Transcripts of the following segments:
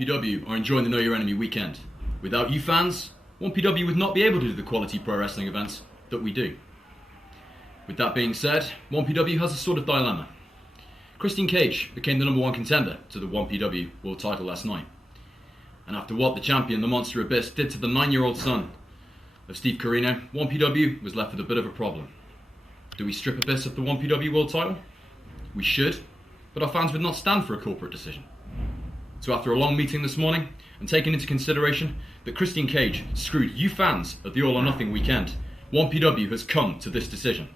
1PW are enjoying the Know Your Enemy weekend. Without you fans, 1PW would not be able to do the quality pro wrestling events that we do. With that being said, 1PW has a sort of dilemma. Christian Cage became the #1 contender to the 1PW World title last night. And after what the champion, the Monster Abyss, did to the 9-year-old son of Steve Corino, 1PW was left with a bit of a problem. Do we strip Abyss of the 1PW World title? We should, but our fans would not stand for a corporate decision. So after a long meeting this morning, and taking into consideration that Christian Cage screwed you fans at the All or Nothing weekend, 1PW has come to this decision.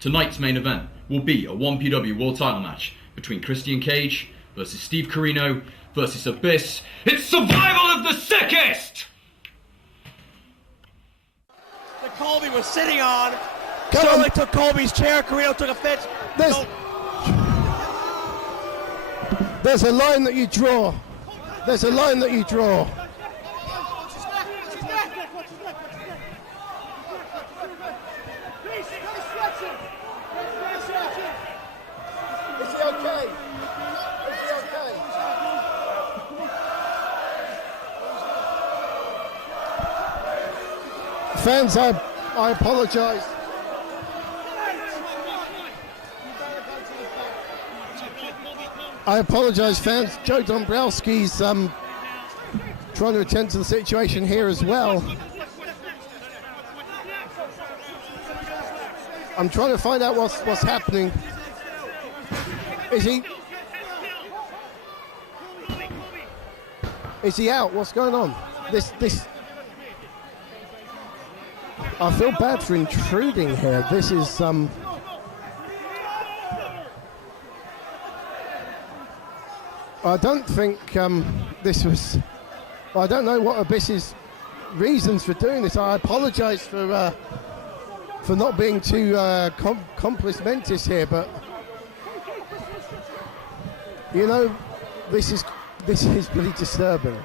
Tonight's main event will be a 1PW World title match between Christian Cage versus Steve Corino versus Abyss. It's survival of the sickest! That Colby was sitting on. Sterling took Colby's chair, Corino took a fit. There's a line that you draw. There's a line that you draw. Is he okay? Is he okay? Fans, I apologise. I apologise, fans. Joe Dombrowski's trying to attend to the situation here as well. I'm trying to find out what's happening. Is he out? What's going on? This. I feel bad for intruding here. This is I don't think this was. I don't know what Abyss's reasons for doing this. I apologise for not being too complis mentis here, but you know, this is really disturbing.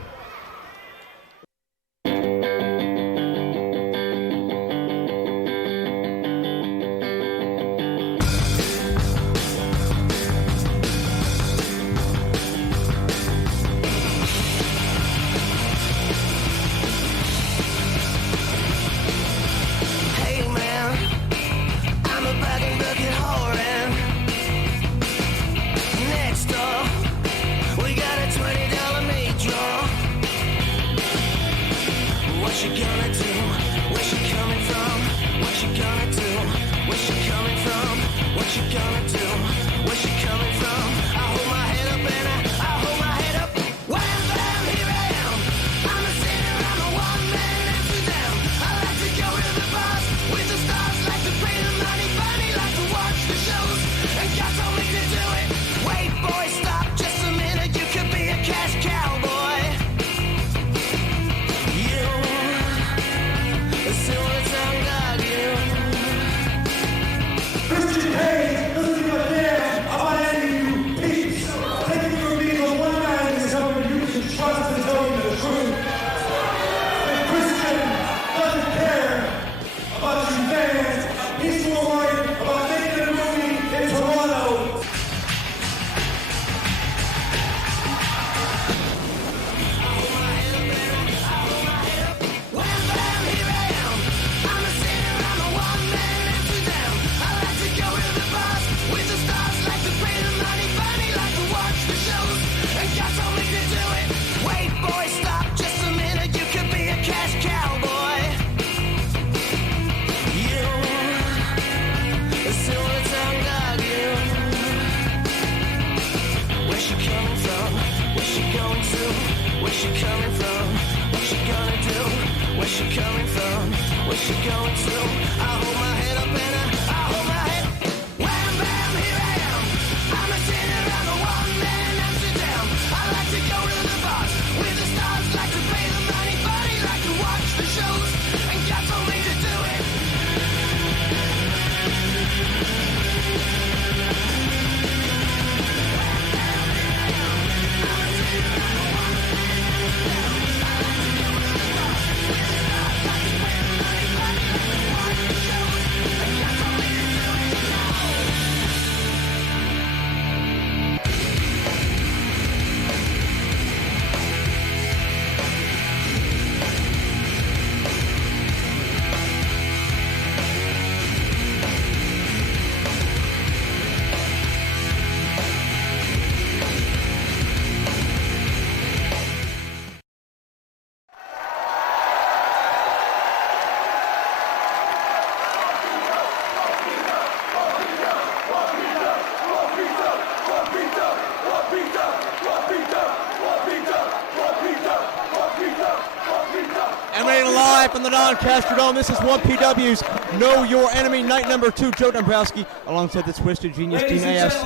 Live from the Doncaster Dome, this is 1PW's Know Your Enemy Night number 2. Joe Dombrowski alongside the Twisted Genius Dean A.S.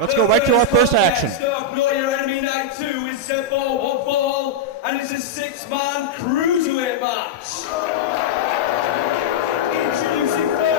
Let's go right to our first action. Know Your Enemy Night 2 is set for one fall, and it's a 6-man cruiserweight match. Introducing first.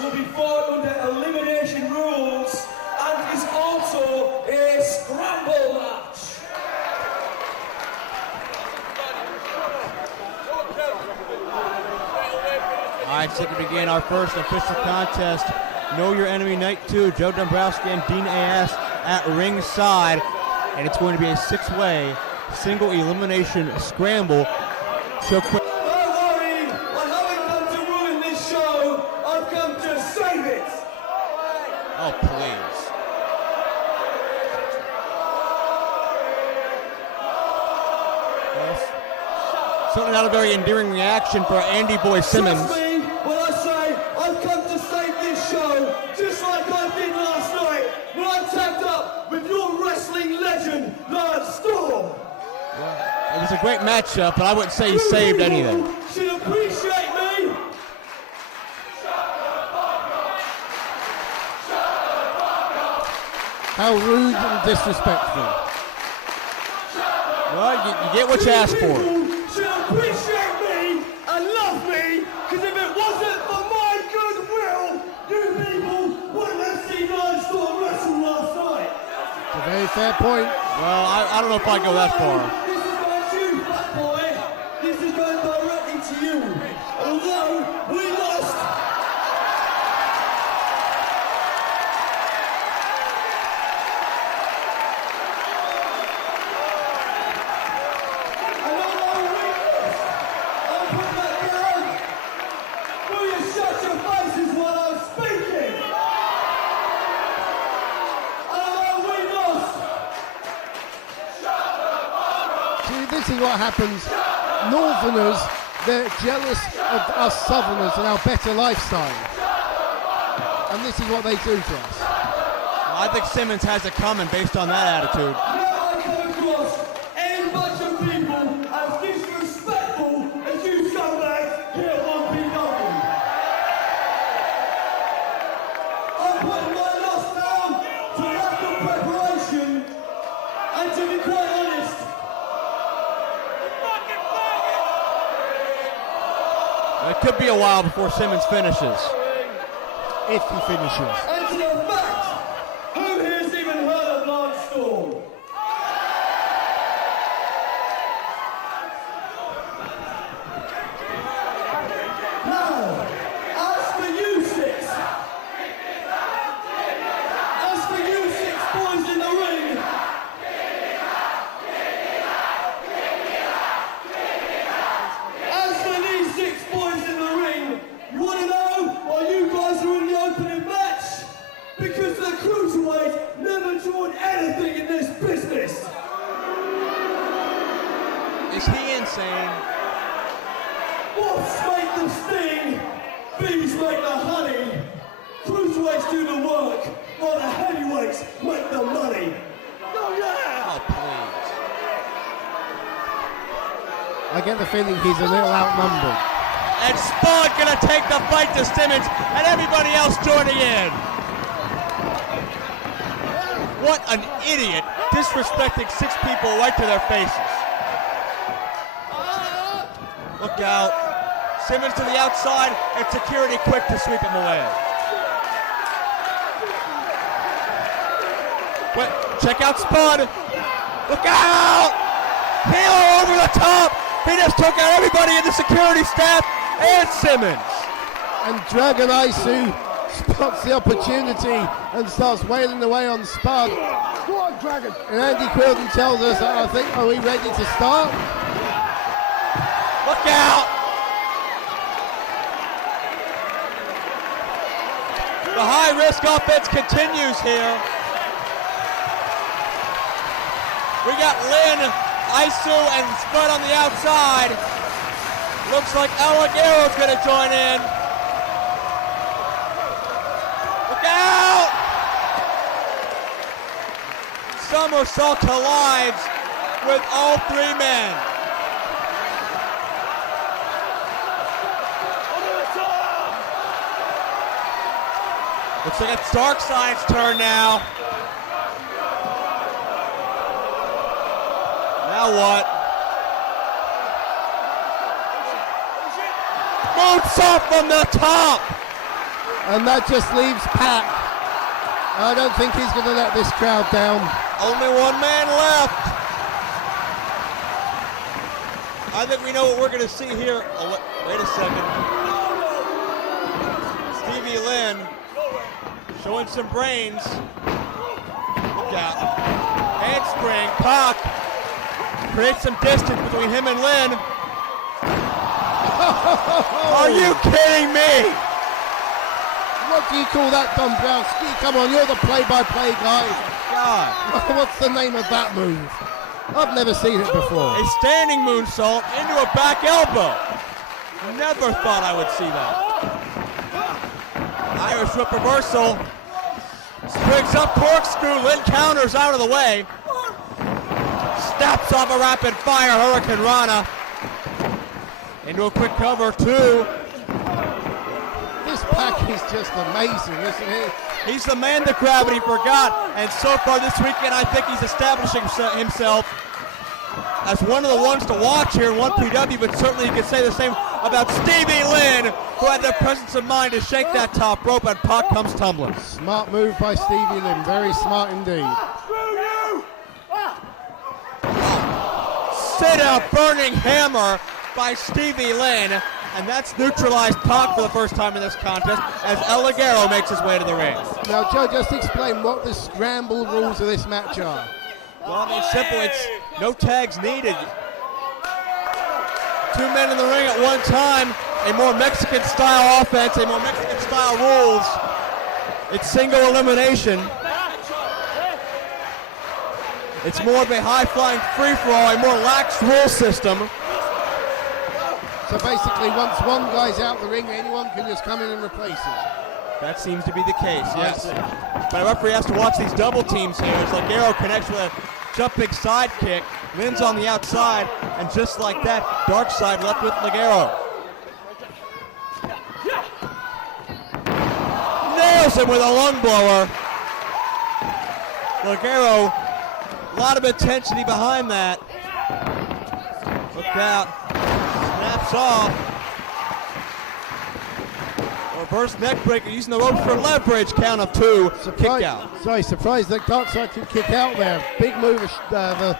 Will be fought under elimination rules and is also a scramble match. All right, so to begin our first official contest, Know Your Enemy Night 2, Joe Dombrowski and Dean A.S. at ringside, and it's going to be a 6-way single elimination scramble. So quick. Oh, please. Yes. Certainly not a very endearing reaction for Andy Boy Simmons. Trust me when I say I've come to save this show, just like was a great matchup, but I wouldn't say he saved anything. Should appreciate me. How rude and disrespectful. Well, you get what you ask for. Should appreciate me and love me, because if it wasn't for my goodwill, you people wouldn't have seen Ligero wrestle last night. It's a very fair point. Well, I don't know if I'd go that far. This is about you, fat boy. This is going directly to you. Although we lost. And although we lost, I'll put that down. Will you shut your faces while I'm speaking? And although we lost. See, this is what happens. Northerners, they're jealous of us Southerners and our better lifestyle. And this is what they do to us. I think Simmons has it coming based on that attitude. Now I come across any bunch of people as disrespectful as you scumbags here at 1PW. I'm putting my loss down to lack of preparation, and to be quite honest, It could be a while before Simmons finishes. If he finishes. and to the fact, who here's even heard of Lance Storm? Now, as for you six boys in the ring, as for these 6 boys in the ring, you want to know why you guys are in the opening match? Because the cruiserweight never drawn anything in this business. Is he insane? Wasps make the sting, bees make the honey. Cruiserweights do the work, while the heavyweights make the money. Oh yeah! Oh, please. I get the feeling he's a little outnumbered. And Spud gonna take the fight to Simmons, and everybody else joining in. What an idiot, disrespecting 6 people right to their faces. Look out. Simmons to the outside, and security quick to sweep him away. Wait, check out Spud. Look out! Halo over the top. He just took out everybody in the security staff and Simmons. And Dragon Aisu spots the opportunity and starts wailing away on Spud. Go on, Dragon. And Andy Quilden tells us, I think, are we ready to start? Look out! The high-risk offense continues here. We got Lynn, Aisu, and Spud on the outside. Looks like Ligero's going to join in. Look out! Somersault collides with all 3 men. Looks like it's Darkside's turn now. Now what? Moonsault from the top! And that just leaves Pat. I don't think he's going to let this crowd down. Only 1 man left. I think we know what we're going to see here. Oh, wait a second. Stevie Lynn showing some brains. Look out. Handspring, Pac. Creates some distance between him and Lynn. Are you kidding me? What do you call that, Dombrowski? Come on, you're the play-by-play guy. God. What's the name of that move? I've never seen it before. A standing moonsault into a back elbow. Never thought I would see that. Irish whip reversal. Springs up corkscrew. Lynn counters out of the way. snaps off a rapid fire Hurricane Rana. Into a quick cover, 2. This pack is just amazing, isn't it? He's the man that gravity forgot, and so far this weekend I think he's establishing himself as one of the ones to watch here in 1PW, but certainly you could say the same about Stevie Lynn, who had the presence of mind to shake that top rope, and puck comes tumbling. Smart move by Stevie Lynn, very smart indeed. Sit-out burning hammer by Stevie Lynn, and that's neutralized Pac for the first time in this contest as Ligero makes his way to the ring. Now, Joe, just explain what the scramble rules of this match are. Well, I mean, simple. It's no tags needed. 2 men in the ring at one time. A more Mexican-style offense, a more Mexican-style rules. It's single elimination. It's more of a high-flying free-for-all, a more lax rule system. So basically, once one guy's out the ring, anyone can just come in and replace him. That seems to be the case, yes. But a referee has to watch these double teams here as Ligero connects with a jumping side kick. Lynn's on the outside, and just like that, Darkside left with Ligero. Nails him with a lung blower. Ligero, a lot of intensity behind that. Look out. Snaps off. Reverse neck breaker using the ropes for leverage. Count of 2. Kick out. Sorry, surprised that Darkside could kick out there. Big move, the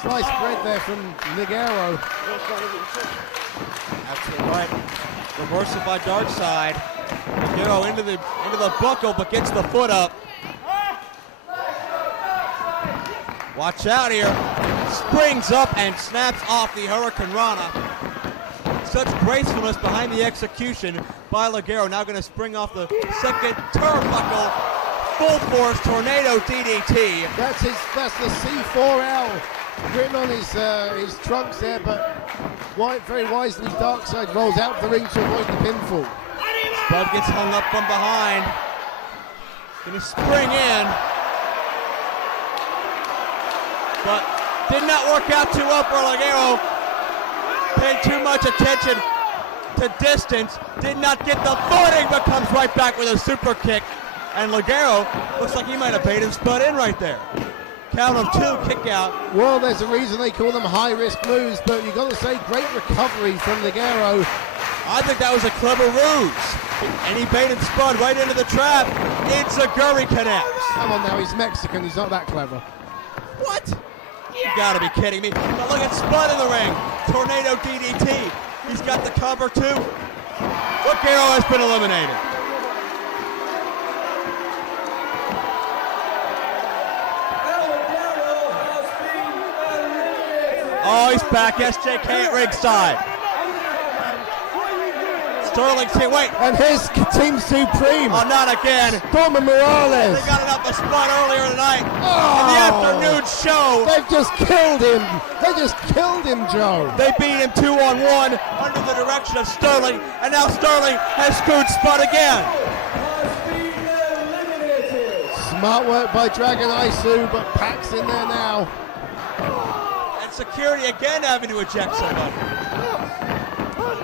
sliced bread there from Ligero. Absolutely right. Reversal by Darkside. Ligero into the buckle, but gets the foot up. Watch out here. Springs up and snaps off the Hurricane Rana. Such gracefulness behind the execution by Ligero. Now going to spring off the second turnbuckle. Full force tornado DDT. That's the C4L written on his trunks there, but very wisely Darkside rolls out the ring to avoid the pinfall. Spud gets hung up from behind. Going to spring in. But did not work out too well for Ligero. Paid too much attention to distance. Did not get the footing, but comes right back with a super kick. And Ligero looks like he might have paid his Spud in right there. Count of 2, kick out. Well, there's a reason they call them high-risk moves, but you've got to say great recovery from Ligero. I think that was a clever ruse. And he baited Spud right into the trap. Enziguri connects. Come on now, he's Mexican, he's not that clever. What? You gotta be kidding me. But look at Spud in the ring. Tornado DDT. He's got the cover too. Ligero has been eliminated. Oh, he's back. SJK at ringside. Sterling's here. Wait. And here's Team Supreme. Oh, not again. Storm Morales. They got it up a Spud earlier tonight. In the afternoon show. They've just killed him. They just killed him, Joe. They beat him 2-on-1 under the direction of Sterling. And now Sterling has screwed Spud again. Smart work by Dragon Aisu, but Pac's in there now. And security again having to eject somebody.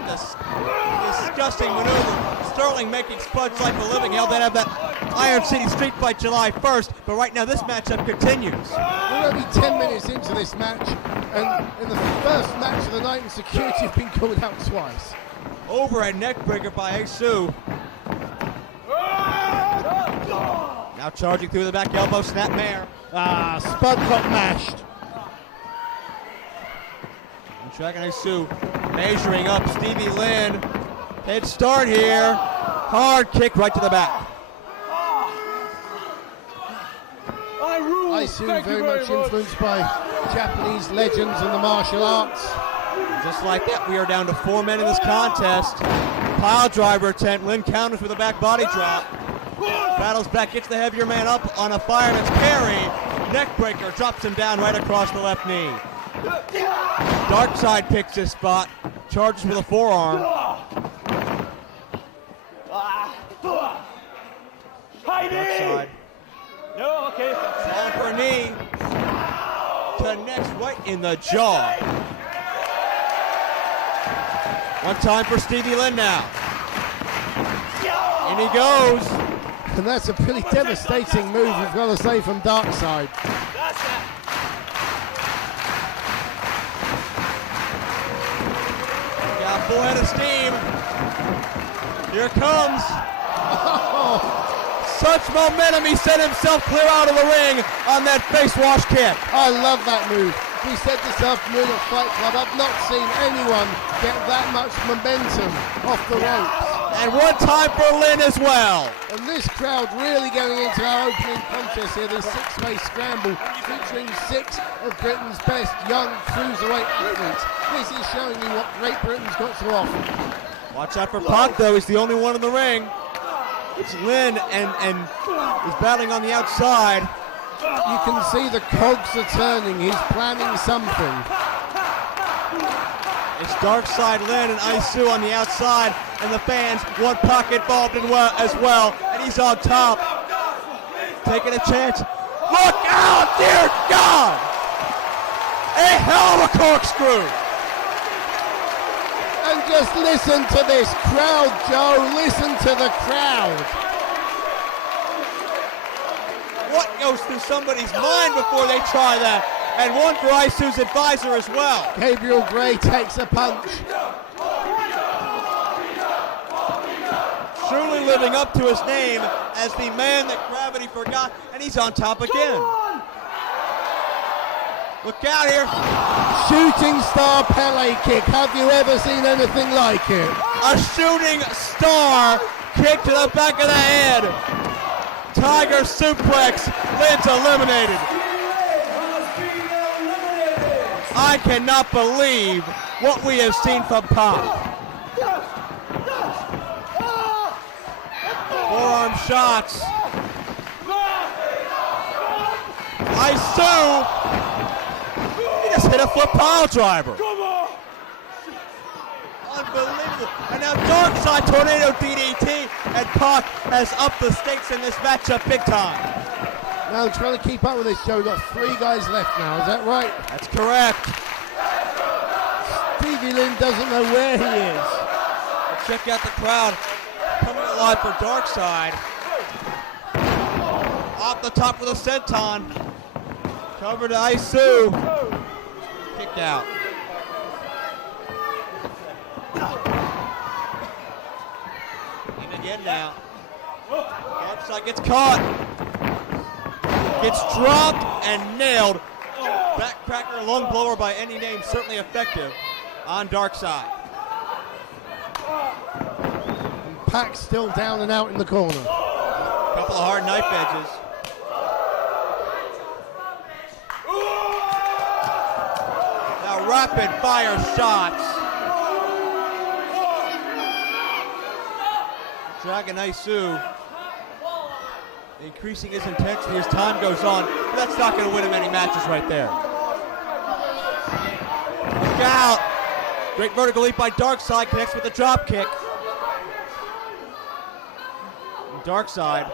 This disgusting maneuver. Sterling making Spud's life a living hell. They have that Iron City Street Fight July 1st, but right now this matchup continues. We're only 10 minutes into this match, and in the first match of the night, and security have been called out twice. Overhead neckbreaker by Aisu. Now charging through the back elbow, snap mare. Spud got mashed. And Dragon Aisu measuring up Stevie Lynn. Head start here. Hard kick right to the back. Aisu very much influenced by Japanese legends and the martial arts. Just like that, we are down to 4 men in this contest. Pile driver attempt. Lynn counters with a back body drop. Battles back, gets the heavier man up on a fireman's carry. Neckbreaker drops him down right across the left knee. Darkside picks his spot. Charges with a forearm. Darkside. No, okay. Falling for a knee. To connects right in the jaw. One time for Stevie Lynn now. In he goes. And that's a pretty devastating move, we've got to say, from Darkside. Got full head of steam. Here it comes. Such momentum, he sent himself clear out of the ring on that face wash kick. I love that move. We said this afternoon at Fight Club, I've not seen anyone get that much momentum off the ropes. And one time for Lynn as well. And this crowd really going into our opening contest here, this six-way scramble featuring 6 of Britain's best young cruiserweight athletes. This is showing you what Great Britain's got to offer. Watch out for Pac, though. He's the only one in the ring. It's Lynn, and he's battling on the outside. You can see the cogs are turning. He's planning something. It's Darkside, Lynn, and Aisu on the outside, and the fans want Pac involved as well, and he's on top. Taking a chance. Look out, dear God! A hell of a corkscrew! And just listen to this crowd, Joe. Listen to the crowd. What goes through somebody's mind before they try that? And one for Aisu's advisor as well. Gabriel Gray takes a punch. Truly living up to his name as the man that gravity forgot, and he's on top again. Look out here. Shooting star Pele kick. Have you ever seen anything like it? A shooting star kick to the back of the head. Tiger suplex. Lynn's eliminated. I cannot believe what we have seen from Pac. Forearm shots. Aisu. He just hit a foot pile driver. Unbelievable. And now Darkside tornado DDT, and Pac has upped the stakes in this matchup big time. Now I'm trying to keep up with this, Joe. We've got 3 guys left now, is that right? That's correct. Stevie Lynn doesn't know where he is. Check out the crowd coming alive for Darkside. Off the top with a senton. Cover to Aisu. Kick out. In again now. Darkside gets caught. Gets dropped and nailed. Backcracker, lung blower by any name, certainly effective on Darkside. Pac still down and out in the corner. Couple of hard knife edges. Now rapid fire shots. Dragon Aisu increasing his intensity as time goes on, but that's not going to win him any matches right there. Look out! Great vertical leap by Darkside, connects with a drop kick. And Darkside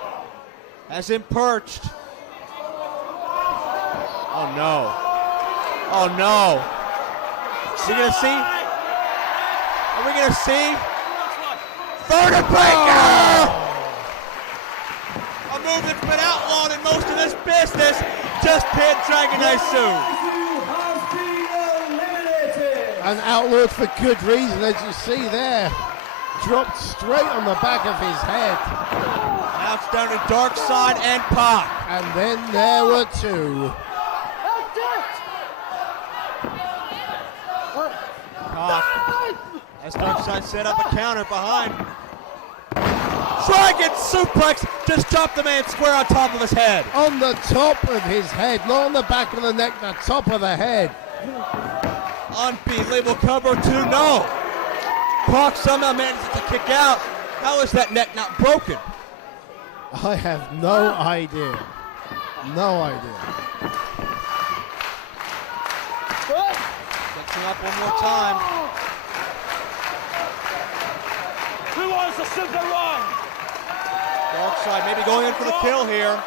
has him perched. Oh no. Oh no. Are we going to see? Are we going to see? Third breaker! A move that's been outlawed in most of this business. Just can't Dragon Aisu. And outlawed for good reason, as you see there. Dropped straight on the back of his head. Now it's down to Darkside and Pac. And then there were 2. Pac, as Darkside set up a counter behind. Dragon suplex, just dropped the man square on top of his head. On the top of his head, not on the back of the neck, the top of the head. Unbelievable cover 2, no. Pac somehow manages to kick out. How is that neck not broken? I have no idea. No idea. Gets him up one more time. Who wants to sit the run? Darkside maybe going in for the kill here.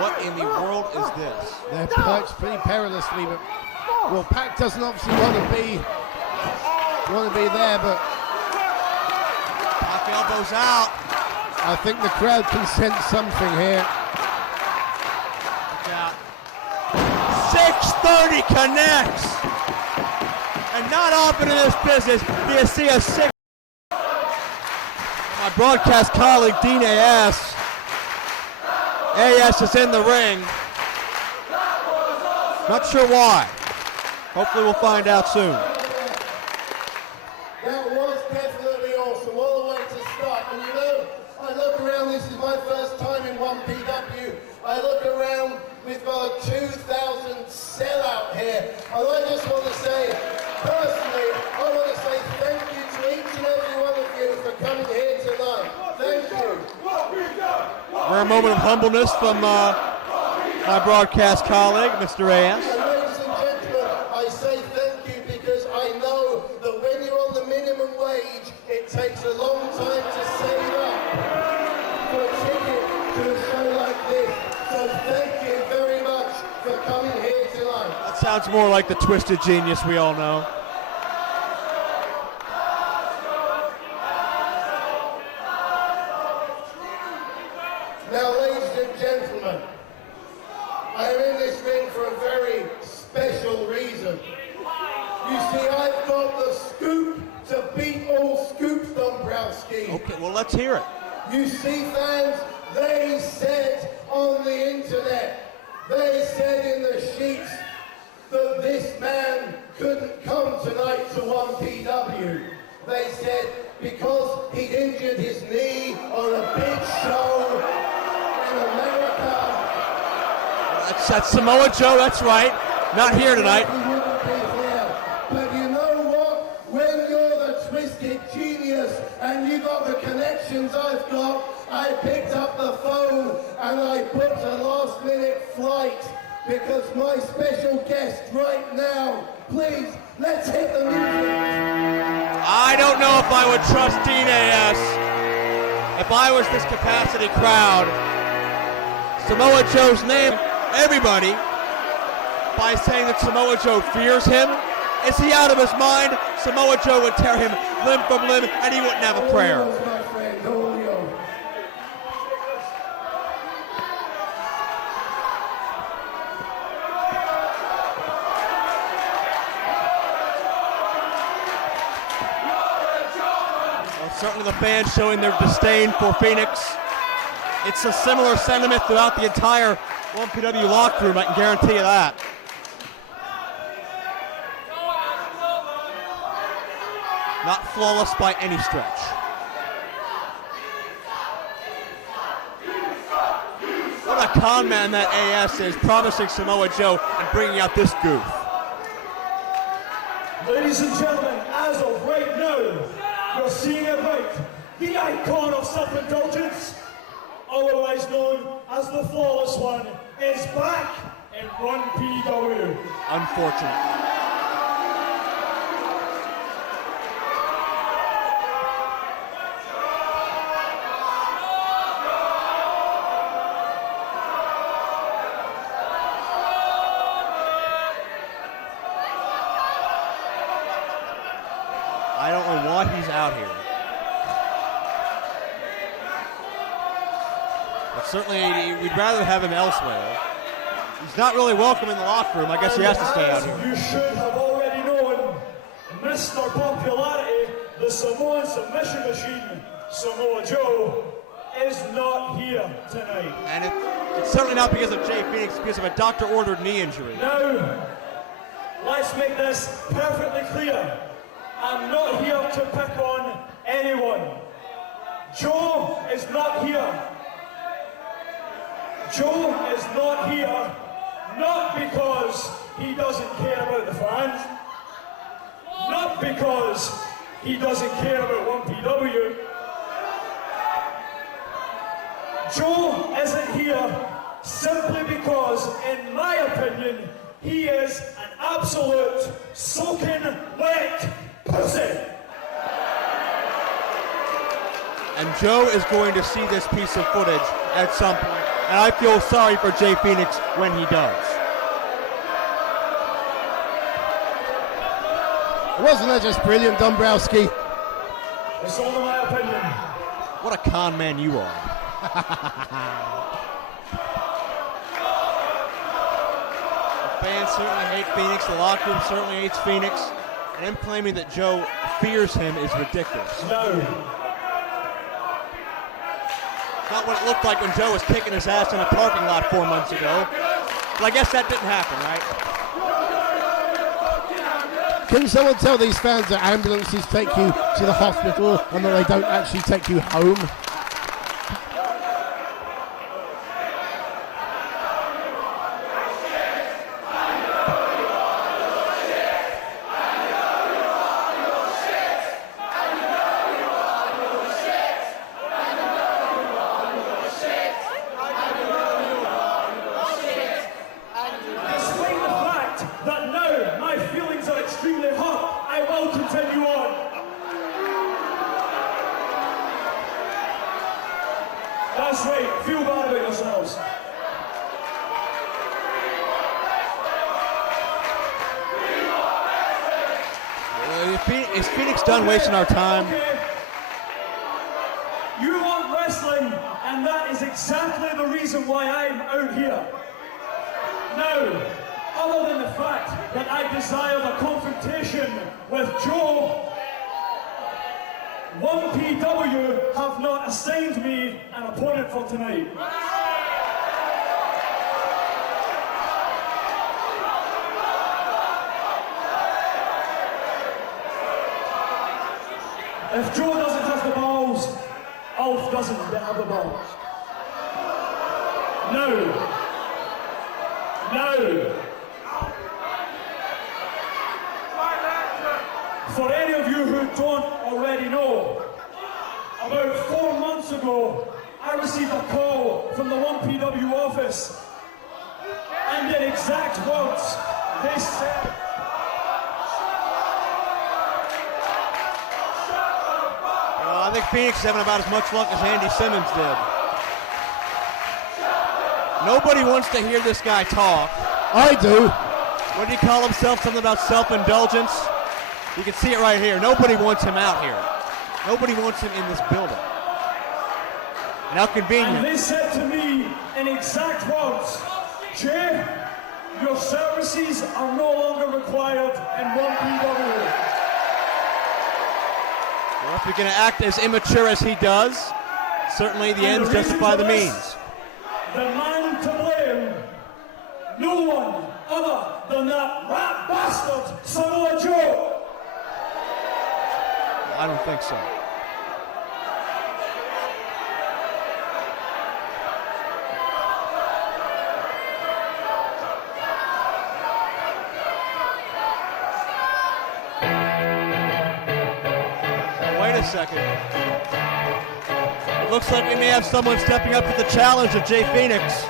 What in the world is this? They're perched pretty perilously, but well, Pac doesn't obviously want to be there, but Pac elbows out. I think the crowd can sense something here. Look out. 630 connects. And not often in this business do you see a 6. My broadcast colleague, Dean A.S. A.S. is in the ring. Not sure why. Hopefully we'll find out soon. That was definitely awesome, all the way to start. And you know, I look around, this is my first time in 1PW. I look around, we've got a 2,000 sellout here. And I just want to say, personally, I want to say thank you to each and every one of you for coming here tonight. Thank you. For a moment of humbleness from my broadcast colleague, Mr. A.S. And ladies and gentlemen, I say thank you because I know that when you're on the minimum wage, it takes a long time to save up for a ticket to a show like this. So thank you very much for coming here tonight. That sounds more like the Twisted Genius we all know. Now, ladies and gentlemen, I am in this ring for a very special reason. You see, I've got the scoop to beat all scoops, Dombrowski. Okay, well, let's hear it. You see, fans, they said on the internet, they said in the sheets that this man couldn't come tonight to 1PW. They said because he'd injured his knee on a big show in America. That's Samoa Joe, that's right. Not here tonight. He wouldn't be here. But you know what? When you're the Twisted Genius and you got the connections I've got, I picked up the phone and I booked a last-minute flight because my special guest right now, please, let's hit the music. I don't know if I would trust Dean A.S. if I was this capacity crowd. Samoa Joe's name, everybody, by saying that Samoa Joe fears him. Is he out of his mind? Samoa Joe would tear him limb from limb and he wouldn't have a prayer. My friend, Julio. Certainly the fans showing their disdain for Phoenix. It's a similar sentiment throughout the entire 1PW locker room, I can guarantee you that. Not flawless by any stretch. What a con man that AS is, promising Samoa Joe and bringing out this goof. Ladies and gentlemen, as of right now, you're seeing it right. The icon of self-indulgence, otherwise known as the Flawless One, is back in 1PW. Unfortunately. I don't know why he's out here. But certainly we'd rather have him elsewhere. He's not really welcome in the locker room. I guess he has to stay out here. You should have already known, Mr. Popularity, the Samoan submission machine, Samoa Joe, is not here tonight. And it's certainly not because of Jay Phoenix, because of a doctor-ordered knee injury. Now, let's make this perfectly clear. I'm not here to pick on anyone. Joe is not here. Joe is not here, not because he doesn't care about the fans, not because he doesn't care about 1PW. Joe isn't here simply because, in my opinion, he is an absolute soaking wet pussy. And Joe is going to see this piece of footage at some point and I feel sorry for Jay Phoenix when he does. Wasn't that just brilliant, Dombrowski? It's all in my opinion. What a con man you are. The fans certainly hate Phoenix. The locker room certainly hates Phoenix. And him claiming that Joe fears him is ridiculous. No. Not what it looked like when Joe was kicking his ass in a parking lot 4 months ago. But I guess that didn't happen, right? Can someone tell these fans that ambulances take you to the hospital and that they don't actually take you home? Despite the fact that now my feelings are extremely hot, I will continue on. That's right, feel bad about yourselves. Is Phoenix done wasting our time? Okay. You want wrestling, and that is exactly the reason why I'm out here. Now, other than the fact that I desire a confrontation with Joe, 1PW have not assigned me an opponent for tonight. If Joe doesn't have the balls, Alf doesn't have the balls. Now, for any of you who don't already know, about 4 months ago, I received a call from the 1PW office, and in exact words, they said, I think Phoenix is having about as much luck as Andy Simmons did. Nobody wants to hear this guy talk. I do. What did he call himself? Something about self-indulgence? You can see it right here. Nobody wants him out here. Nobody wants him in this building. And how convenient. and they said to me in exact words, Jay, your services are no longer required in 1PW. Well, if you're going to act as immature as he does, certainly the ends justify the means. The man to blame, no one other than that rat bastard, Samoa Joe. I don't think so. Wait a second. It looks like we may have someone stepping up to the challenge of Jay Phoenix.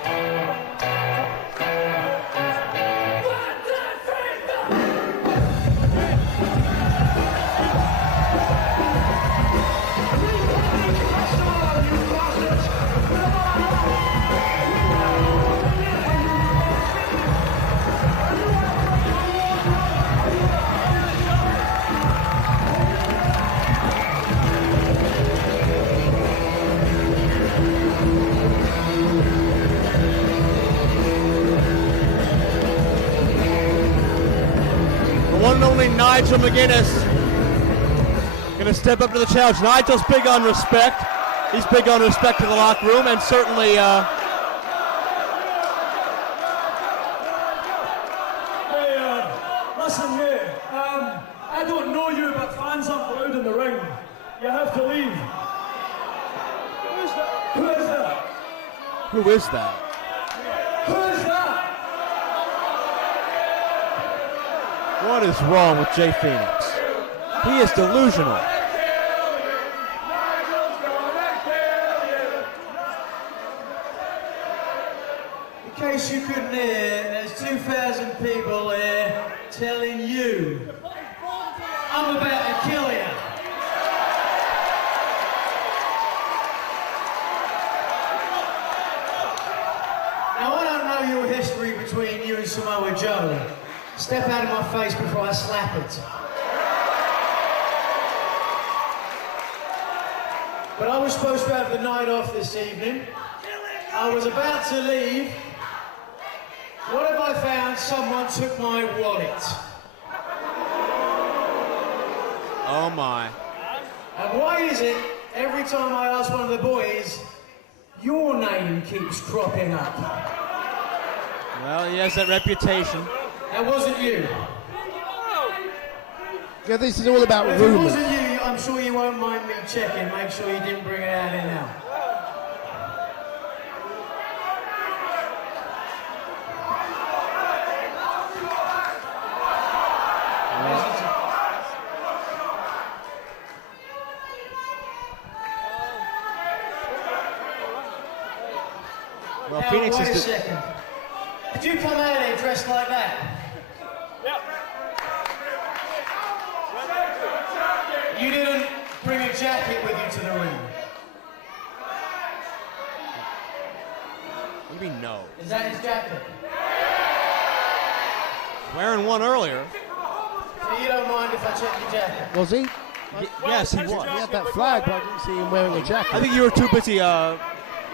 Nigel McGuinness gonna step up to the challenge. Nigel's big on respect. He's big on respect to the locker room, and certainly Hey, listen mate, I don't know you, but fans aren't allowed in the ring. You have to leave. Who is that? who is that? Who is that? What is wrong with Jay Phoenix? He is delusional. In case you couldn't hear, there's 2,000 people here telling you I'm about to kill you. history between you and Samoa Joe. Step out of my face before I slap it. But I was supposed to have the night off this evening. I was about to leave. What have I found? Someone took my wallet. Oh my. And why is it, every time I ask one of the boys, your name keeps cropping up? Well, he has that reputation. That wasn't you. Yeah, this is all about If it rumours. wasn't you, I'm sure you won't mind me checking. Make sure you didn't bring it out in now. Well, Now, Phoenix wait a is. second. Did you come out here dressed like that? You didn't bring a jacket with you to the ring. What do you mean no? Is that his jacket? Wearing one earlier. So you don't mind if I check your jacket? Was he? Yes, he was. He had that flag, but I didn't see him wearing a jacket. I think you were too busy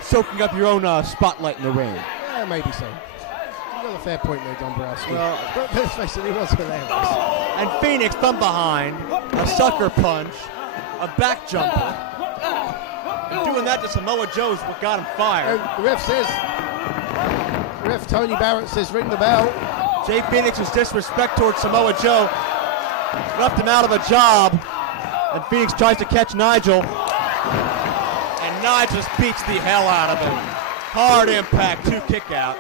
soaking up your own spotlight in the ring. Yeah, maybe so. You got a fair point there, Dombrowski. Well- but let's face it, he was hilarious. And Phoenix from behind, a sucker punch, a back jumper. And doing that to Samoa Joe's what got him fired. And the ref Tony Barrett says ring the bell. Jay Phoenix's disrespect towards Samoa Joe left him out of a job. And Phoenix tries to catch Nigel. And Nigel just beats the hell out of him. Hard impact, 2 kick out.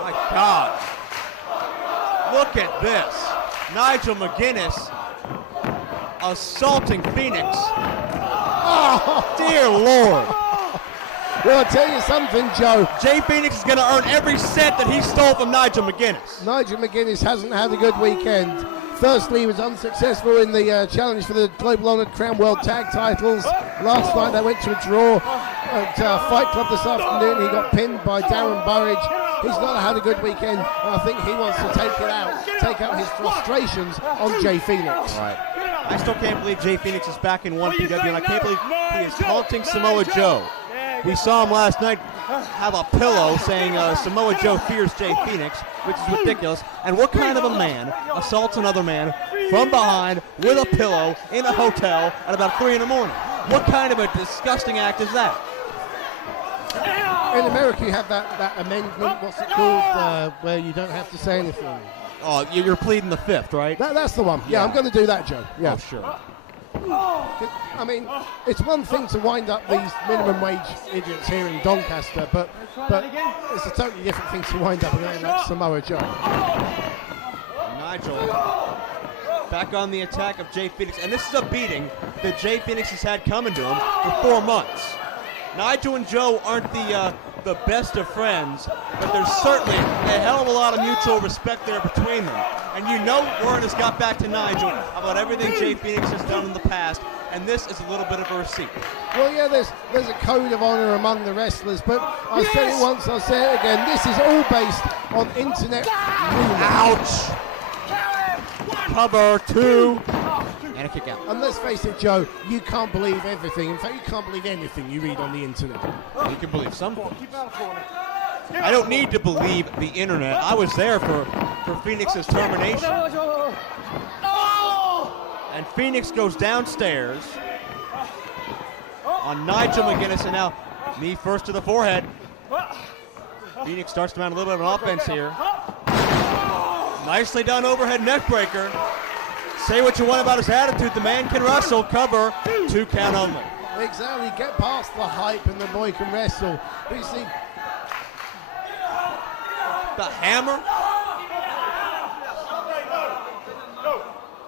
My God. Look at this. Nigel McGuinness assaulting Phoenix. Oh, dear Lord. Well, I'll tell you something, Joe. Jay Phoenix is going to earn every cent that he stole from Nigel McGuinness. Nigel McGuinness hasn't had a good weekend. Firstly, he was unsuccessful in the challenge for the Global Honored Crown World Tag Titles. Last night they went to a draw at Fight Club this afternoon. He got pinned by Darren Burridge. He's not had a good weekend, and I think he wants to take out his frustrations on Jay Phoenix. Right. I still can't believe Jay Phoenix is back in 1PW, and I can't believe he is taunting Samoa Joe. We saw him last night have a pillow saying Samoa Joe fears Jay Phoenix, which is ridiculous. And what kind of a man assaults another man from behind with a pillow in a hotel at about 3 in the morning? What kind of a disgusting act is that? In America, you have that amendment, what's it called, where you don't have to say anything. Oh, you're pleading the fifth, right? That's the one. Yeah, I'm going to do that, Joe. Yeah. Oh, sure. I mean, it's one thing to wind up these minimum wage idiots here in Doncaster, but it's a totally different thing to wind up a guy like Samoa Joe. Nigel back on the attack of Jay Phoenix, and this is a beating that Jay Phoenix has had coming to him for 4 months. Nigel and Joe aren't the best of friends, but there's certainly a hell of a lot of mutual respect there between them. And you know word has got back to Nigel about everything Jay Phoenix has done in the past, and this is a little bit of a receipt. Well, yeah, there's a code of honor among the wrestlers, but I said it once, I'll say it again. This is all based on internet rumors. Ouch! Cover 2. And a kick out. And let's face it, Joe, you can't believe everything. In fact, you can't believe anything you read on the internet. You can believe something. I don't need to believe the internet. I was there for Phoenix's termination. And Phoenix goes downstairs on Nigel McGuinness, and now knee first to the forehead. Phoenix starts to mount a little bit of an offense here. Nicely done overhead neck breaker. Say what you want about his attitude. The man can wrestle. Cover. 2 count only. Exactly. Get past the hype and the boy can wrestle. But you see, the hammer.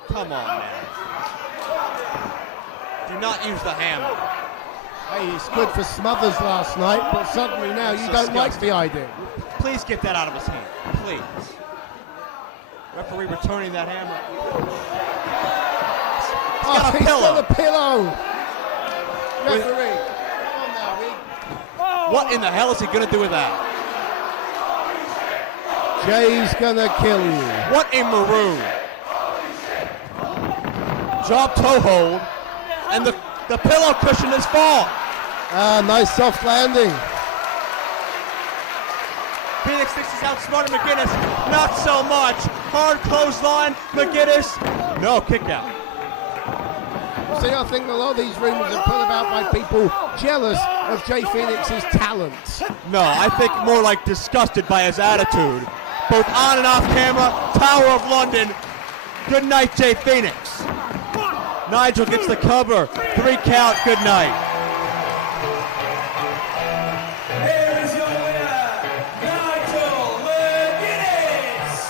Come on, man. Do not use the hammer. hey, it's good for Smothers last night, but suddenly now you don't like the idea. Please get that out of his hand. Please. Referee returning that hammer. He's got a pillow. referee. Come on now, Rick. What in the hell is he going to do with that? Jay's gonna kill you. What a maroon. Drop toe hold, and the pillow cushion is fall. Nice soft landing. Phoenix thinks he's outsmarted McGuinness. Not so much. Hard clothesline. McGuinness. No, kick out. See, I think a lot of these rumors are put about by people jealous of Jay Phoenix's talent. No, I think more like disgusted by his attitude. Both on and off camera. Tower of London. Good night, Jay Phoenix. Nigel gets the cover. 3 count. Good night. Here is your winner, Nigel McGuinness.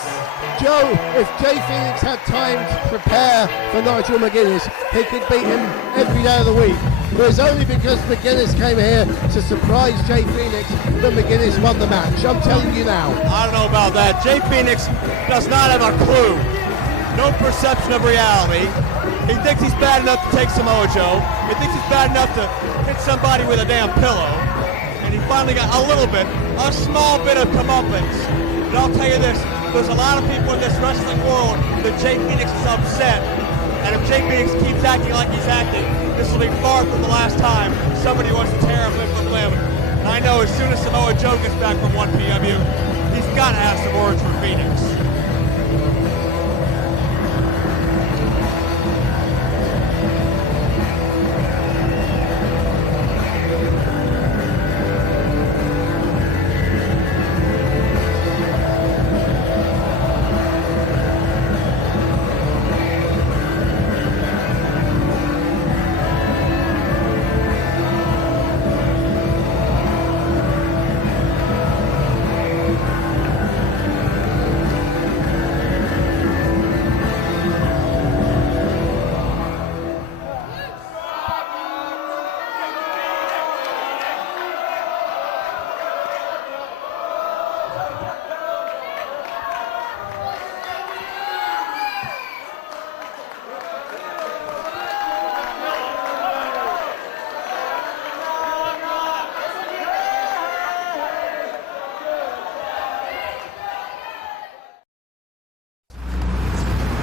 Joe, if Jay Phoenix had time to prepare for Nigel McGuinness, he could beat him every day of the week. But it's only because McGuinness came here to surprise Jay Phoenix that McGuinness won the match. I'm telling you now. I don't know about that. Jay Phoenix does not have a clue. No perception of reality. He thinks he's bad enough to take Samoa Joe. He thinks he's bad enough to hit somebody with a damn pillow. And he finally got a little bit, a small bit of comeuppance. But I'll tell you this, there's a lot of people in this wrestling world that Jay Phoenix is upset. And if Jay Phoenix keeps acting like he's acting, this will be far from the last time somebody wants to tear him limb from limb. And I know as soon as Samoa Joe gets back from 1PW, he's got to have some words for Phoenix.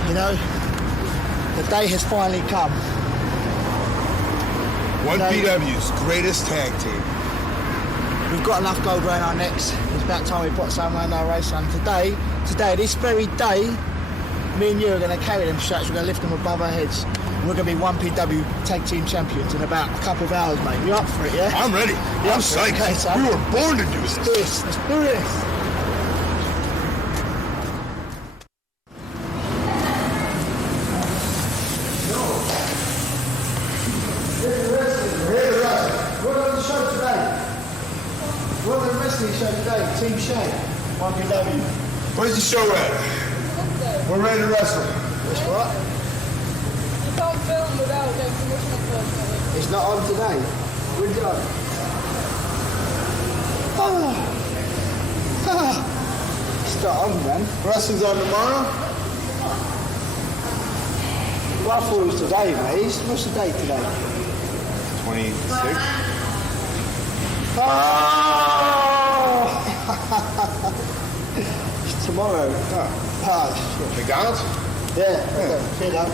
You know, the day has finally come. 1PW's greatest tag team. We've got enough gold around our necks. It's about time we put some around our waist. And today, this very day, me and you are going to carry them straps. We're going to lift them above our heads. And we're going to be 1PW tag team champions in about a couple of hours, mate. You up for it, yeah? I'm ready. I'm psyched. Okay, son. We were born to do this. Let's do this. Team SHAG, 1PW. Where's the show at? We're ready to wrestle. That's what? You can't film without getting permission, unfortunately. It's not on today. We're done. It's not on, man. Wrestling's on tomorrow? Well, I thought it was today, mate. What's the date today? 26. It's tomorrow. Shit. McDonald's? Yeah. See that?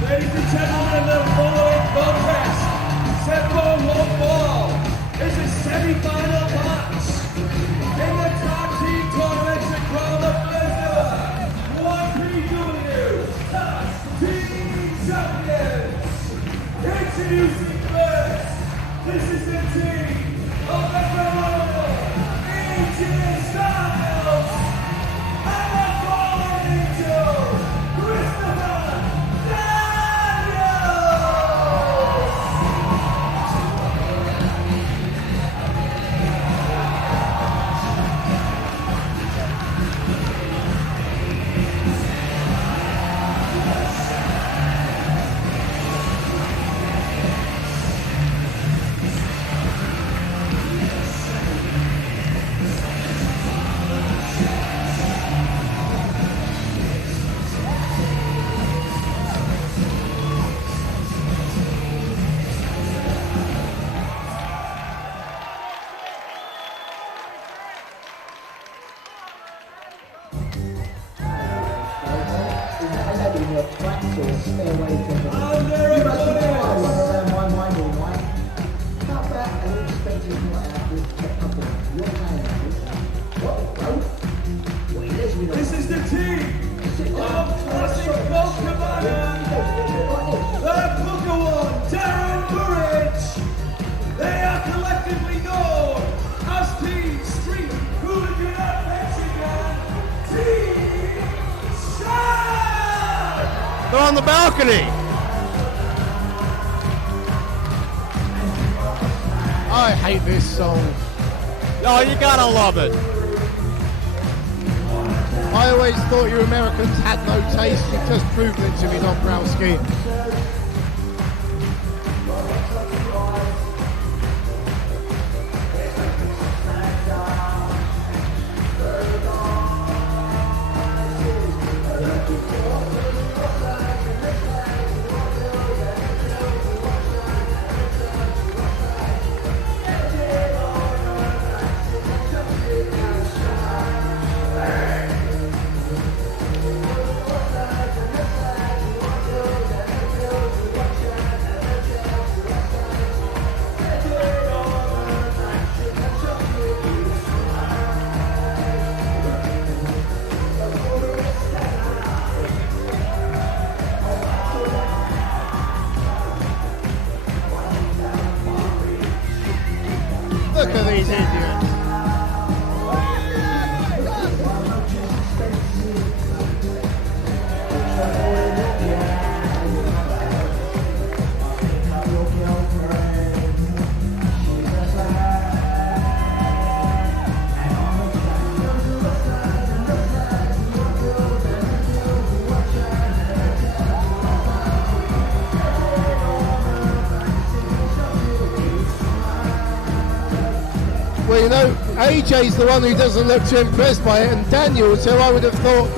Ladies and gentlemen, the following contest, set for one fall, is a semi-final match in the tag team tournament to crown the first ever 1PW This is the team of Classic Colt Cabana. The Booker One, Darren Burridge. They are collectively known as Team Street Hooligan Adventure Gang, Team SHAG. They're on the balcony. I hate this song. Oh, you gotta love it. I always thought you Americans had no taste. You've just proven it to me, Dombrowski. Look at these idiots. Well, you know, AJ's the one who doesn't look too impressed by it, and Daniels, who I would have thought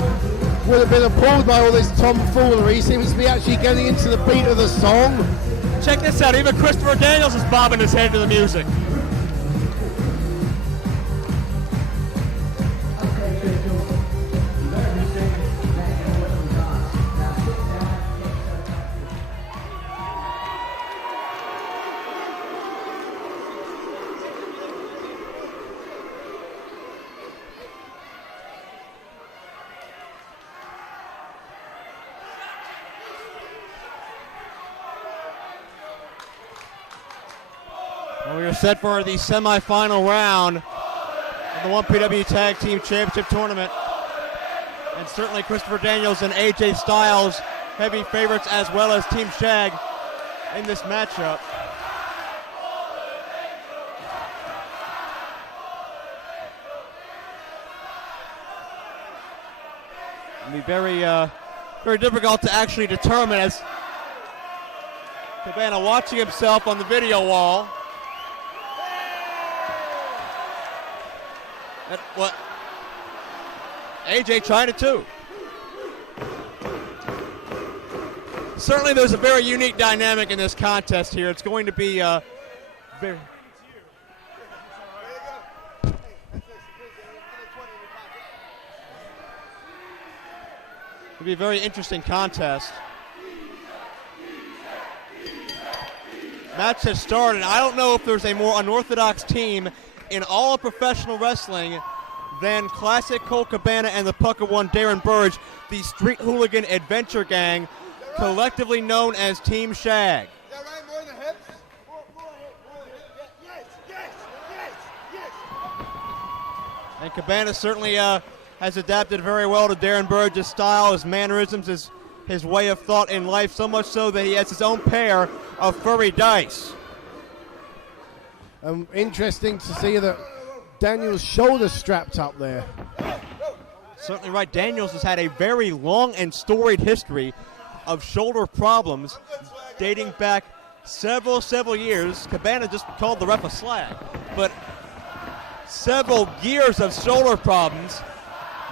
would have been appalled by all this tomfoolery, seems to be actually getting into the beat of the song. Check this out, even Christopher Daniels is bobbing his head to the music. Well, we are set for the semifinal round of the 1PW Tag Team Championship Tournament. And certainly Christopher Daniels and AJ Styles, heavy favorites, as well as Team SHAG in this matchup. It'll be very difficult to actually determine, as Cabana watching himself on the video wall. What? AJ trying it too. Certainly there's a very unique dynamic in this contest here. It's going to be very... It'll be a very interesting contest. Match has started. I don't know if there's a more unorthodox team in all of professional wrestling than Classic Colt Cabana and the Pucker One Darren Burridge, the Street Hooligan Adventure Gang, collectively known as Team SHAG. And Cabana certainly has adapted very well to Darren Burridge's style, his mannerisms, his way of thought in life, so much so that he has his own pair of furry dice. Interesting to see that Daniels' shoulder strapped up there. Certainly right. Daniels has had a very long and storied history of shoulder problems dating back several years. Cabana just called the ref a slag, but several years of shoulder problems.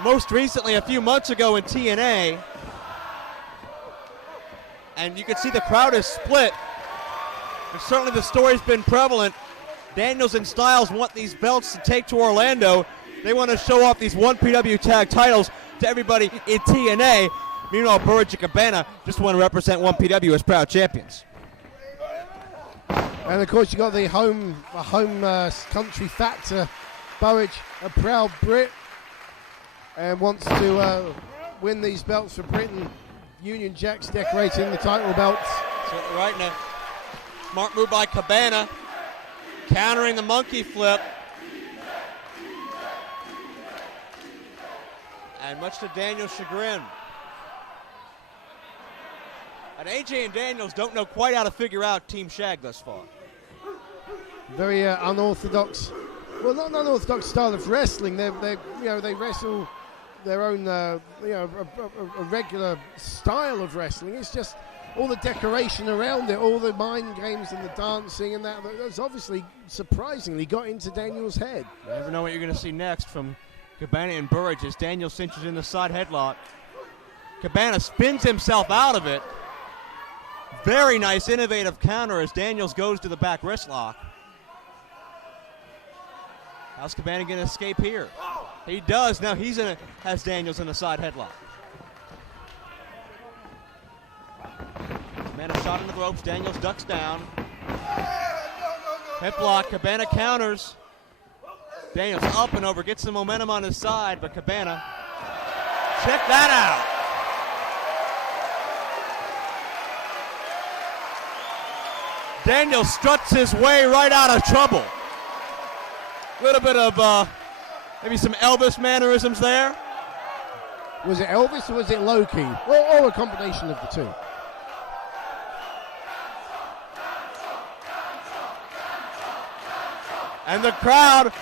Most recently, a few months ago in TNA. And you can see the crowd is split. And certainly the story's been prevalent. Daniels and Styles want these belts to take to Orlando. They want to show off these 1PW tag titles to everybody in TNA. Meanwhile, Burridge and Cabana just want to represent 1PW as proud champions. And of course, you got the home country factor. Burridge, a proud Brit, and wants to win these belts for Britain. Union Jacks decorating the title belts. Certainly right now. Smart move by Cabana, countering the monkey flip. And much to Daniel's chagrin. And AJ and Daniels don't know quite how to figure out Team Shag thus far. Very unorthodox, well, not an unorthodox style of wrestling. They wrestle their own, a regular style of wrestling. It's just all the decoration around it, all the mind games and the dancing and that's obviously surprisingly got into Daniel's head. You never know what you're going to see next from Cabana and Burridge as Daniel cinches in the side headlock. Cabana spins himself out of it. Very nice, innovative counter as Daniels goes to the back wrist lock. How's Cabana going to escape here? He does. Now has Daniels in a side headlock. Cabana shot in the ropes. Daniels ducks down. Hip lock. Cabana counters. Daniels up and over. Gets some momentum on his side, but Cabana, check that out. Daniels struts his way right out of trouble. A little bit of maybe some Elvis mannerisms there. Was it Elvis or was it Loki? Or a combination of the two? And the crowd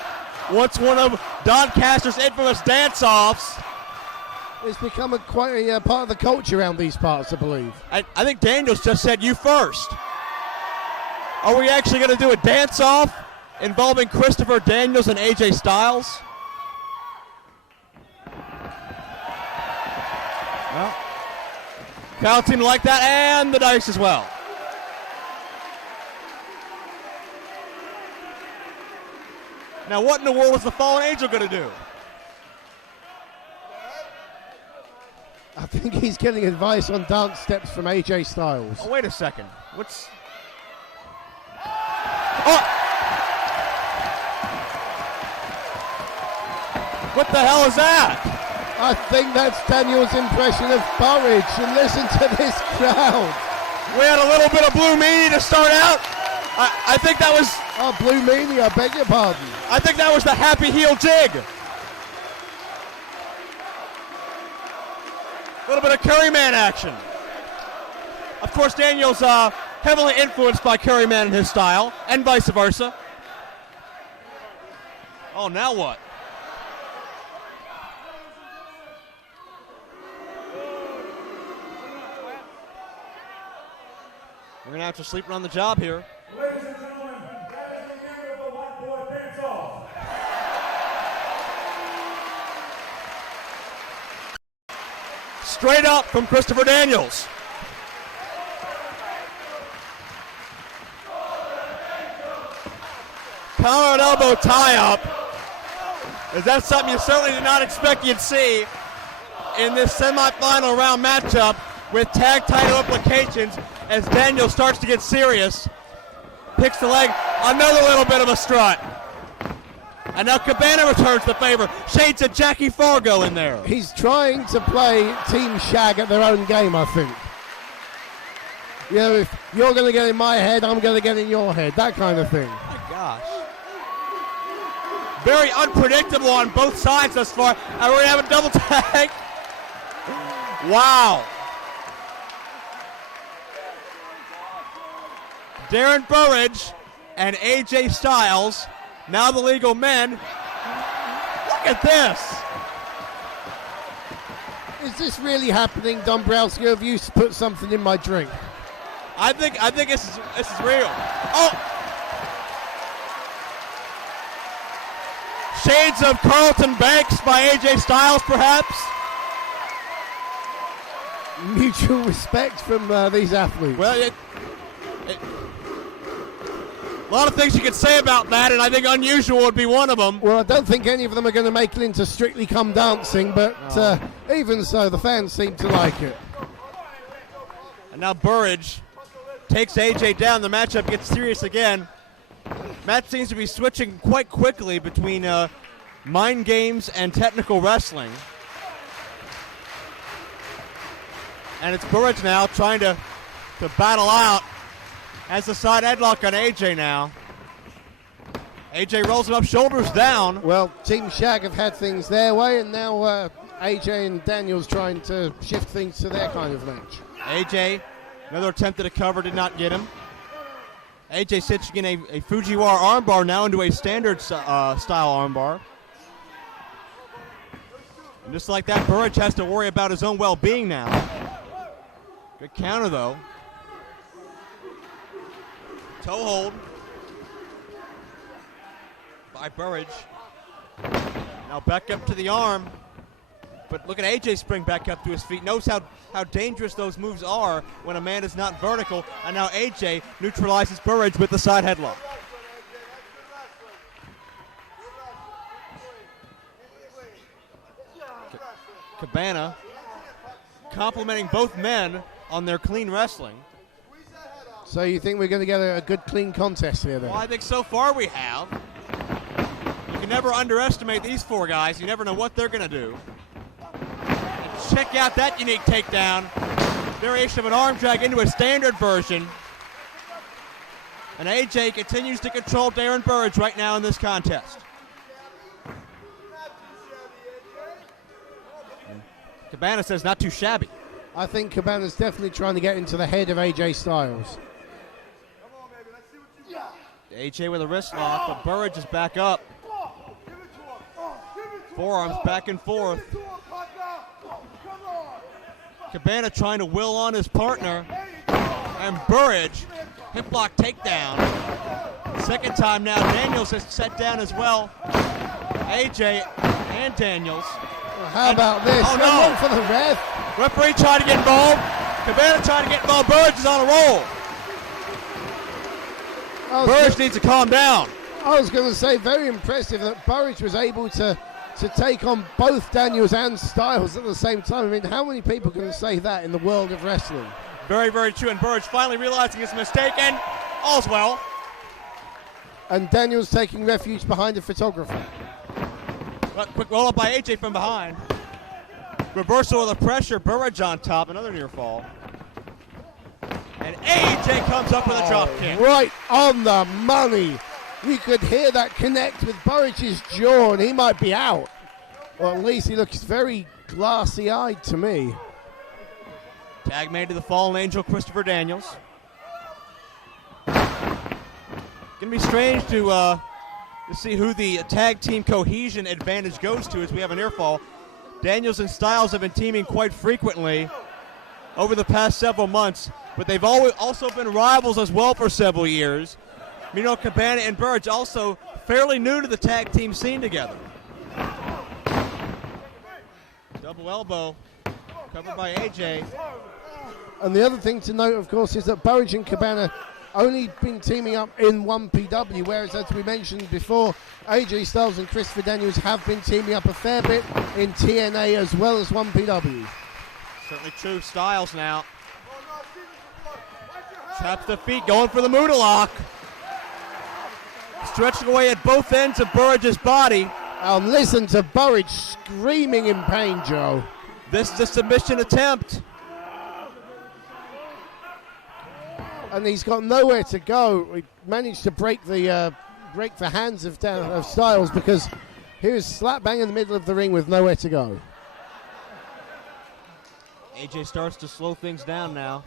wants one of Doncaster's infamous dance-offs. It's become quite a part of the culture around these parts, I believe. I think Daniels just said, "You first." Are we actually going to do a dance-off involving Christopher Daniels and AJ Styles? Well, crowd seemed to like that, and the dice as well. Now, what in the world is the Fallen Angel going to do? I think he's getting advice on dance steps from AJ Styles. Oh, wait a second. What's... Oh! What the hell is that? I think that's Daniel's impression of Burridge, and listen to this crowd. We had a little bit of Blue Meanie to start out. I think that was... Oh, Blue Meanie, I beg your pardon. I think that was the Happy Heel Jig. A little bit of Curryman action. Of course, Daniel's heavily influenced by Curryman in his style, and vice versa. Oh, now what? We're going to have to sleep on the job here. Ladies and gentlemen, that is the beginning of the White Boy Dance-Off. Straight up from Christopher Daniels. Collar elbow tie-up. Is that something you certainly did not expect you'd see in this semifinal round matchup with tag title implications as Daniel starts to get serious. Picks the leg, another little bit of a strut. And now Cabana returns the favor. Shades of Jackie Fargo in there. He's trying to play Team Shag at their own game, I think. You know, if you're going to get in my head, I'm going to get in your head. That kind of thing. My gosh. Very unpredictable on both sides thus far. And we're going to have a double tag. Wow. Darren Burridge and AJ Styles, now the legal men. Look at this. Is this really happening, Dombrowski? Have you put something in my drink? I think this is real. Oh! Shades of Carlton Banks by AJ Styles, perhaps. Mutual respect from these athletes. Well, a lot of things you could say about that, and I think unusual would be one of them. Well, I don't think any of them are going to make it into Strictly Come Dancing, but Even so, the fans seem to like it. And now Burridge takes AJ down. The matchup gets serious again. Matt seems to be switching quite quickly between mind games and technical wrestling. And it's Burridge now trying to battle out. Has the side headlock on AJ now. AJ rolls him up, shoulders down. Well, Team SHAG have had things their way, and now AJ and Daniels trying to shift things to their kind of match. AJ, another attempt at a cover, did not get him. AJ stitching in a Fujiwara armbar now into a standard style armbar. And just like that, Burridge has to worry about his own well-being now. Good counter, though. Toe hold by Burridge. Now back up to the arm. But look at AJ spring back up to his feet. Knows how dangerous those moves are when a man is not vertical. And now AJ neutralizes Burridge with the side headlock. Cabana complimenting both men on their clean wrestling. So you think we're going to get a good clean contest here then? Well, I think so far we have. You can never underestimate these four guys. You never know what they're going to do. And check out that unique takedown. Variation of an arm drag into a standard version. And AJ continues to control Darren Burridge right now in this contest. Cabana says not too shabby. I think Cabana's definitely trying to get into the head of AJ Styles. AJ with a wrist lock, but Burridge is back up. Forearms back and forth. Cabana trying to will on his partner. And Burridge, hip lock takedown. Second time now, Daniels has set down as well. AJ and Daniels. Well, how about this? Oh, no. One for the ref. Referee trying to get involved. Cabana trying to get involved. Burridge is on a roll. Burridge needs to calm down. I was going to say, very impressive that Burridge was able to take on both Daniels and Styles at the same time. I mean, how many people can say that in the world of wrestling? Very, very true. And Burridge finally realizing his mistake, and all's well. And Daniels taking refuge behind a photographer. But quick roll up by AJ from behind. Reversal of the pressure. Burridge on top. Another near fall. And AJ comes up with a drop kick. Right on the money. You could hear that connect with Burridge's jaw, and he might be out. Or at least he looks very glassy-eyed to me. Tag made to the fallen angel, Christopher Daniels. Gonna be strange to see who the tag team cohesion advantage goes to as we have an ear fall. Daniels and Styles have been teaming quite frequently over the past several months, but they've always also been rivals as well for several years. Meanwhile, Cabana and Burridge also fairly new to the tag team scene together. Double elbow, covered by AJ. And the other thing to note, of course, is that Burridge and Cabana only been teaming up in 1PW, whereas, as we mentioned before, AJ Styles and Christopher Daniels have been teaming up a fair bit in TNA as well as 1PW. Certainly true. Styles now. Taps the feet, going for the Muda lock. Stretching away at both ends of Burridge's body. And listen to Burridge screaming in pain, Joe. This is a submission attempt. And he's got nowhere to go. He managed to break the hands of Styles because he was slap bang in the middle of the ring with nowhere to go. AJ starts to slow things down now.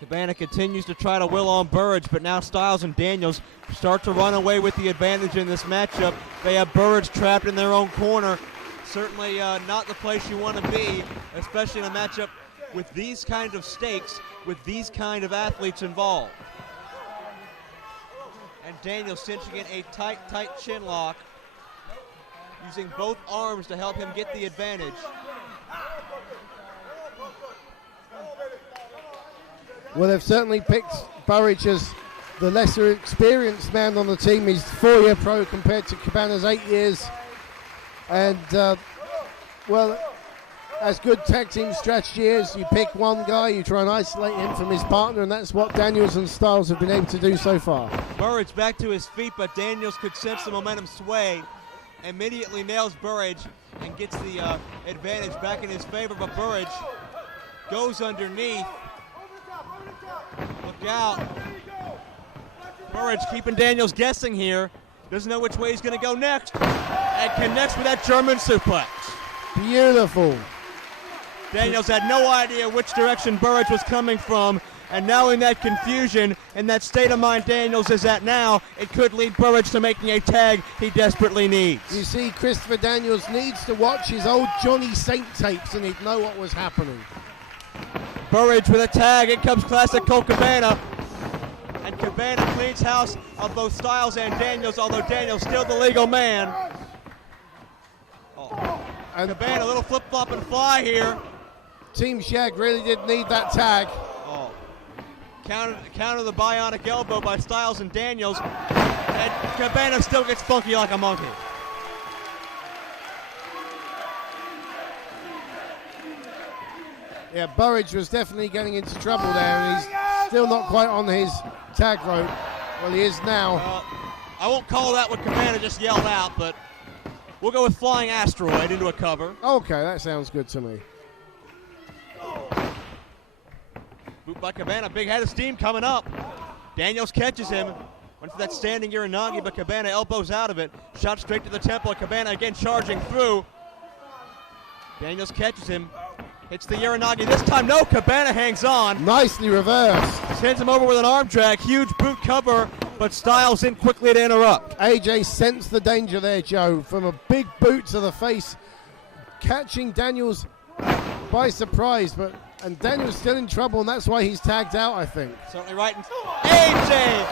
Cabana continues to try to will on Burridge, but now Styles and Daniels start to run away with the advantage in this matchup. They have Burridge trapped in their own corner. Certainly not the place you want to be, especially in a matchup with these kind of stakes, with these kind of athletes involved. And Daniels cinching in a tight chin lock, using both arms to help him get the advantage. Well, they've certainly picked Burridge as the lesser experienced man on the team. He's 4-year pro compared to Cabana's 8 years. And, well, as good tag team strategy is, you pick one guy, you try and isolate him from his partner, and that's what Daniels and Styles have been able to do so far. Burridge back to his feet, but Daniels could sense the momentum sway. Immediately nails Burridge and gets the advantage back in his favor, but Burridge goes underneath. Look out. Burridge keeping Daniels guessing here. Doesn't know which way he's going to go next. And connects with that German suplex. Beautiful. Daniels had no idea which direction Burridge was coming from, and now in that confusion, in that state of mind Daniels is at now, it could lead Burridge to making a tag he desperately needs. You see, Christopher Daniels needs to watch his old Johnny Saint tapes and he'd know what was happening. Burridge with a tag, in comes classic Colt Cabana. And Cabana cleans house of both Styles and Daniels, although Daniels still the legal man. And Cabana, a little flip-flop and fly here. Team Shag really did need that tag. Counter the bionic elbow by Styles and Daniels. And Cabana still gets funky like a monkey. Yeah, Burridge was definitely getting into trouble there, and he's still not quite on his tag rope. Well, he is now. I won't call that what Cabana just yelled out, but we'll go with Flying Asteroid into a cover. Okay, that sounds good to me. Boot by Cabana, big head of steam coming up. Daniels catches him. Went for that standing Uranagi, but Cabana elbows out of it. Shot straight to the temple. Cabana again charging through. Daniels catches him. Hits the Uranagi this time. No, Cabana hangs on. Nicely reversed. Sends him over with an arm drag. Huge boot cover, but Styles in quickly to interrupt. AJ sensed the danger there, Joe, from a big boot to the face, catching Daniels by surprise, and Daniels still in trouble, and that's why he's tagged out, I think. Certainly right. AJ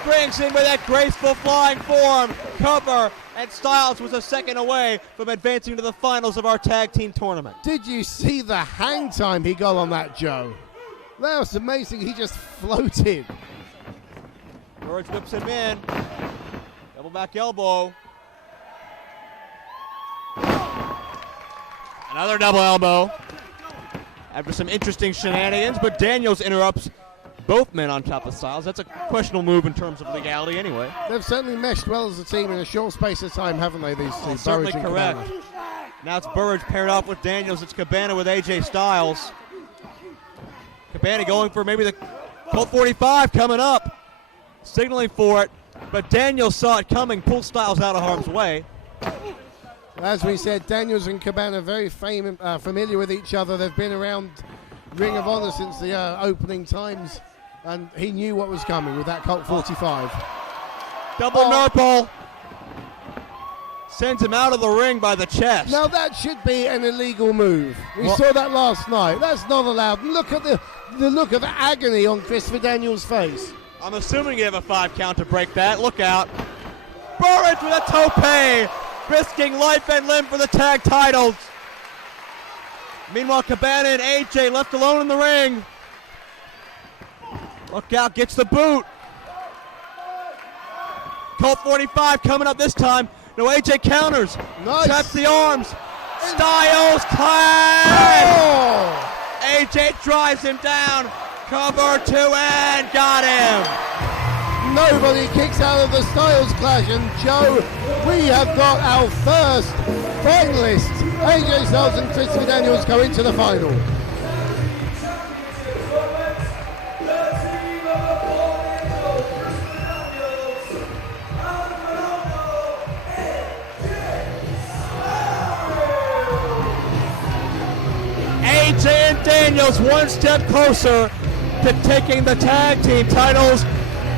springs in with that graceful flying form cover, and Styles was a second away from advancing to the finals of our tag team tournament. Did you see the hang time he got on that, Joe? That was amazing. He just floated. Burridge whips him in. Double back elbow. Another double elbow. After some interesting shenanigans, but Daniels interrupts both men on top of Styles. That's a questionable move in terms of legality anyway. They've certainly meshed well as a team in a short space of time, haven't they, these two? Certainly correct. Now it's Burridge paired off with Daniels. It's Cabana with AJ Styles. Cabana going for maybe the Colt 45 coming up. Signaling for it, but Daniels saw it coming, pulled Styles out of harm's way. As we said, Daniels and Cabana are very familiar with each other. They've been around Ring of Honor since the opening times, and he knew what was coming with that Colt 45. Double Nurple. Sends him out of the ring by the chest. Now that should be an illegal move. We saw that last night. That's not allowed. Look at the look of agony on Christopher Daniels' face. I'm assuming you have a 5 count to break that. Look out. Burridge with a tope, risking life and limb for the tag titles. Meanwhile, Cabana and AJ left alone in the ring. Look out, gets the boot. Colt 45 coming up this time. No, AJ counters. Nice. Traps the arms. Styles clash. Oh. AJ drives him down. Cover 2 and got him. Nobody kicks out of the Styles Clash, and Joe, we have got our first finalists. AJ Styles and Christopher Daniels go into the final. AJ and Daniels one step closer to taking the tag team titles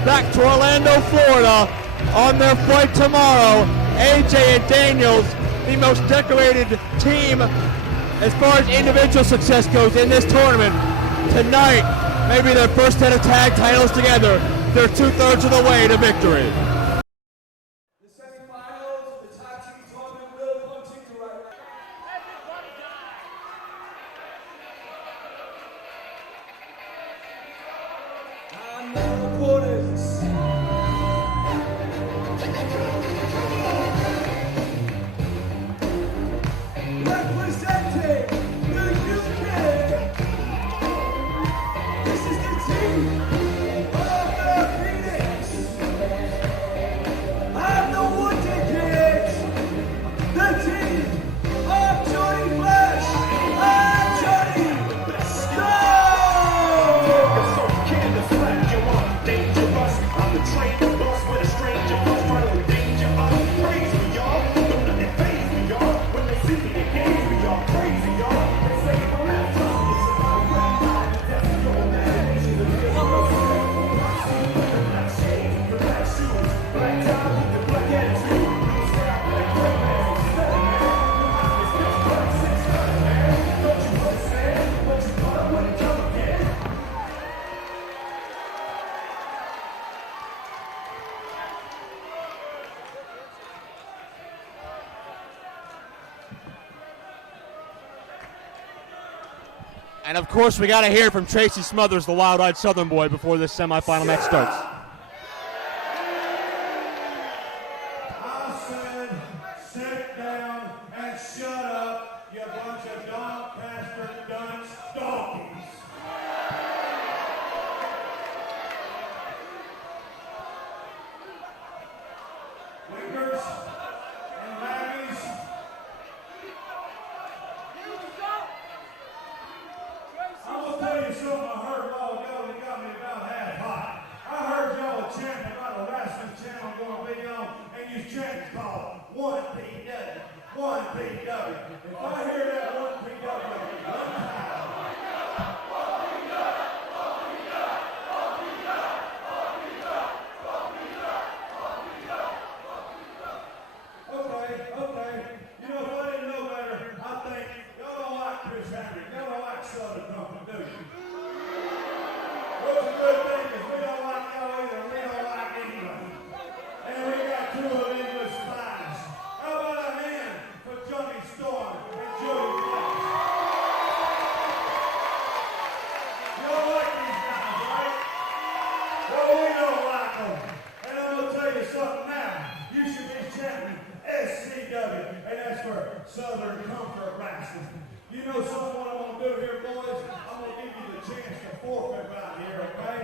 back to Orlando, Florida on their flight tomorrow. AJ and Daniels, the most decorated team as far as individual success goes in this tournament. Tonight, maybe their first set of tag titles together. They're 2/3 of the way to victory. The semi-finals, the tag team tournament will continue right now. And the opponents. Representing the And of course, we got to hear from Tracy Smothers, the wild-eyed Southern boy, before this semifinal match starts. I said, sit down and shut up, you bunch of Doncaster dunce donkeys. Winkers and laggies. I'm gonna tell you something I heard a while ago that got me about half hot. I heard y'all chanting about a wrestling channel going to be on, and you chanting called 1PW, 1PW. If I hear that 1PW one time, okay. You know, if I didn't know better, I think y'all don't like Chris Henry. Y'all don't like Southern Company, do you? What's a good thing is we don't like y'all either. We don't like England. And we got two of English spies. How about a hand for Johnny Storm and Jody Fox? Y'all like these guys, right? Well, we don't like them. And I'm going to tell you something now. You should be chanting SCW, and that's for Southern Comfort Wrestling. You know something what I'm going to do here, boys? I'm going to give you the chance to forfeit right here, okay?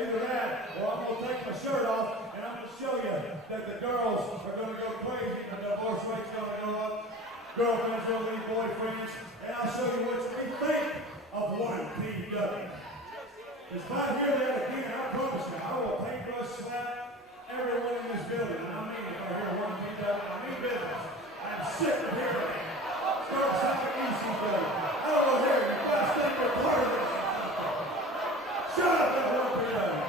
Either that, or I'm going to take my shirt off, and I'm going to show you that the girls are going to go crazy, and the divorce rate's going to go up. Girlfriends will leave boyfriends, and I'll show you what we think of 1PW. Because if I hear that again, I promise you, I will paintbrush slap everyone in this building. And I mean, if I hear 1PW, I mean business. I'm sick of hearing it. Darkside Aisu, baby. I don't want to hear you. Guys think you're part of this. Shut up, that 1PW.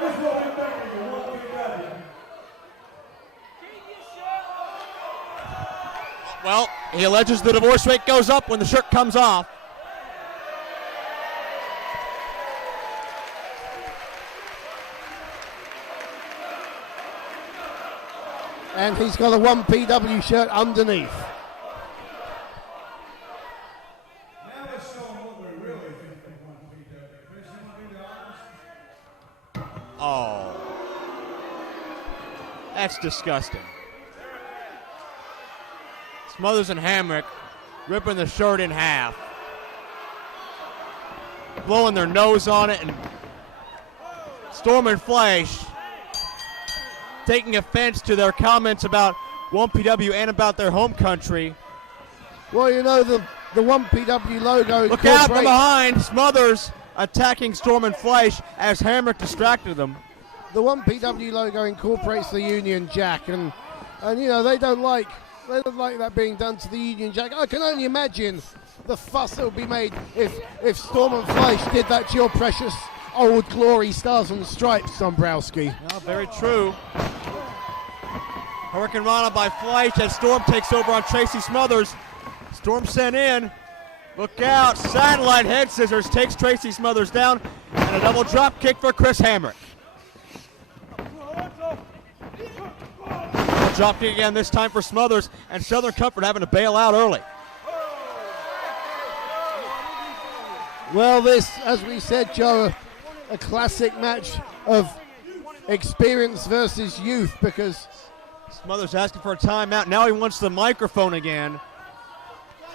This is what we think of you, 1PW. Well, he alleges the divorce rate goes up when the shirt comes off. And he's got a 1PW shirt underneath. Now let's show them what we really think of 1PW. Chris, you want to be the honest? Oh. That's disgusting. Smothers and Hamrick ripping the shirt in half. Blowing their nose on it, and Storm and Fleisch taking offense to their comments about 1PW and about their home country. Well, you know, the 1PW logo. Look out from behind. Smothers attacking Storm and Fleisch as Hamrick distracted them. The 1PW logo incorporates the Union Jack, and you know, they don't like that being done to the Union Jack. I can only imagine the fuss that would be made if Storm and Fleisch did that to your precious old glory Stars and Stripes, Dombrowski. No, very true. Hurricane Rana by Fleisch as Storm takes over on Tracy Smothers. Storm sent in. Look out. Satellite head scissors takes Tracy Smothers down. And a double drop kick for Chris Hamrick. Drop kick again, this time for Smothers. And Southern Comfort having to bail out early. Well, this, as we said, Joe, a classic match of experience versus youth, because Smothers asking for a timeout. Now he wants the microphone again.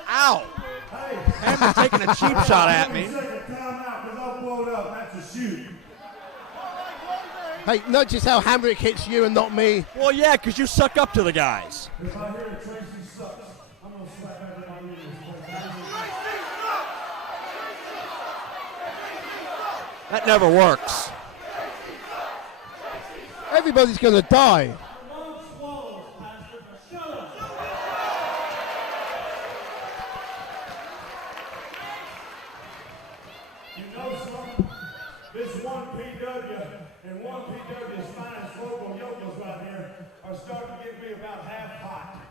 Ow! Hamrick taking a cheap shot at me. Hey, notice how Hamrick hits you and not me. Well, yeah, because you suck up to the guys. If I hear that Tracy sucks, I'm going to slap everybody in this. That never works. Everybody's going to die. You know something? This 1PW and 1PW's finest local yokels right here are starting to get me about half hot.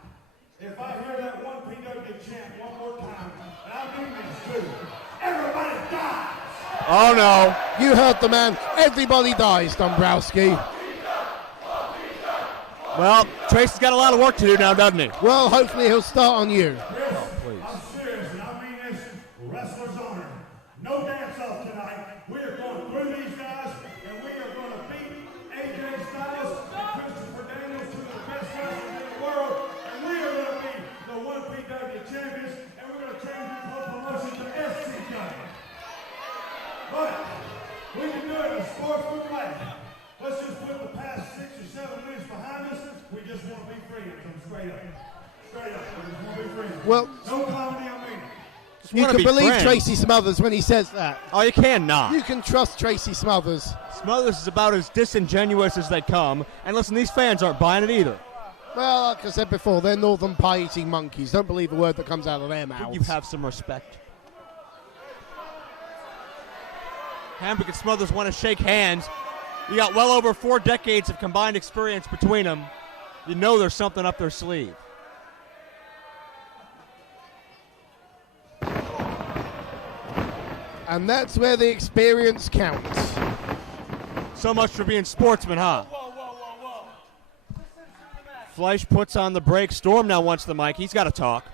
If I hear that 1PW chant one more time, and I mean this too, everybody dies! Oh no. You heard the man. Everybody dies, Dombrowski. Well, Tracy's got a lot of work to do now, doesn't he? Well, hopefully he'll start on you. Chris, I'm serious, and I mean this. Wrestler's honor. No dance off tonight. We are going through these guys, and we are going to beat AJ Styles and Christopher Daniels, two of the best wrestlers in the world, and we are going to be the 1PW champions, and we're going to change the whole promotion to SCW. But we can do it in a sportsman way. Let's just put the past 6 or 7 minutes behind us. We just want to be free. Come straight up. Straight up. We just want to be free. Well, no comedy, I mean it. You can believe friends. Tracy Smothers when he says that. Oh, you cannot. You can trust Tracy Smothers. Smothers is about as disingenuous as they come. And listen, these fans aren't buying it either. Well, like I said before, they're northern pie-eating monkeys. Don't believe a word that comes out of their mouths. You have some respect. Hambrick and Smothers want to shake hands. You got well over 4 decades of combined experience between them. You know there's something up their sleeve. And that's where the experience counts. So much for being sportsmen, huh? Fleisch puts on the brake. Storm now wants the mic. He's got to talk.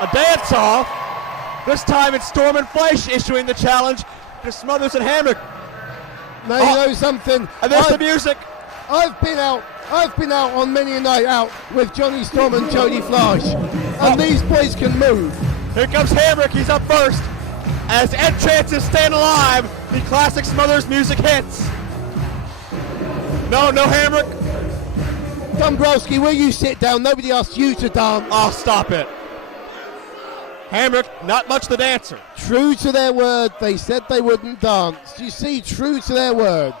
A dance-off. This time it's Storm and Fleisch issuing the challenge to Smothers and Hambrick. Now you know something. And there's the music. I've been out on many a night out with Johnny Storm and Jody Fleisch, and these boys can move. Here comes Hambrick. He's up first. As Ed Chances Stand Alive, the classic Smothers music hits. No Hambrick. Dombrowski, will you sit down? Nobody asked you to dance. Oh, stop it. Hambrick, not much the dancer. True to their word, they said they wouldn't dance. You see, true to their word.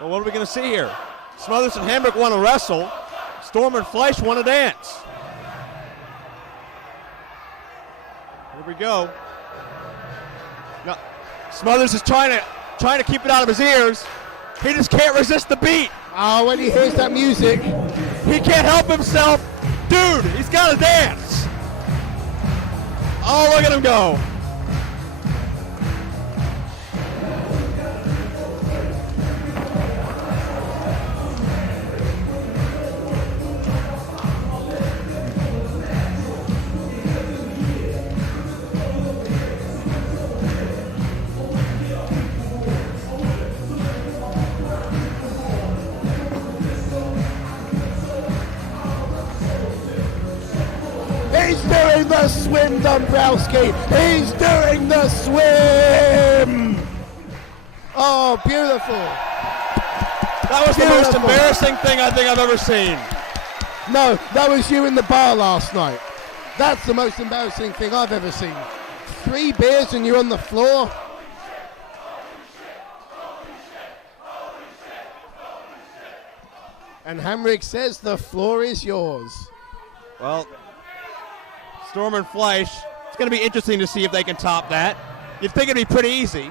Well, what are we going to see here? Smothers and Hambrick want to wrestle. Storm and Fleisch want to dance. Here we go. No, Smothers is trying to keep it out of his ears. He just can't resist the beat. Oh, when he hears that music. He can't help himself. Dude, he's got to dance. Oh, look at him go. He's doing the swim, Dombrowski. He's doing the swim. Oh, beautiful. That was the most embarrassing thing I think I've ever seen. No, that was you in the bar last night. That's the most embarrassing thing I've ever seen. 3 beers and you're on the floor. And Hambrick says the floor is yours. Well, Storm and Fleisch, it's going to be interesting to see if they can top that. You'd think it'd be pretty easy.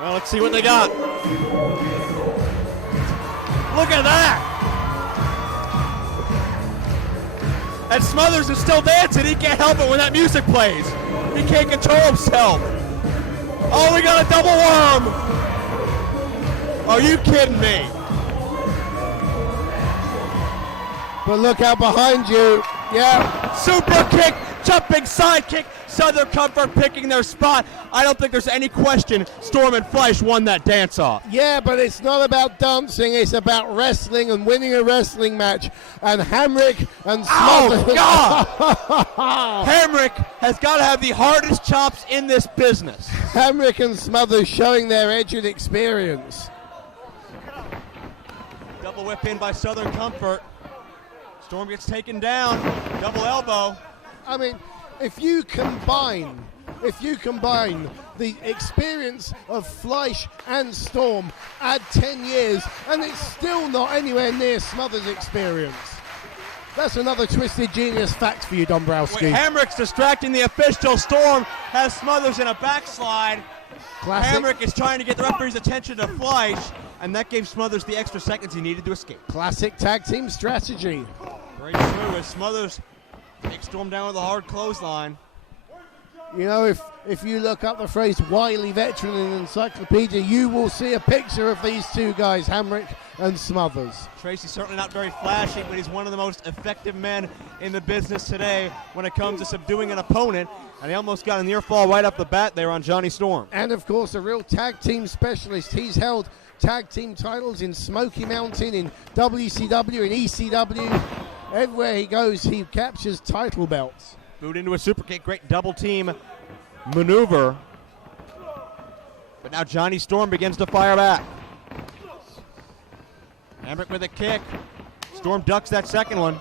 Well, let's see what they got. Look at that! And Smothers is still dancing. He can't help it when that music plays. He can't control himself. Oh, we got a double worm. Are you kidding me? But look out behind you. Yeah. Super kick, jumping side kick. Southern Comfort picking their spot. I don't think there's any question Storm and Fleisch won that dance-off. Yeah, but it's not about dancing. It's about wrestling and winning a wrestling match. And Hambrick and Smothers. Oh, God! Hambrick has got to have the hardest chops in this business. Hambrick and Smothers showing their edge and experience. Double whip in by Southern Comfort. Storm gets taken down. Double elbow. I mean, if you combine the experience of Fleisch and Storm, add 10 years, and it's still not anywhere near Smothers' experience. That's another Twisted Genius fact for you, Dombrowski. Hamrick's distracting the official. Storm has Smothers in a backslide. Classic. Hamrick is trying to get the referee's attention to Fleisch, and that gave Smothers the extra seconds he needed to escape. Classic tag team strategy. Very true, as Smothers takes Storm down with a hard clothesline. You know, if you look up the phrase wily veteran in encyclopedia, you will see a picture of these two guys, Hamrick and Smothers. Tracy's certainly not very flashy, but he's one of the most effective men in the business today when it comes to subduing an opponent, and he almost got a near fall right off the bat there on Johnny Storm. And of course, a real tag team specialist. He's held tag team titles in Smoky Mountain, in WCW, in ECW. Everywhere he goes, he captures title belts. Boot into a super kick, great double team maneuver. But now Johnny Storm begins to fire back. Hamrick with a kick. Storm ducks that second one.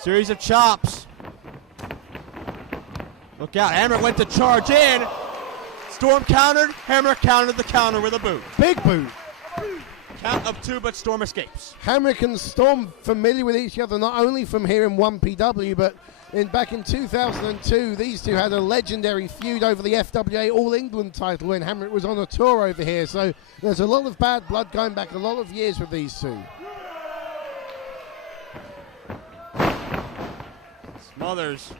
Series of chops. Look out, Hamrick went to charge in. Storm countered, Hamrick countered the counter with a boot. Big boot. Count of two, but Storm escapes. Hamrick and Storm familiar with each other, not only from here in 1PW, but back in 2002, these two had a legendary feud over the FWA All England title when Hamrick was on a tour over here. So there's a lot of bad blood going back a lot of years with these two. Smothers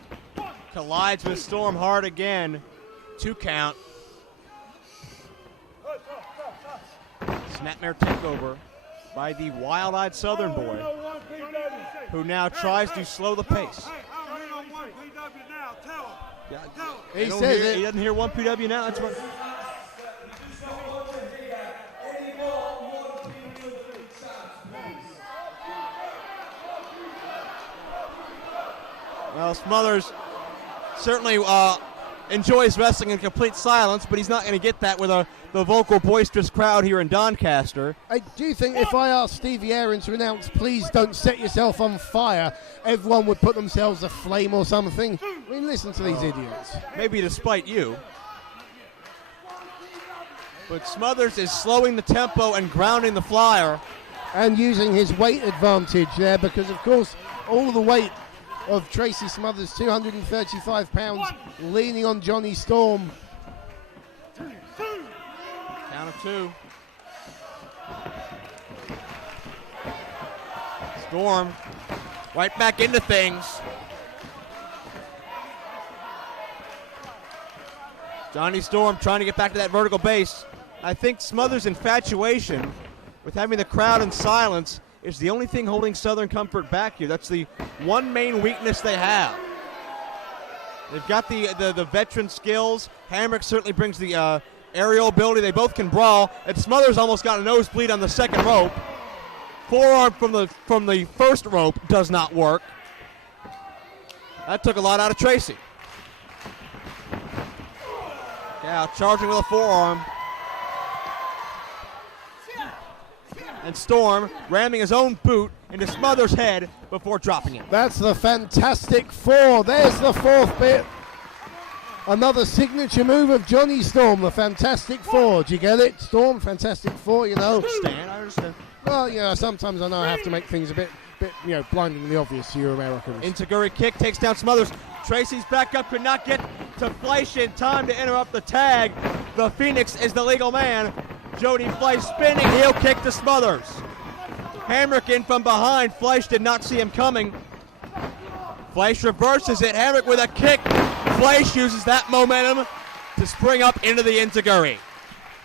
collides with Storm hard again. 2 count. Snapmare takeover by the wild-eyed Southern boy, who now tries to slow the pace. He says it. He doesn't hear 1PW now. That's what. Well, Smothers certainly enjoys wrestling in complete silence, but he's not going to get that with the vocal, boisterous crowd here in Doncaster. I do think if I asked Stevie Aaron to announce, please don't set yourself on fire, everyone would put themselves aflame or something. I mean, listen to these idiots. Maybe despite you. But Smothers is slowing the tempo and grounding the flyer. And using his weight advantage there, because, of course, all the weight of Tracy Smothers, 235 pounds, leaning on Johnny Storm. Count of 2. Storm right back into things. Johnny Storm trying to get back to that vertical base. I think Smothers' infatuation with having the crowd in silence is the only thing holding Southern Comfort back here. That's the one main weakness they have. They've got the veteran skills. Hamrick certainly brings the aerial ability. They both can brawl. And Smothers almost got a nosebleed on the second rope. Forearm from the first rope does not work. That took a lot out of Tracy. Yeah, charging with a forearm. And Storm ramming his own boot into Smothers' head before dropping it. That's the Fantastic Four. There's the fourth bit. Another signature move of Johnny Storm, the Fantastic Four. Do you get it? Storm, Fantastic Four, you know. I understand. Well, you know, sometimes I know I have to make things a bit blindingly obvious to you Americans. Integuri kick takes down Smothers. Tracy's back up, could not get to Fleisch in time to interrupt the tag. The Phoenix is the legal man. Jody Fleisch spinning heel kick to Smothers. Hamrick in from behind. Fleisch did not see him coming. Fleisch reverses it. Hamrick with a kick. Fleisch uses that momentum to spring up into the Integuri.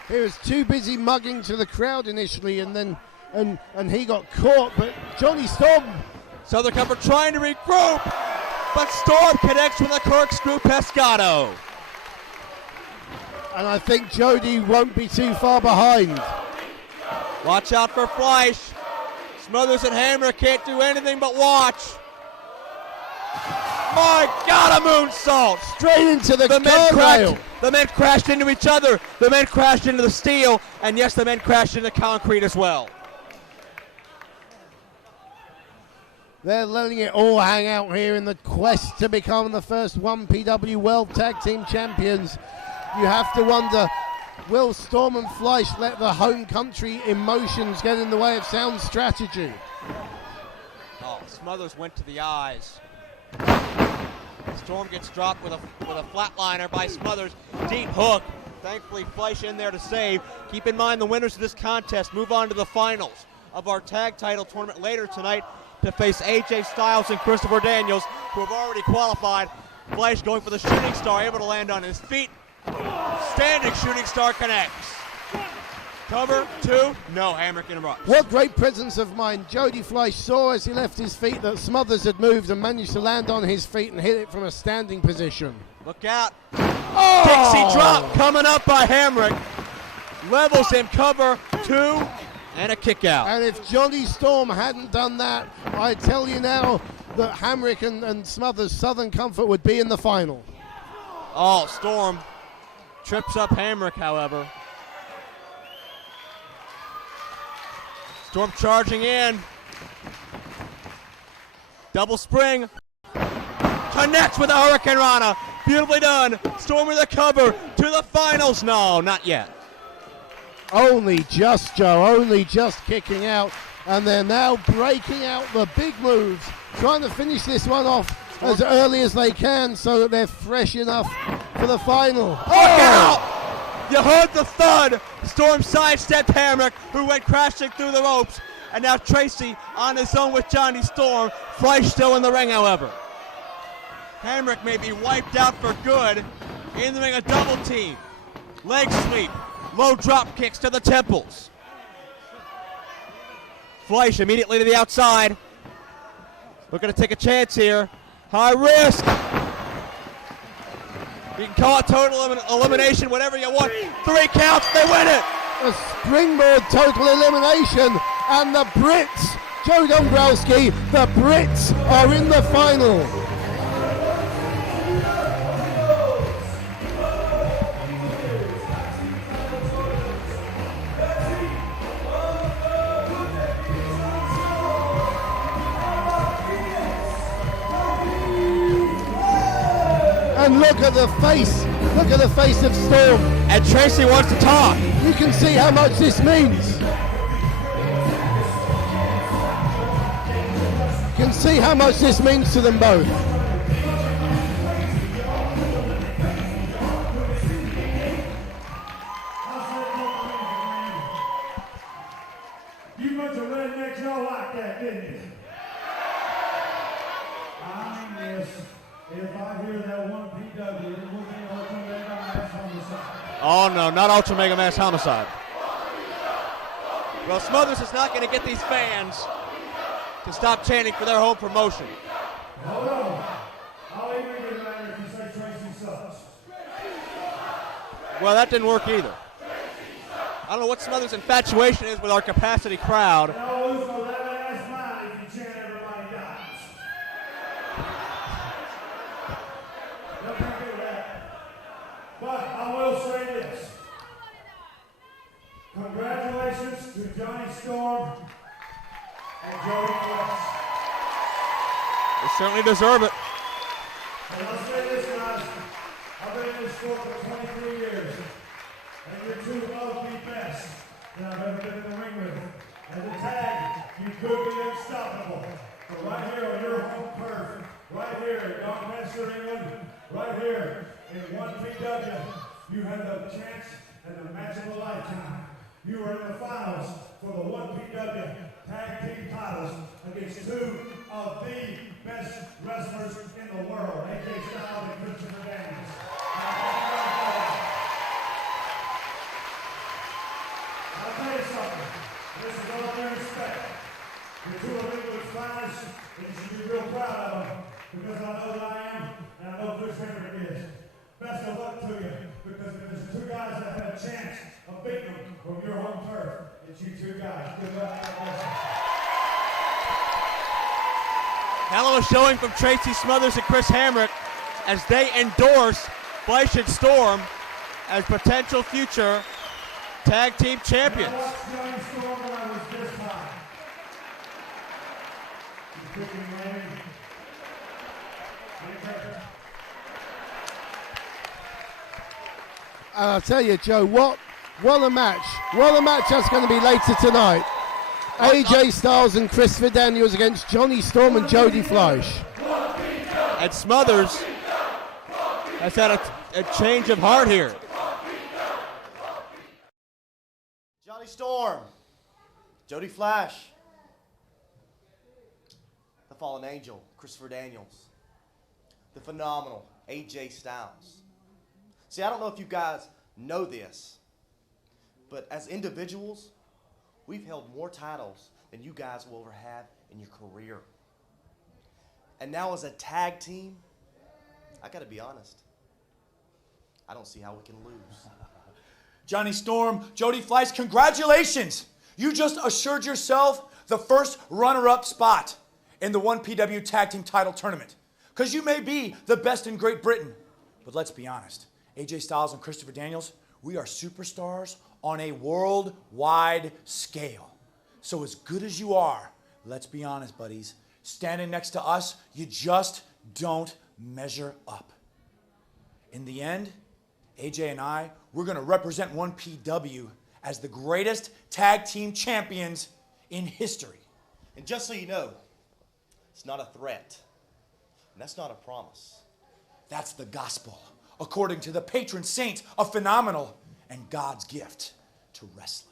He was too busy mugging to the crowd initially, and then and he got caught. But Johnny Storm, Southern Comfort trying to regroup, but Storm connects with a corkscrew pescado. And I think Jody won't be too far behind. Watch out for Fleisch. Smothers and Hamrick can't do anything but watch. My God, a moonsault! Straight into the guardrail. The men crashed into each other. The men crashed into the steel. And yes, the men crashed into concrete as well. They're letting it all hang out here in the quest to become the first 1PW World Tag Team Champions. You have to wonder, will Storm and Fleisch let the home country emotions get in the way of sound strategy? Oh, Smothers went to the eyes. Storm gets dropped with a flatliner by Smothers. Deep hook. Thankfully, Fleisch in there to save. Keep in mind the winners of this contest move on to the finals of our tag title tournament later tonight to face AJ Styles and Christopher Daniels, who have already qualified. Fleisch going for the shooting star, able to land on his feet. Standing shooting star connects. Cover, 2, no, Hamrick interrupts. What great presence of mind. Jody Fleisch saw as he left his feet that Smothers had moved and managed to land on his feet and hit it from a standing position. Look out. Oh! Dixie drop coming up by Hamrick. Levels him, cover, 2, and a kick out. And if Johnny Storm hadn't done that, I tell you now that Hamrick and Smothers' Southern Comfort would be in the final. Oh, Storm trips up Hamrick, however. Storm charging in. Double spring. Connects with a Hurricane Rana. Beautifully done. Storm with a cover to the finals. No, not yet. Only just, Joe, only just kicking out. And they're now breaking out the big moves, trying to finish this one off as early as they can so that they're fresh enough for the final. Look out! You heard the thud. Storm sidestepped Hamrick, who went crashing through the ropes. And now Tracy on his own with Johnny Storm. Fleisch still in the ring, however. Hamrick may be wiped out for good. In the ring, a double team. Leg sweep. Low drop kicks to the temples. Fleisch immediately to the outside. Looking to take a chance here. High risk. You can call it total elimination, whatever you want. 3 counts, they win it. A springboard total elimination, and the Brits, Joe Dombrowski, the Brits are in the final. And look at the face of Storm. And Tracy wants to talk. You can see how much this means. You can see how much this means to them both. You bunch of rednecks, y'all like that, didn't you? Yes. If I hear that 1PW, it will be Ultra Mega Mass Homicide. Oh no, not Ultra Mega Mass Homicide. Well, Smothers is not going to get these fans to stop chanting for their home promotion. Hold on. I'll even get it matter if you say Tracy sucks. Well, that didn't work either. I don't know what Smothers' infatuation is with our capacity crowd. No, lose no that ass mind if you chant everybody dies. Nothing to do that. But I will say this. Congratulations to Johnny Storm and Jody Fleisch. They certainly deserve it. And I'll say this, guys. I've been in this sport for 23 years. And you're two of the best that I've ever been in the ring with. As a tag, you could be unstoppable. But right here on your home turf, right here in Doncaster, England, right here in 1PW, you had the chance and the match of a lifetime. You were in the finals for the 1PW tag team titles against two of the best wrestlers in the world, AJ Styles and Christopher Daniels. I'll tell you something. This is all due respect. You're two of England's finest, and you should be real proud of them, because I know that I am, and I know Chris Henry is. Best of luck to you, because if there's two guys that had a chance of beating them from your home turf, it's you two guys. Good luck. Hell of a showing from Tracy Smothers and Chris Hamrick as they endorse Fleisch and Storm as potential future tag team champions. I watched Johnny Storm when I was this high. He's kicking I'll tell you, Joe, what a match. What a match that's going to be later tonight. AJ Styles and Christopher Daniels against Johnny Storm and Jody Fleisch. And Smothers has had a change of heart here. Johnny Storm, Jody Fleisch, the Fallen Angel, Christopher Daniels, the phenomenal AJ Styles. See, I don't know if you guys know this, but as individuals, we've held more titles than you guys will ever have in your career. And now as a tag team, I gotta be honest, I don't see how we can lose. Johnny Storm, Jody Fleisch, congratulations! You just assured yourself the first runner-up spot in the 1PW Tag Team Title Tournament. Because you may be the best in Great Britain, but let's be honest, AJ Styles and Christopher Daniels, we are superstars on a worldwide scale. So as good as you are, let's be honest, buddies, standing next to us, you just don't measure up. In the end, AJ and I, we're gonna represent 1PW as the greatest tag team champions in history. And just so you know, it's not a threat, and that's not a promise. That's the gospel, according to the patron saint of Phenomenal and God's gift to wrestling.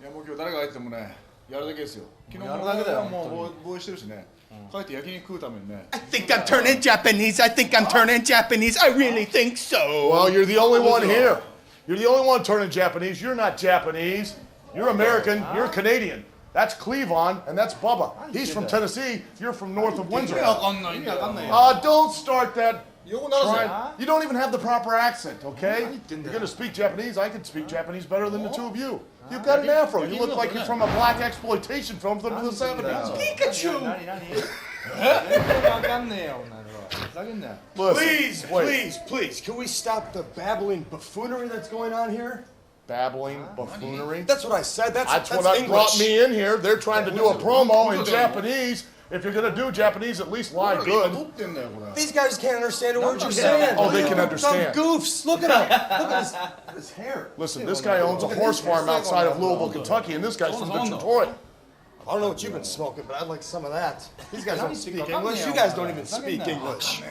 いやもう今日誰が入ってもね、やるだけですよ。昨日やるだけだよもう防衛してるしね。帰って焼肉食うためにね。I think I'm turning Japanese. I think I'm turning Japanese. I really think so. Well, you're the only one here. You're the only one turning Japanese. You're not Japanese. You're American. You're Canadian. That's Cleavon, and that's Bubba. He's from Tennessee. You're from north of Windsor. Don't start that. You don't even have the proper accent, okay? You're going to speak Japanese. I can speak Japanese better than the two of you. You've got an afro. You look like you're from a black exploitation film from the 70s. Pikachu! Please, can we stop the babbling buffoonery that's going on here? Babbling buffoonery? That's what I said. That's what English. brought me in here. They're trying to do a promo in Japanese. If you're going to do Japanese, at least lie good. These guys can't understand a word you're saying. Oh, they can understand. Some goofs. Look at him. Look at his hair. Listen, this guy owns a horse farm outside of Louisville, Kentucky, and this guy's from Detroit. I don't know what you've been smoking, but I'd like some of that. These guys don't speak English. You guys don't even speak English.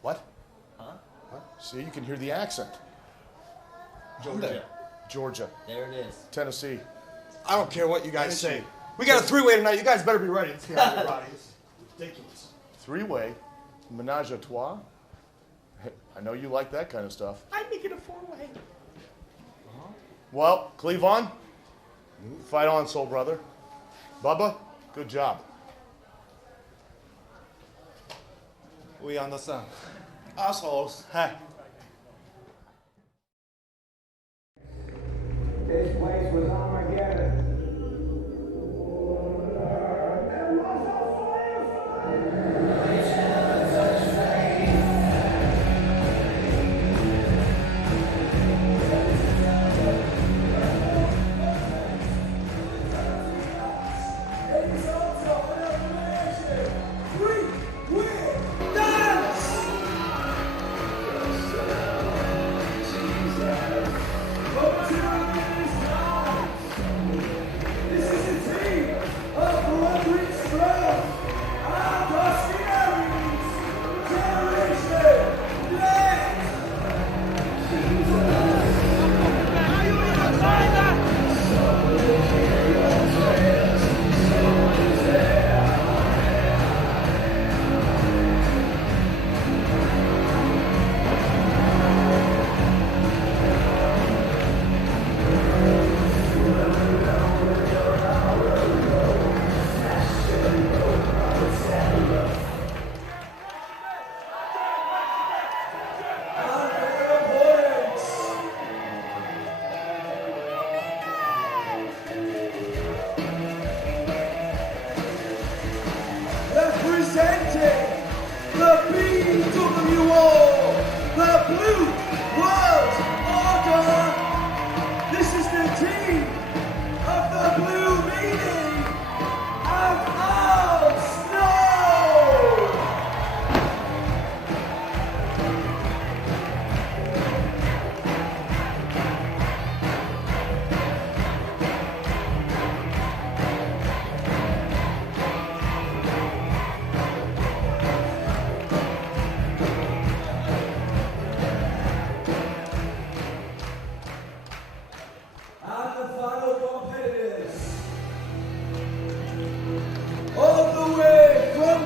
What? See, you can hear the accent. Georgia. There it is. Tennessee. I don't care what you guys say. We got a three-way tonight. You guys better be ready. Let's see how you're ready. It's ridiculous. Three-way? Menage a trois? I know you like that kind of stuff. I make it a four-way. Well, Cleavon, fight on, soul brother. Bubba, good job. We understand. Assholes. Hey. This place was Armageddon.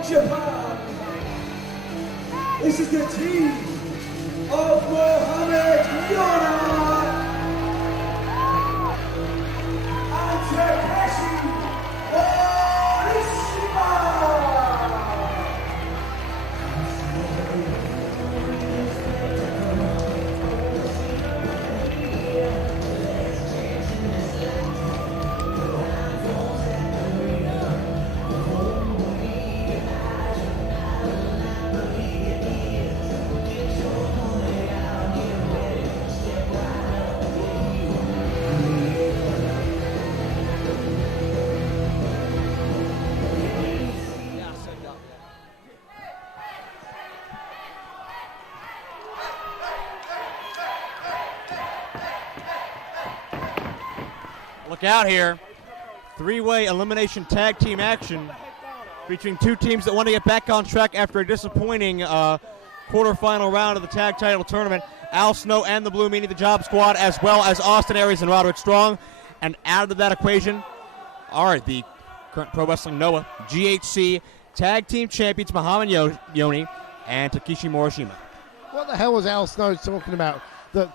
Japan. This is the team of Mohamed Yona and Takeshi Morishima. Look out here. Three-way elimination tag team action featuring two teams that want to get back on track after a disappointing quarterfinal round of the tag title tournament. Al Snow and the Blue Meanie, the Job Squad, as well as Austin Aries and Roderick Strong. And out of that equation are the current Pro Wrestling Noah GHC tag team champions Muhammad Yoni and Takeshi Morishima. What the hell was Al Snow talking about? That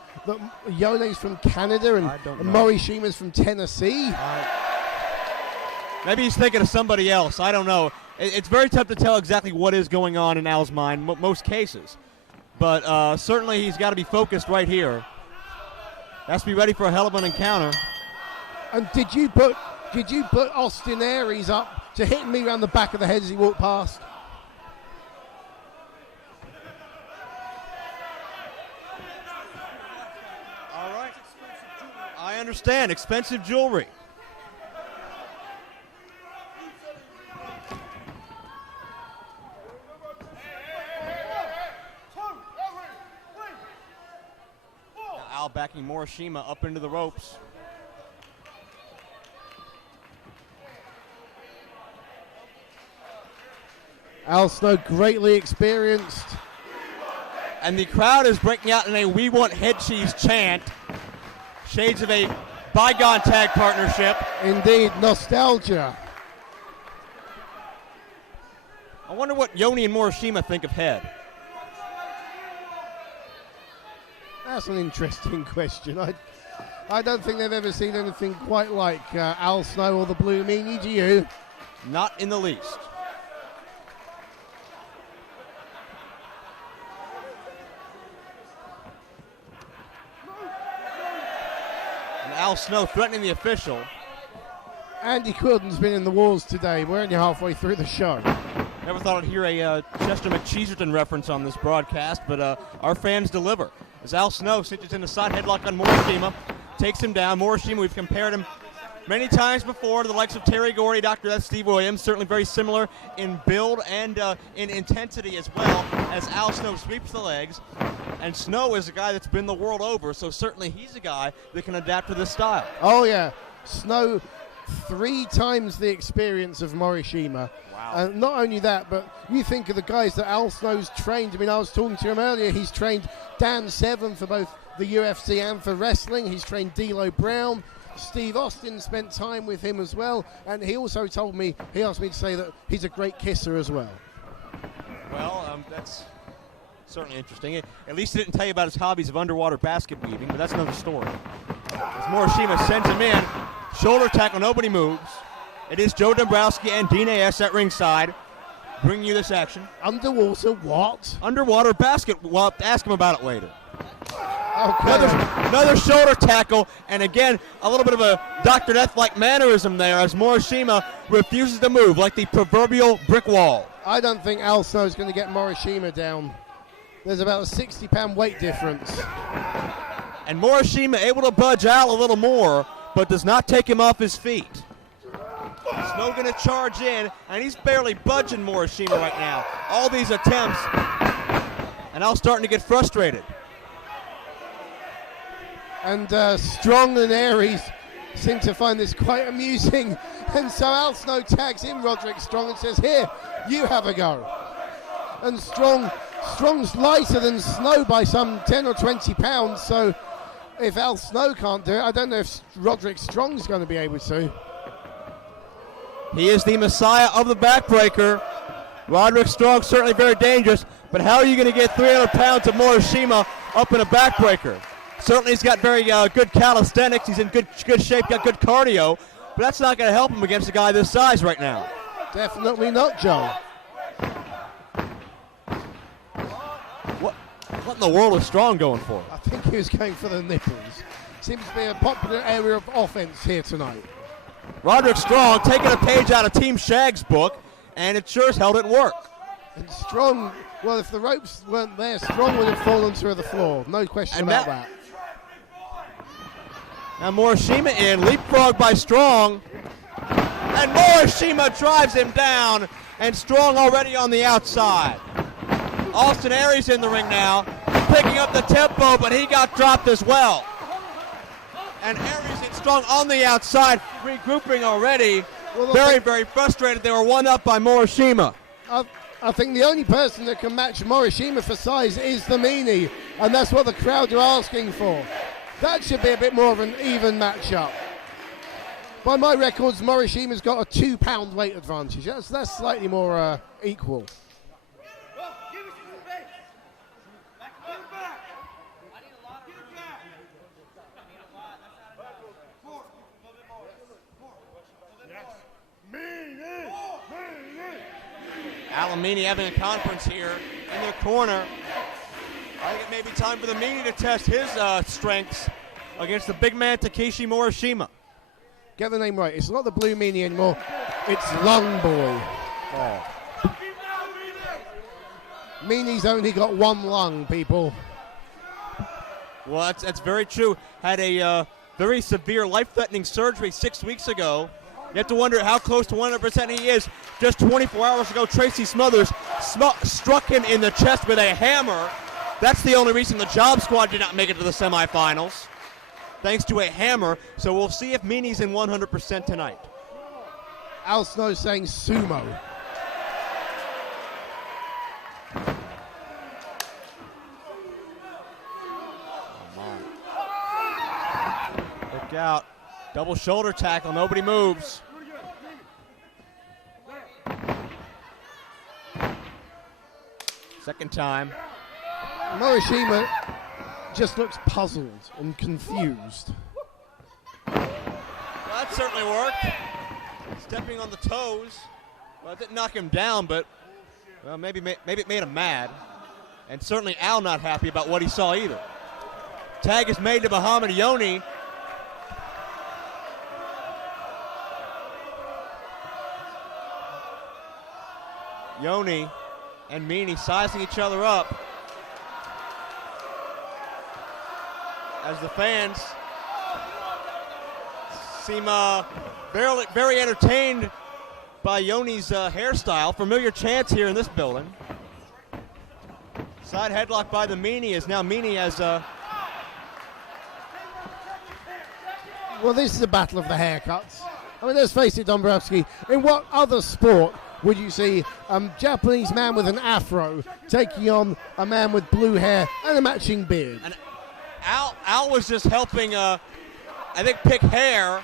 Yone's from Canada and Morishima's from Tennessee? Maybe he's thinking of somebody else. I don't know. It's very tough to tell exactly what is going on in Al's mind, most cases. But certainly he's got to be focused right here. Has to be ready for a hell of an encounter. And did you put Austin Aries up to hitting me around the back of the head as he walked past? All right. I understand. Expensive jewelry. Al backing Morishima up into the ropes. Al Snow greatly experienced. And the crowd is breaking out in a "We Want Head Cheese" chant. Shades of a bygone tag partnership. Indeed, nostalgia. I wonder what Yoni and Morishima think of Head. That's an interesting question. I don't think they've ever seen anything quite like Al Snow or the Blue Meanie, do you? Not in the least. And Al Snow threatening the official. Andy Quilden's been in the wars today. We're only halfway through the show. Never thought I'd hear a Chester McCheeserton reference on this broadcast, but our fans deliver. As Al Snow cinches in a side headlock on Morishima, takes him down. Morishima, we've compared him many times before to the likes of Terry Gordy, Dr. F. Steve Williams, certainly very similar in build and in intensity as well, as Al Snow sweeps the legs. And Snow is a guy that's been the world over, so certainly he's a guy that can adapt to this style. Oh, yeah. Snow, 3 times the experience of Morishima. Wow. And not only that, but you think of the guys that Al Snow's trained. I mean, I was talking to him earlier. He's trained Dan Severn for both the UFC and for wrestling. He's trained D'Lo Brown. Steve Austin spent time with him as well. And he also told me, he asked me to say that he's a great kisser as well. Well, that's certainly interesting. At least he didn't tell you about his hobbies of underwater basket weaving, but that's another story. As Morishima sends him in, shoulder tackle, nobody moves. It is Joe Dombrowski and Dean A.S. at ringside bringing you this action. Underwater what? Underwater basket. Well, ask him about it later. Okay. Another shoulder tackle, and again, a little bit of a Dr. Death-like mannerism there as Morishima refuses to move like the proverbial brick wall. I don't think Al Snow's going to get Morishima down. There's about a 60-pound weight difference. And Morishima able to budge Al a little more, but does not take him off his feet. Snow going to charge in, and he's barely budging Morishima right now. All these attempts, and Al's starting to get frustrated. And Strong and Aries seem to find this quite amusing. And so Al Snow tags in Roderick Strong and says, "Here, you have a go." And Strong's lighter than Snow by some 10 or 20 pounds, so if Al Snow can't do it, I don't know if Roderick Strong's going to be able to. He is the messiah of the backbreaker. Roderick Strong certainly very dangerous, but how are you going to get 300 pounds of Morishima up in a backbreaker? Certainly he's got very good calisthenics, he's in good shape, got good cardio, but that's not going to help him against a guy this size right now. Definitely not, Joe. What in the world is Strong going for? I think he was going for the nipples. Seems to be a popular area of offense here tonight. Roderick Strong taking a page out of Team Shag's book, and it sure as hell didn't work. And Strong, well, if the ropes weren't there, Strong would have fallen to the floor. No question about that. Now Morishima in, leapfrog by Strong. And Morishima drives him down, and Strong already on the outside. Austin Aries in the ring now, picking up the tempo, but he got dropped as well. And Aries and Strong on the outside, regrouping already. Well, very frustrated. They were one up by Morishima. I think the only person that can match Morishima for size is the Meanie, and that's what the crowd are asking for. That should be a bit more of an even matchup. By my records, Morishima's got a 2-pound weight advantage. That's slightly more equal. Alan Meanie having a conference here in their corner. I think it may be time for the Meanie to test his strengths against the big man Takeshi Morishima. Get the name right. It's not the Blue Meanie anymore. It's Lung Boy. Oh. Meanie's only got one lung, people. Well, that's very true. Had a very severe life-threatening surgery 6 weeks ago. You have to wonder how close to 100% he is. Just 24 hours ago, Tracy Smothers struck him in the chest with a hammer. That's the only reason the Job Squad did not make it to the semifinals, thanks to a hammer. So we'll see if Meanie's in 100% tonight. Al Snow saying sumo. Look out. Double shoulder tackle. Nobody moves. Second time. Morishima just looks puzzled and confused. Well, that certainly worked. Stepping on the toes. Well, it didn't knock him down, but well, maybe it made him mad. And certainly Al not happy about what he saw either. Tag is made to Muhammad Yoni. Yoni and Meanie sizing each other up as the fans seem very entertained by Yoni's hairstyle. Familiar chants here in this building. Side headlock by the Meanie as now Meanie has Well, this is a battle of the haircuts. I mean, let's face it, Dombrowski, in what other sport would you see a Japanese man with an afro taking on a man with blue hair and a matching beard? And Al was just helping, I think, pick hair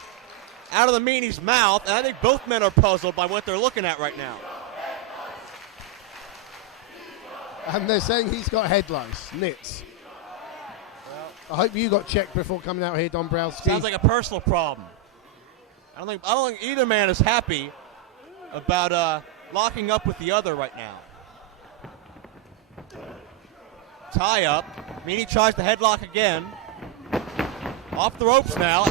out of the Meanie's mouth, and I think both men are puzzled by what they're looking at right now. And they're saying he's got head lice, nits. I hope you got checked before coming out here, Dombrowski. Sounds like a personal problem. I don't think either man is happy about locking up with the other right now. Tie up. Meanie tries the headlock again. Off the ropes now.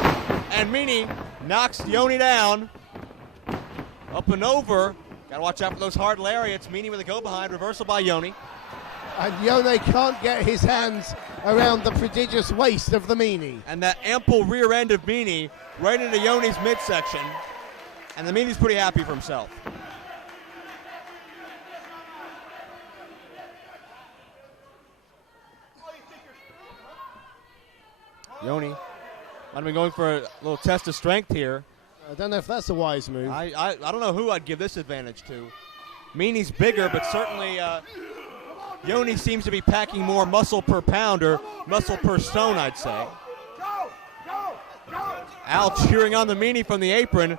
And Meanie knocks Yoni down. Up and over. Gotta watch out for those hard lariats. Meanie with a go behind. Reversal by Yoni. And Yoni can't get his hands around the prodigious waist of the Meanie. And that ample rear end of Meanie right into Yoni's midsection. And the Meanie's pretty happy for himself. Yoni might have been going for a little test of strength here. I don't know if that's a wise move. I don't know who I'd give this advantage to. Meanie's bigger, but certainly Yoni seems to be packing more muscle per pound or muscle per stone, I'd say. Al cheering on the Meanie from the apron.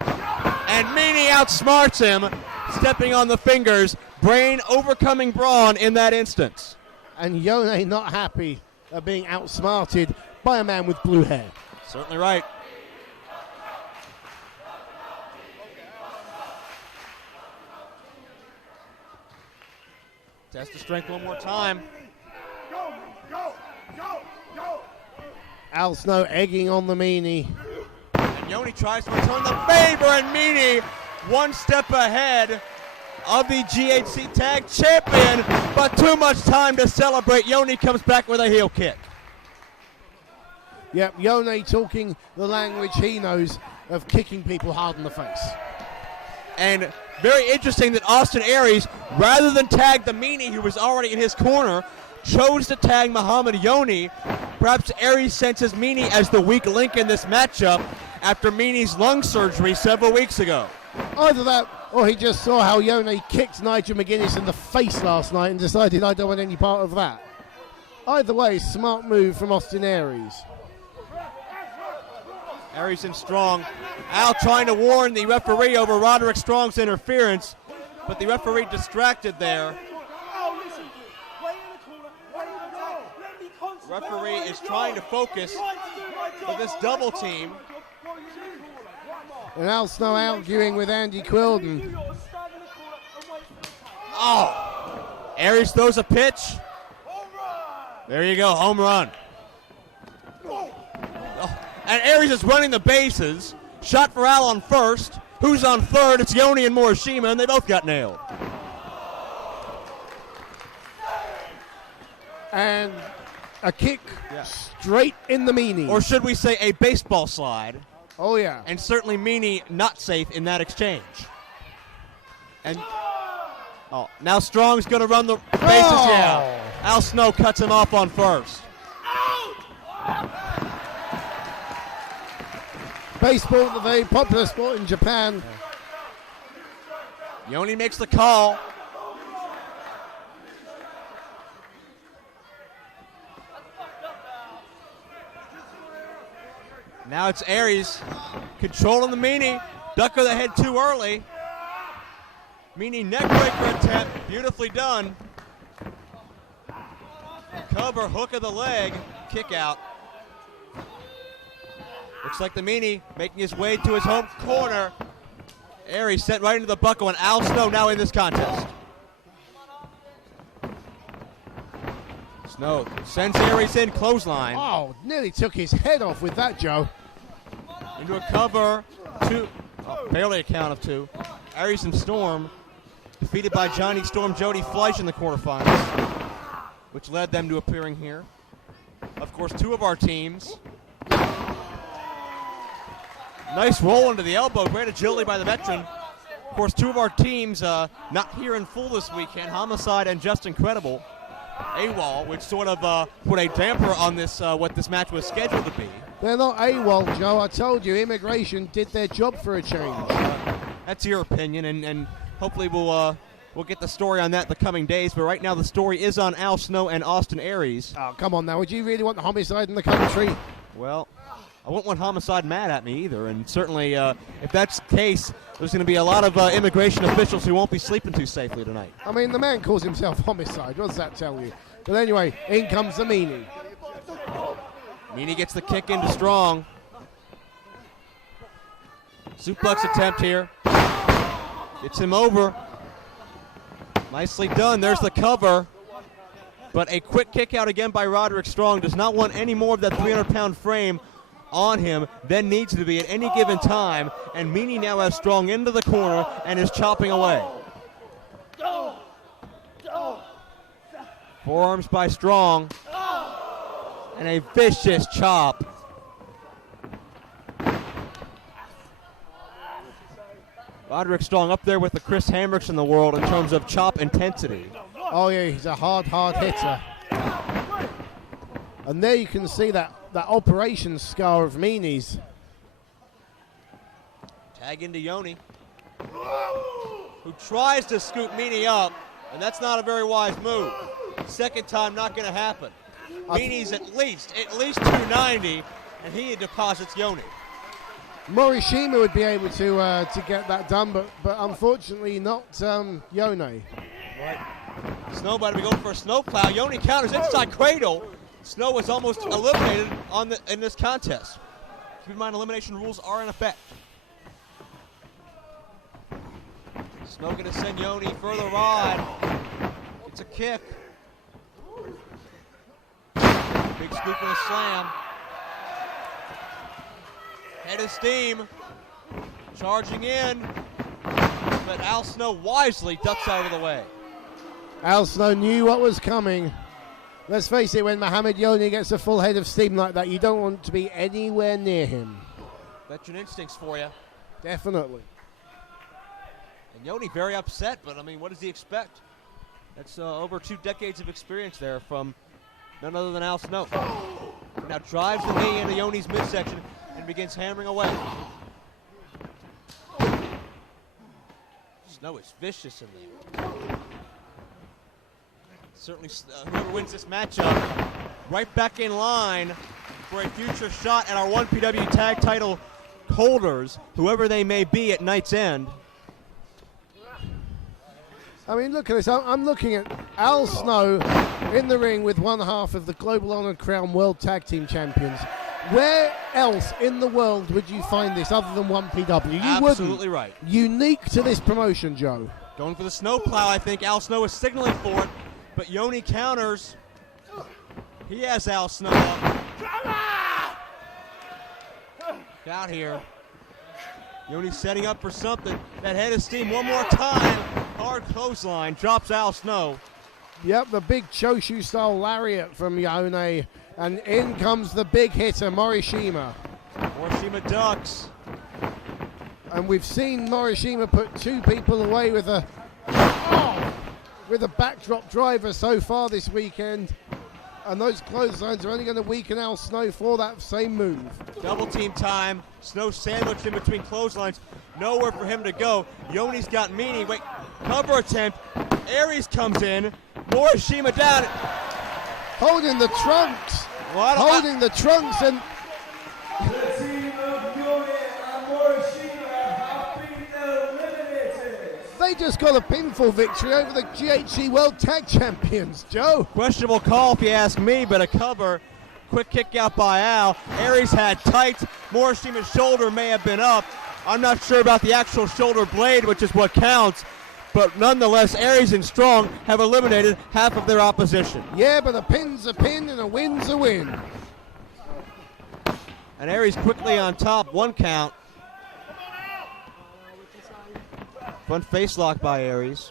And Meanie outsmarts him, stepping on the fingers, brain overcoming brawn in that instance. And Yone not happy of being outsmarted by a man with blue hair. Certainly right. Test the strength one more time. Al Snow egging on the meanie. And Yone tries to return the favor, and Meanie one step ahead of the GHC Tag Champion, but too much time to celebrate. Yone comes back with a heel kick. Yep, Yone talking the language he knows of kicking people hard in the face. And very interesting that Austin Aries, rather than tag the Meanie, who was already in his corner, chose to tag Muhammad Yone. Perhaps Aries senses Meanie as the weak link in this matchup after Meanie's lung surgery several weeks ago. Either that, or he just saw how Yone kicked Nigel McGuinness in the face last night and decided, I don't want any part of that. Either way, smart move from Austin Aries. Aries and Strong. Al trying to warn the referee over Roderick Strong's interference, but the referee distracted there. The referee is trying to focus for this double team. And Al Snow arguing with Andy Quilden. Oh! Aries throws a pitch. There you go, home run. And Aries is running the bases. Shot for Al on first. Who's on third? It's Yone and Morishima, and they both got nailed. And a kick straight in the meanie. Or should we say a baseball slide? Oh, yeah. And certainly Meanie not safe in that exchange. And now Strong's going to run the bases. Yeah. Al Snow cuts him off on first. Baseball, the very popular sport in Japan. Yone makes the call. Now it's Aries controlling the Meanie. Duck of the head too early. Meanie neckbreaker attempt. Beautifully done. Cover, hook of the leg. Kick out. Looks like the Meanie making his way to his home corner. Aries sent right into the buckle, and Al Snow now in this contest. Snow sends Aries in, clothesline. Oh, nearly took his head off with that, Joe. Into a cover, barely a count of two. Aries and Storm defeated by Johnny Storm, Jody Fleisch in the quarterfinals, which led them to appearing here. Of course, two of our teams. Nice roll into the elbow, great agility by the veteran. Of course, two of our teams not here in full this weekend, Homicide and Just Incredible. AWOL, which sort of put a damper on this what this match was scheduled to be. They're not AWOL, Joe. I told you, immigration did their job for a change. That's your opinion, and hopefully we'll get the story on that in the coming days. But right now the story is on Al Snow and Austin Aries. Oh, come on now. Would you really want the Homicide in the country? Well, I wouldn't want Homicide mad at me either, and certainly if that's the case, there's going to be a lot of immigration officials who won't be sleeping too safely tonight. I mean, the man calls himself Homicide. What does that tell you? But anyway, in comes the Meanie. Meanie gets the kick into Strong. Suplex attempt here. Gets him over. Nicely done. There's the cover. But a quick kick out again by Roderick Strong. Does not want any more of that 300-pound frame on him than needs to be at any given time. And Meanie now has Strong into the corner and is chopping away. Forearms by Strong. And a vicious chop. Roderick Strong up there with the Chris Hamricks in the world in terms of chop intensity. Oh, yeah, he's a hard hitter. And there you can see that operation scar of Meanie's. Tag into Yone, who tries to scoop Meanie up, and that's not a very wise move. Second time, not going to happen. Meanie's at least 290, and he deposits Yone. Morishima would be able to get that done, but unfortunately not Yone. Right. Snow about to be going for a snowplow. Yoni counters inside cradle. Snow was almost eliminated in this contest. Keep in mind, elimination rules are in effect. Snow going to send Yoni further on. It's a kick. Big scoop and a slam. Head of steam. Charging in. But Al Snow wisely ducks out of the way. Al Snow knew what was coming. Let's face it, when Mohamed Yoni gets a full head of steam like that, you don't want to be anywhere near him. Veteran instincts for you. Definitely. And Yoni very upset, but I mean, what does he expect? That's over 2 decades of experience there from none other than Al Snow. Now drives the knee into Yoni's midsection and begins hammering away. Snow is vicious in there. Certainly, whoever wins this matchup, right back in line for a future shot at our 1PW tag title holders, whoever they may be at night's end. I mean, look at this. I'm looking at Al Snow in the ring with one half of the Global Honor Crown World Tag Team Champions. Where else in the world would you find this other than 1PW? You Absolutely right. Unique to this promotion, Joe. Going for the snowplow, I think Al Snow is signaling for it, but Yoni counters. He has Al Snow up. Out here. Yoni setting up for something. That head of steam one more time. Hard clothesline, drops Al Snow. Yep, the big Choshu style lariat from Yone. And in comes the big hitter, Morishima. Morishima ducks. And we've seen Morishima put 2 people away with a backdrop driver so far this weekend. And those clotheslines are only going to weaken Al Snow for that same move. Double team time. Snow sandwiched in between clotheslines. Nowhere for him to go. Yoni's got meaning. Wait, cover attempt. Aries comes in. Morishima down. Holding the trunks. Holding the trunks and... The team of Yoni and Morishima have been eliminated. They just got a pinfall victory over the GHC World Tag Champions, Joe. Questionable call if you ask me, but a cover. Quick kick out by Al. Aries had tight. Morishima's shoulder may have been up. I'm not sure about the actual shoulder blade, which is what counts. But nonetheless, Aries and Strong have eliminated half of their opposition. Yeah, but a pin's a pin and a win's a win. And Aries quickly on top, 1 count. Front face lock by Aries.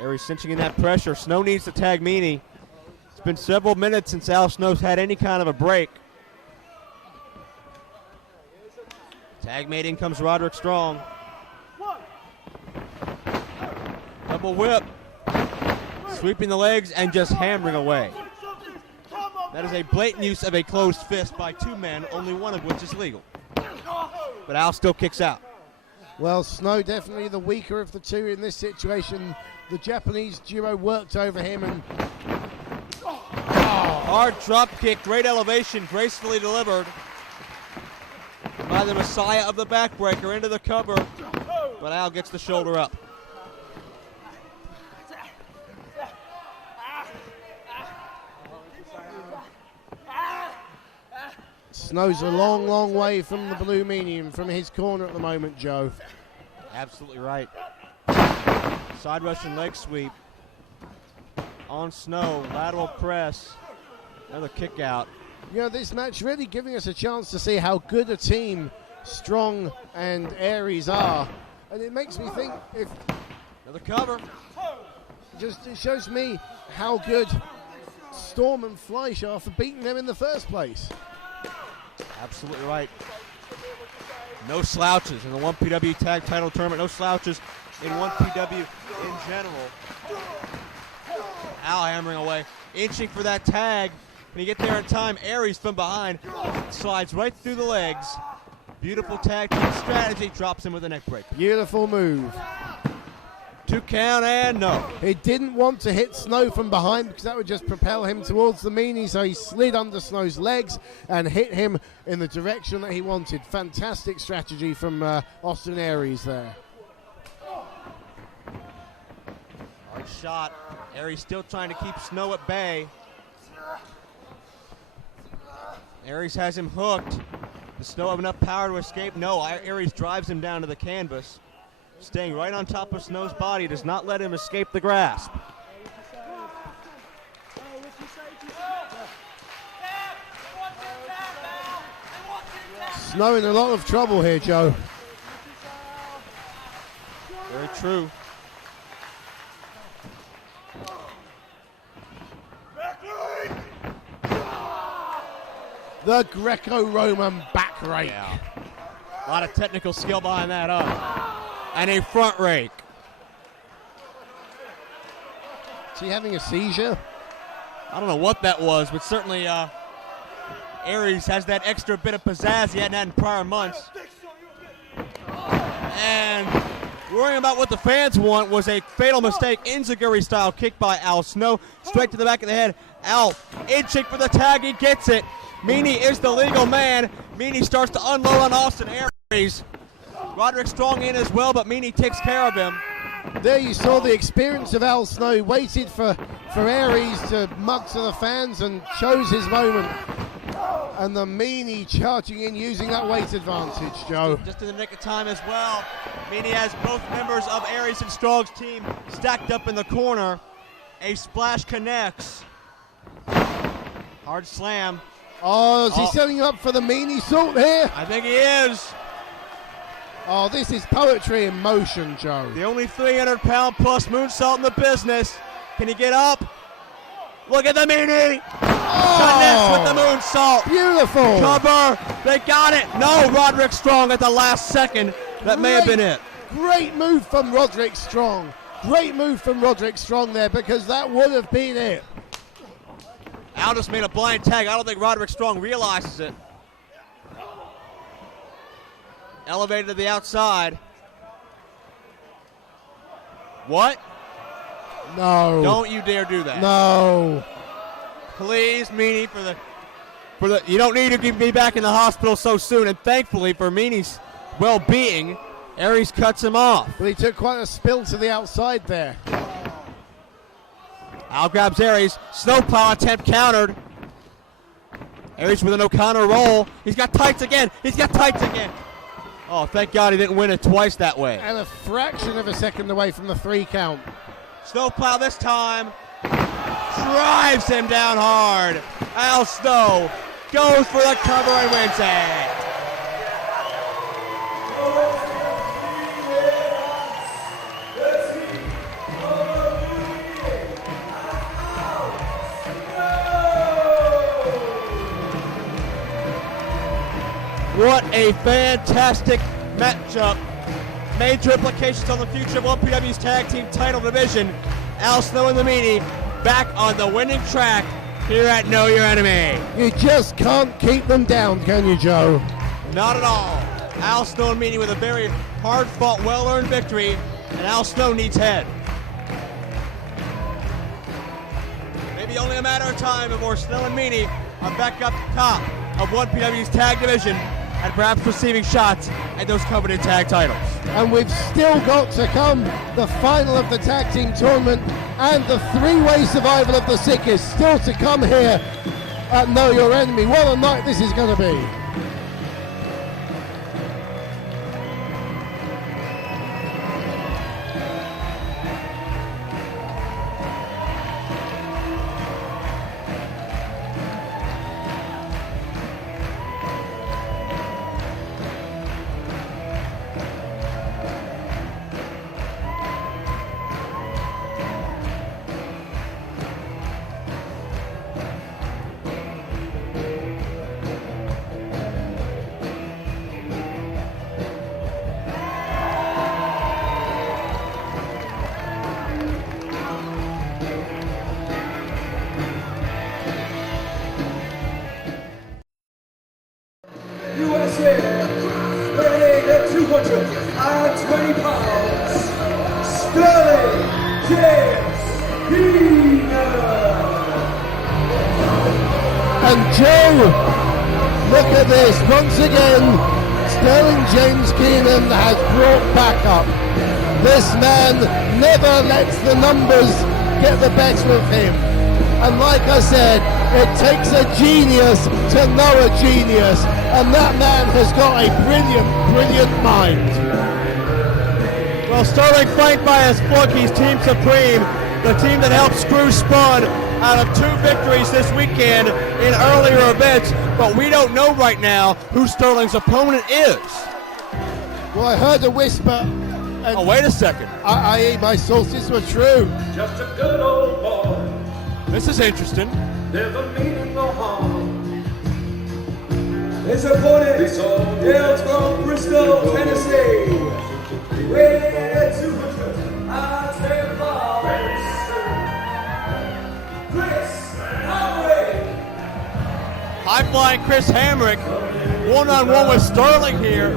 Aries cinching in that pressure. Snow needs to tag Meanie. It's been several minutes since Al Snow's had any kind of a break. Tag mate in comes Roderick Strong. Double whip. Sweeping the legs and just hammering away. That is a blatant use of a closed fist by 2 men, only one of which is legal. But Al still kicks out. Well, Snow definitely the weaker of the 2 in this situation. The Japanese duo worked over him and... Hard drop kick, great elevation, gracefully delivered by the Messiah of the backbreaker into the cover. But Al gets the shoulder up. Snow's a long, long way from the blue medium, from his corner at the moment, Joe. Absolutely right. Side Russian leg sweep. On Snow, lateral press. Another kick out. You know, this match really giving us a chance to see how good a team Strong and Aries are. And it makes me think if... Another cover. It shows me how good Storm and Fleisch are for beating them in the first place. Absolutely right. No slouches in the 1PW tag title tournament. No slouches in 1PW in general. Al hammering away. Inching for that tag. Can he get there in time? Aries from behind slides right through the legs. Beautiful tag team strategy. Drops him with a neck break. Beautiful move. 2 count and no. He didn't want to hit Snow from behind because that would just propel him towards the meanie, so he slid under Snow's legs and hit him in the direction that he wanted. Fantastic strategy from Austin Aries there. Hard shot. Aries still trying to keep Snow at bay. Aries has him hooked. Does Snow have enough power to escape? No, Aries drives him down to the canvas. Staying right on top of Snow's body, does not let him escape the grasp. Snow in a lot of trouble here, Joe. Very true. The Greco-Roman back rake. Yeah. A lot of technical skill behind that up. And a front rake. Is he having a seizure? I don't know what that was, but certainly Aries has that extra bit of pizzazz he hadn't had in prior months. And worrying about what the fans want was a fatal mistake. Enziguri style kick by Al Snow. Straight to the back of the head. Al inching for the tag. He gets it. Meanie is the legal man. Meanie starts to unload on Austin Aries. Roderick Strong in as well, but Meanie takes care of him. There you saw the experience of Al Snow. Waited for Aries to mug to the fans and chose his moment. And the Meanie charging in using that weight advantage, Joe. Just in the nick of time as well. Meanie has both members of Aries and Strong's team stacked up in the corner. A splash connects. Hard slam. Oh, is he setting you up for the Meanie salt here? I think he is. Oh, this is poetry in motion, Joe. The only 300-pound plus moonsault in the business. Can he get up? Look at the Meanie. Connects with the moonsault. Beautiful. Cover. They got it. No, Roderick Strong at the last second. That may have been it. Great move from Roderick Strong. Great move from Roderick Strong there, because that would have been it. Al just made a blind tag. I don't think Roderick Strong realizes it. Elevated to the outside. What? No. Don't you dare do that. No. Please, Meanie, for the you don't need to be back in the hospital so soon. And thankfully for Meanie's well-being, Aries cuts him off. But he took quite a spill to the outside there. Al grabs Aries. Snowplow attempt countered. Aries with an O'Connor roll. He's got tights again. He's got tights again. Oh, thank God he didn't win it twice that way. And a fraction of a second away from the 3 count. Snowplow this time drives him down hard. Al Snow goes for the cover and wins it. What a fantastic matchup. Major implications on the future of 1PW's tag team title division. Al Snow and the Meanie back on the winning track here at Know Your Enemy. You just can't keep them down, can you, Joe? Not at all. Al Snow and Meanie with a very hard-fought, well-earned victory, and Al Snow needs head. Maybe only a matter of time before Snow and Meanie are back up top of 1PW's tag division and perhaps receiving shots at those coveted tag titles. And we've still got to come the final of the tag team tournament and the 3-way survival of the sickest still to come here at Know Your Enemy. What a night this is going to be. And Joe, look at this. Once again, Sterling James Keenan has brought back up. This man never lets the numbers get the better of him. And like I said, it takes a genius to know a genius. And that man has got a brilliant, brilliant mind. Well, Sterling flanked by his book, he's Team Supreme, the team that helped screw Spud out of 2 victories this weekend in earlier events. But we don't know right now who Sterling's opponent is. Well, I heard a whisper. Oh, wait a second. I my sources were true. Just a good old boy. This is interesting. Never meaning no harm. His opponent hails from Bristol, Tennessee. Weighing at 210 pounds. Chris Hamrick. High-flying Chris Hamrick, one-on-one with Sterling here.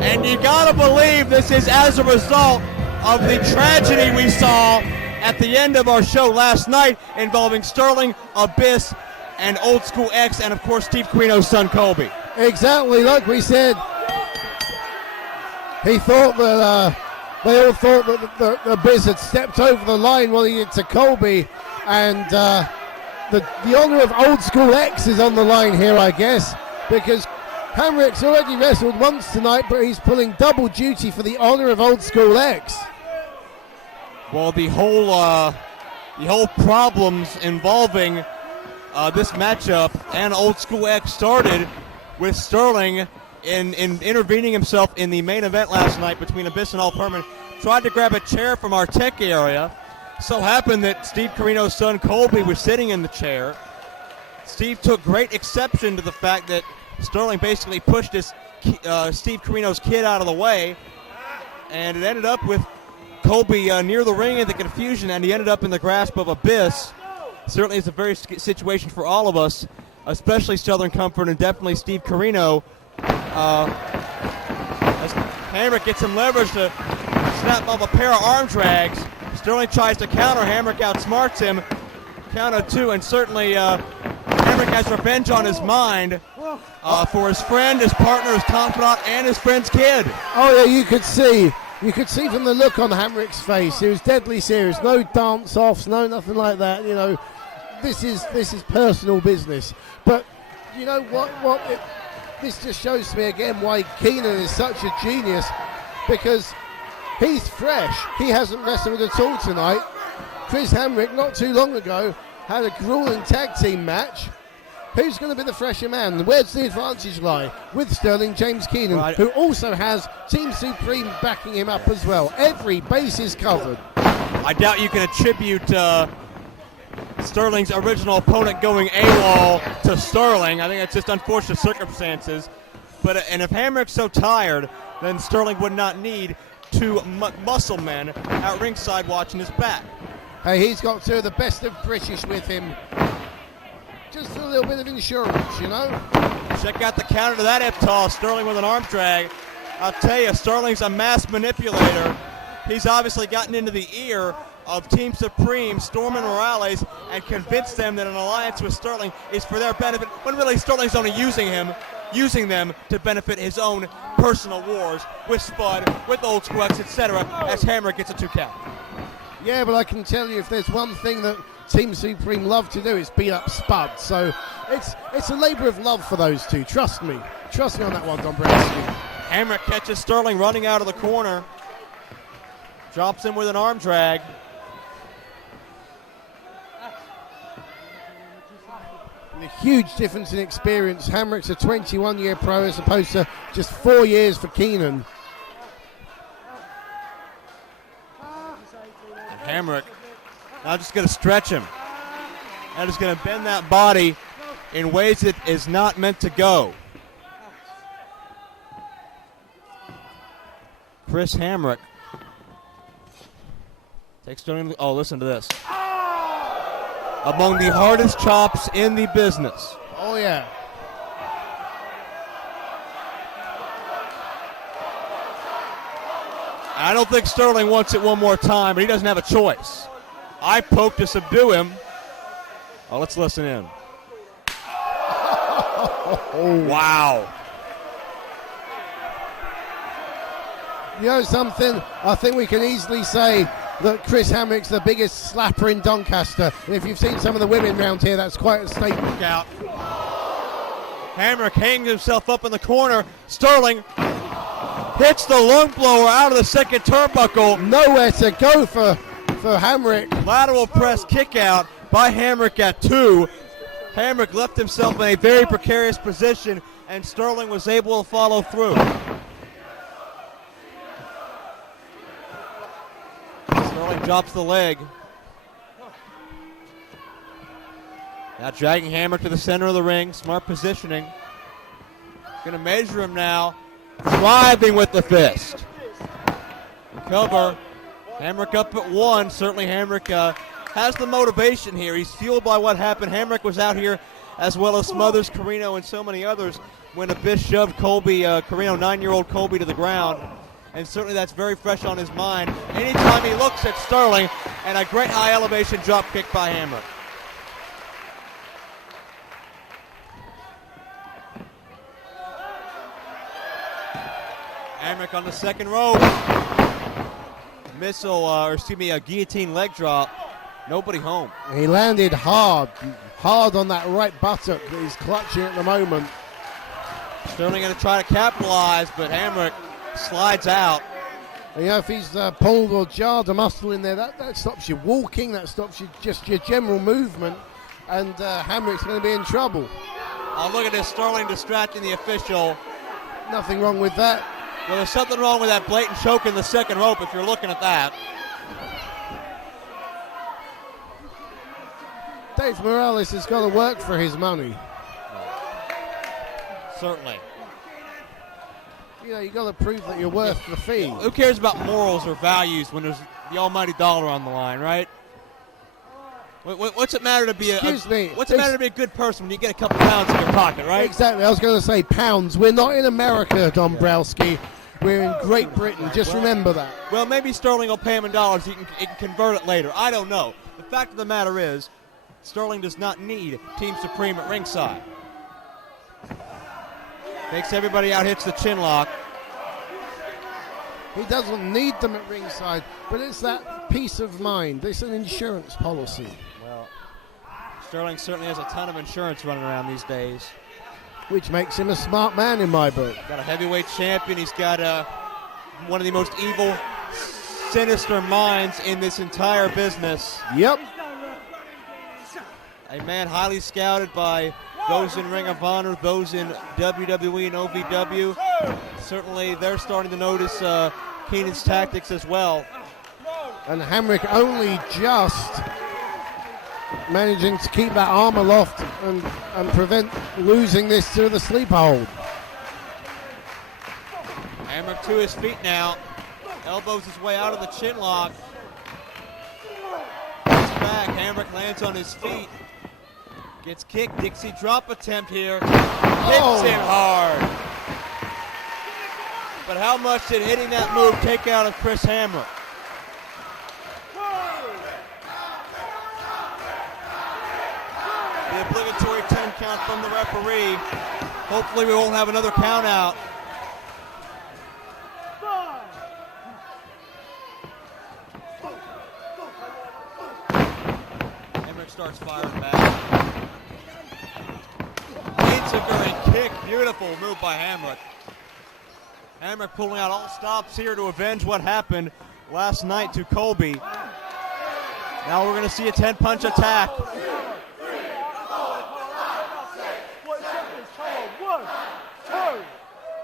And you gotta believe this is as a result of the tragedy we saw at the end of our show last night involving Sterling, Abyss, and Old School X, and of course Steve Carino's son Colby. Exactly, like we said, he thought that they all thought that the Abyss had stepped over the line while he did to Colby, and the honor of Old School X is on the line here, I guess, because Hamrick's already wrestled once tonight, but he's pulling double duty for the honor of Old School X. Well, the whole problems involving this matchup and Old School X started with Sterling in intervening himself in the main event last night between Abyss and All Herman. Tried to grab a chair from our tech area. So happened that Steve Carino's son Colby was sitting in the chair. Steve took great exception to the fact that Sterling basically pushed his Steve Carino's kid out of the way, and it ended up with Colby near the ring in the confusion, and he ended up in the grasp of Abyss. Certainly it's a very situation for all of us, especially Southern Comfort and definitely Steve Carino. As Hamrick gets some leverage to snap off a pair of arm drags. Sterling tries to counter, Hamrick outsmarts him. Count of 2, and certainly Hamrick has revenge on his mind for his friend, his partner, his confidant, and his friend's kid. Oh yeah, you could see from the look on Hamrick's face, he was deadly serious. No dance-offs, no nothing like that. You know, this is personal business. But you know what? This just shows to me again why Keenan is such a genius, because he's fresh. He hasn't wrestled at all tonight. Chris Hamrick, not too long ago, had a grueling tag team match. Who's going to be the fresher man? Where's the advantage lie? With Sterling James Keenan, right, who also has Team Supreme backing him up as well. Every base is covered. I doubt you can attribute Sterling's original opponent going AWOL to Sterling. I think it's just unfortunate circumstances. And if Hamrick's so tired, then Sterling would not need 2 muscle men at ringside watching his back. Hey, he's got 2 of the best of British with him. Just for a little bit of insurance, you know? Check out the counter to that hip toss. Sterling with an arm drag. I'll tell you, Sterling's a mass manipulator. He's obviously gotten into the ear of Team Supreme, Storm and Morales, and convinced them that an alliance with Sterling is for their benefit, when really Sterling's only using them to benefit his own personal wars with Spud, with Old School X, etc., as Hamrick gets a 2 count. Yeah, but I can tell you, if there's one thing that Team Supreme love to do, is beat up Spud. So it's a labour of love for those 2. Trust me on that one, Dombrowski. Hamrick catches Sterling running out of the corner, drops him with an arm drag. And a huge difference in experience. Hamrick's a 21-year pro as opposed to just 4 years for Keenan. And Hamrick now just going to stretch him. Now just going to bend that body in ways it is not meant to go. Chris Hamrick takes Sterling. Oh, listen to this. Among the hardest chops in the business. Oh, yeah. I don't think Sterling wants it one more time, but he doesn't have a choice. I poke to subdue him. Oh, let's listen in. Wow. You know something? I think we can easily say that Chris Hamrick's the biggest slapper in Doncaster. And if you've seen some of the women round here, that's quite a statement. Out. Hamrick hangs himself up in the corner. Sterling hits the lung blower out of the second turnbuckle. Nowhere to go for Hamrick. Lateral press kick out by Hamrick at 2. Hamrick left himself in a very precarious position, and Sterling was able to follow through. Sterling drops the leg. Now dragging Hamrick to the center of the ring. Smart positioning. Going to measure him now. Driving with the fist. Cover. Hamrick up at 1. Certainly Hamrick has the motivation here. He's fueled by what happened. Hamrick was out here, as well as Smothers, Carino, and so many others, when Abyss shoved Colby, Carino, 9-year-old Colby, to the ground. And certainly that's very fresh on his mind. Anytime he looks at Sterling, and a great high elevation drop kick by Hamrick. Hamrick on the second rope. A guillotine leg drop. Nobody home. He landed hard on that right buttock that he's clutching at the moment. Sterling going to try to capitalize, but Hamrick slides out. You know, if he's pulled or jarred a muscle in there, that stops you walking, that stops you just your general movement, and Hamrick's going to be in trouble. Oh, look at this, Sterling distracting the official. Nothing wrong with that. Well, there's something wrong with that blatant choke in the second rope if you're looking at that. Dave Morales has got to work for his money. Certainly. You know, you got to prove that you're worth the fee. Who cares about morals or values when there's the almighty dollar on the line, right? What's it matter to be What's it matter to be a good person when you get a couple pounds in your pocket, right? Exactly. I was going to say pounds. We're not in America, Dombrowski. We're in Great Britain. Just remember that. Well, maybe Sterling will pay him in dollars. He can convert it later. I don't know. The fact of the matter is, Sterling does not need Team Supreme at ringside. Takes everybody out, hits the chin lock. He doesn't need them at ringside, but it's that peace of mind. It's an insurance policy. Well, Sterling certainly has a ton of insurance running around these days. Which makes him a smart man in my book. Got a heavyweight champion. He's got one of the most evil, sinister minds in this entire business. Yep. A man highly scouted by those in Ring of Honor, those in WWE and OVW. Certainly they're starting to notice Keenan's tactics as well. And Hamrick only just managing to keep that arm aloft and prevent losing this to the sleeper hold. Hamrick to his feet now. Elbows his way out of the chin lock. Gets back. Hamrick lands on his feet. Gets kicked. Dixie drop attempt here. Hits him hard. But how much did hitting that move take out of Chris Hamrick? The obligatory 10 count from the referee. Hopefully we won't have another count out. Hamrick starts firing back. Enziguri kick. Beautiful move by Hamrick. Hamrick pulling out all stops here to avenge what happened last night to Colby. Now we're going to see a 10-punch attack.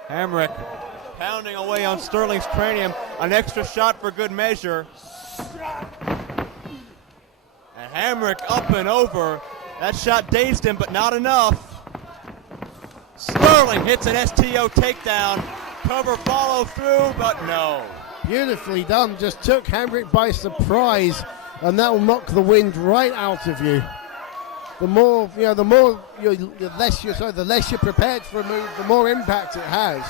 Hamrick pounding away on Sterling's cranium. An extra shot for good measure. And Hamrick up and over. That shot dazed him, but not enough. Sterling hits an STO takedown. Cover follow through, but no. Beautifully done. Just took Hamrick by surprise, and that will knock the wind right out of you. The less you're prepared for a move, the more impact it has.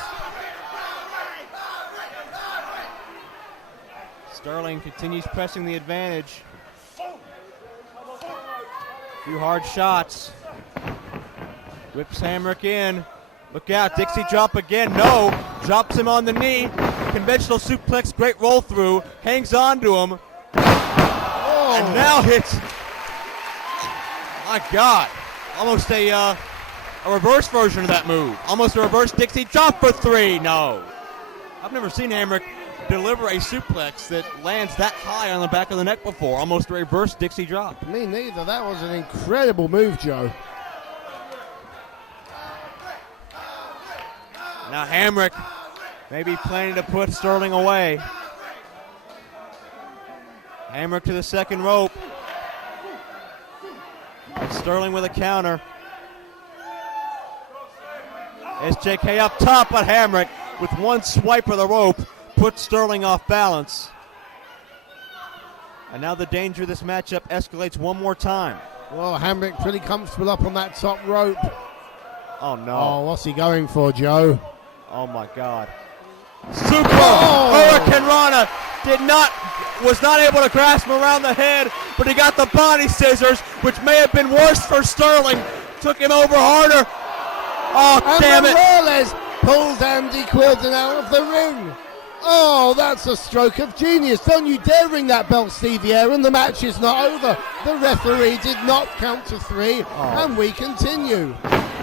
Sterling continues pressing the advantage. A few hard shots. Whips Hamrick in. Look out, Dixie drop again. No. Drops him on the knee. Conventional suplex, great roll through. Hangs on to him. Oh. And now hits. My God. Almost a reverse version of that move. Almost a reverse Dixie drop for 3. No. I've never seen Hamrick deliver a suplex that lands that high on the back of the neck before. Almost a reverse Dixie drop. Me neither. That was an incredible move, Joe. Now Hamrick maybe planning to put Sterling away. Hamrick to the second rope. And Sterling with a counter. SJK up top, but Hamrick with one swipe of the rope puts Sterling off balance. And now the danger of this matchup escalates one more time. Well, Hamrick pretty comfortable up on that top rope. Oh no. Oh, what's he going for, Joe? Oh my God. Super Hurricane Rana was not able to grasp him around the head, but he got the body scissors, which may have been worse for Sterling. Took him over harder. Oh, and damn it. Morales pulls Andy Quilden out of the ring. Oh, that's a stroke of genius. Don't you dare ring that bell, Stevie, and the match is not over. The referee did not count to 3, and we continue.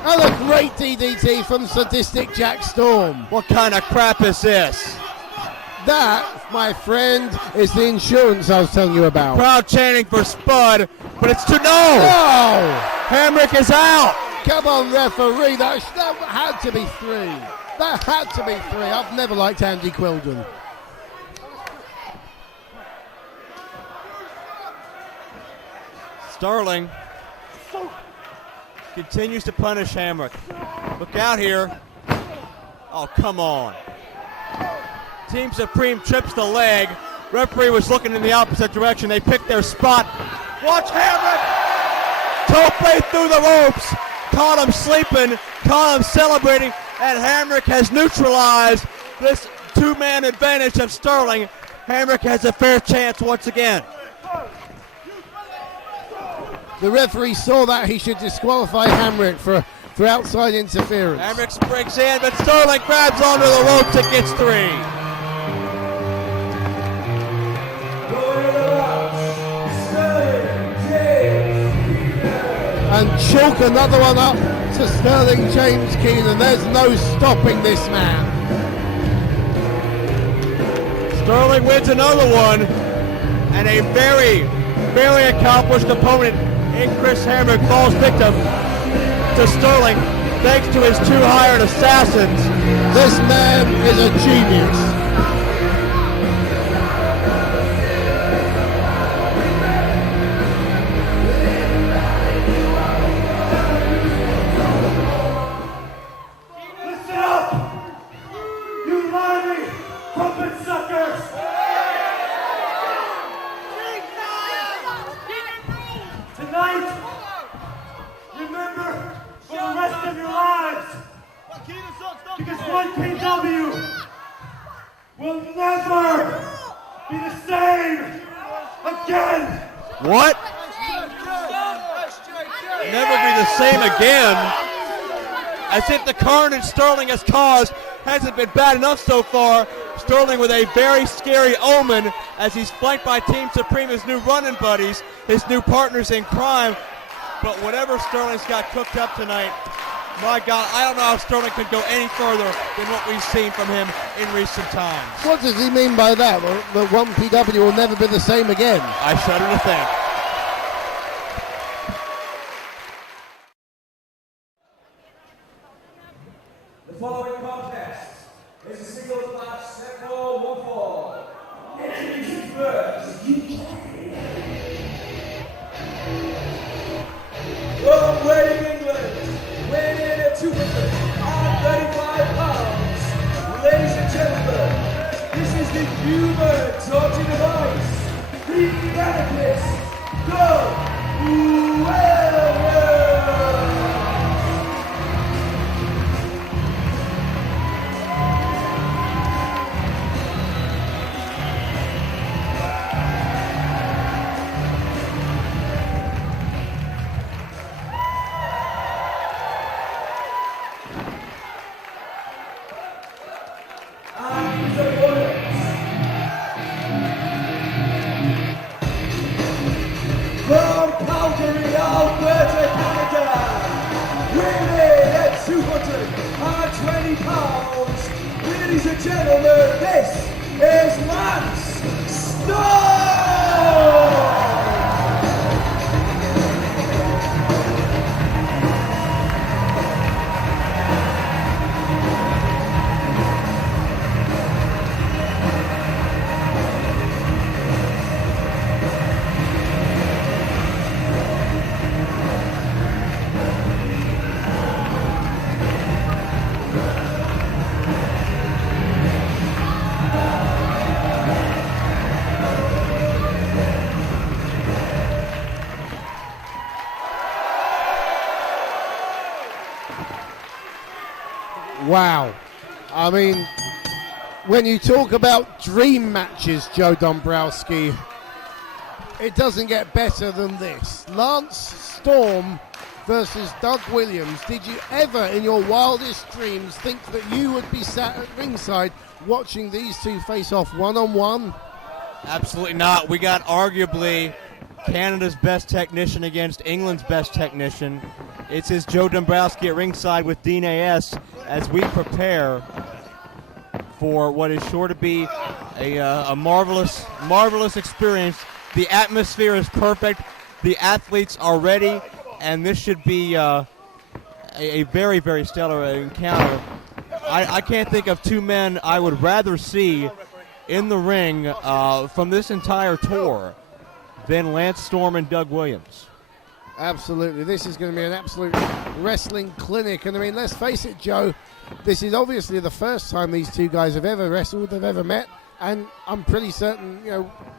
And a great DDT from Sadistic Jack Storm. What kind of crap is this? That, my friend, is the insurance I was telling you about. Crowd chanting for Spud, but it's too... No! No! Hamrick is out! Come on, referee. That had to be 3. That had to be 3. I've never liked Andy Quilden. Sterling continues to punish Hamrick. Look out here. Oh, come on. Team Supreme trips the leg. Referee was looking in the opposite direction. They picked their spot. Watch Hamrick. Tope through the ropes. Caught him sleeping. Caught him celebrating. And Hamrick has neutralized this two-man advantage of Sterling. Hamrick has a fair chance once again. The referee saw that. He should disqualify Hamrick for outside interference. Hamrick springs in, but Sterling grabs onto the ropes and gets 3. And chalk another one up to Sterling James Keenan. There's no stopping this man. Sterling wins another one, and a very, very accomplished opponent in Chris Hamrick falls victim to Sterling thanks to his 2 hired assassins. This man is a genius. Listen up! You limey puppet suckers! Tonight, remember for the rest of your lives, because 1PW will never be the same again! What? Never be the same again? As if the carnage Sterling has caused hasn't been bad enough so far. Sterling with a very scary omen as he's flanked by Team Supreme, his new running buddies, his new partners in crime. But whatever Sterling's got cooked up tonight, my God, I don't know how Sterling could go any further than what we've seen from him in recent times. What does he mean by that? That 1PW will never be the same again? I shudder to think. The following contest is a singles match set for 1 fall. Introducing first, from Reading, England, weighing in at 235 pounds. Ladies and gentlemen, this is the human torture device, the Anarchist, Go Williams! Ladies and gentlemen, this is Lance Storm! Wow. I mean, when you talk about dream matches, Joe Dombrowski, it doesn't get better than this. Lance Storm versus Doug Williams. Did you ever in your wildest dreams think that you would be sat at ringside watching these two face off one-on-one? Absolutely not. We got arguably Canada's best technician against England's best technician. It's his Joe Dombrowski at ringside with Dean A.S. as we prepare for what is sure to be a marvelous, marvelous experience. The atmosphere is perfect. The athletes are ready, and this should be a very, very stellar encounter. I can't think of two men I would rather see in the ring from this entire tour than Lance Storm and Doug Williams. Absolutely. This is going to be an absolute wrestling clinic. And I mean, let's face it, Joe, this is obviously the first time these two guys have ever wrestled, they've ever met. And I'm pretty certain,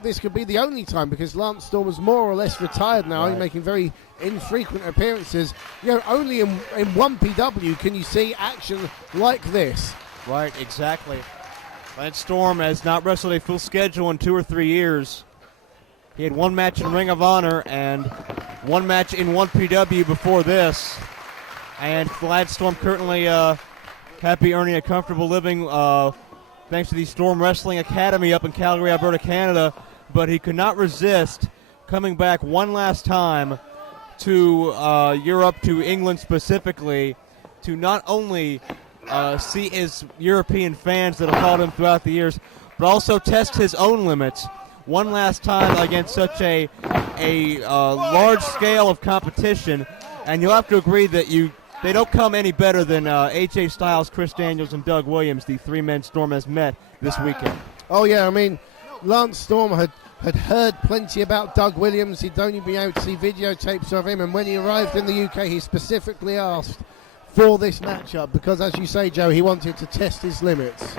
this could be the only time because Lance Storm is more or less retired now. Right. He's making very infrequent appearances. Only in 1PW can you see action like this. Right, exactly. Lance Storm has not wrestled a full schedule in 2 or 3 years. He had one match in Ring of Honor and one match in 1PW before this. And Lance Storm currently happy earning a comfortable living thanks to the Storm Wrestling Academy up in Calgary, Alberta, Canada. But he could not resist coming back one last time to Europe, to England specifically, to not only see his European fans that have followed him throughout the years, but also test his own limits one last time against such a large scale of competition. And you'll have to agree that they don't come any better than AJ Styles, Chris Daniels, and Doug Williams, the three-men Storm has met this weekend. Oh, yeah, I mean, Lance Storm had heard plenty about Doug Williams. He'd only been able to see videotapes of him, and when he arrived in the UK, he specifically asked for this matchup because, as you say, Joe, he wanted to test his limits.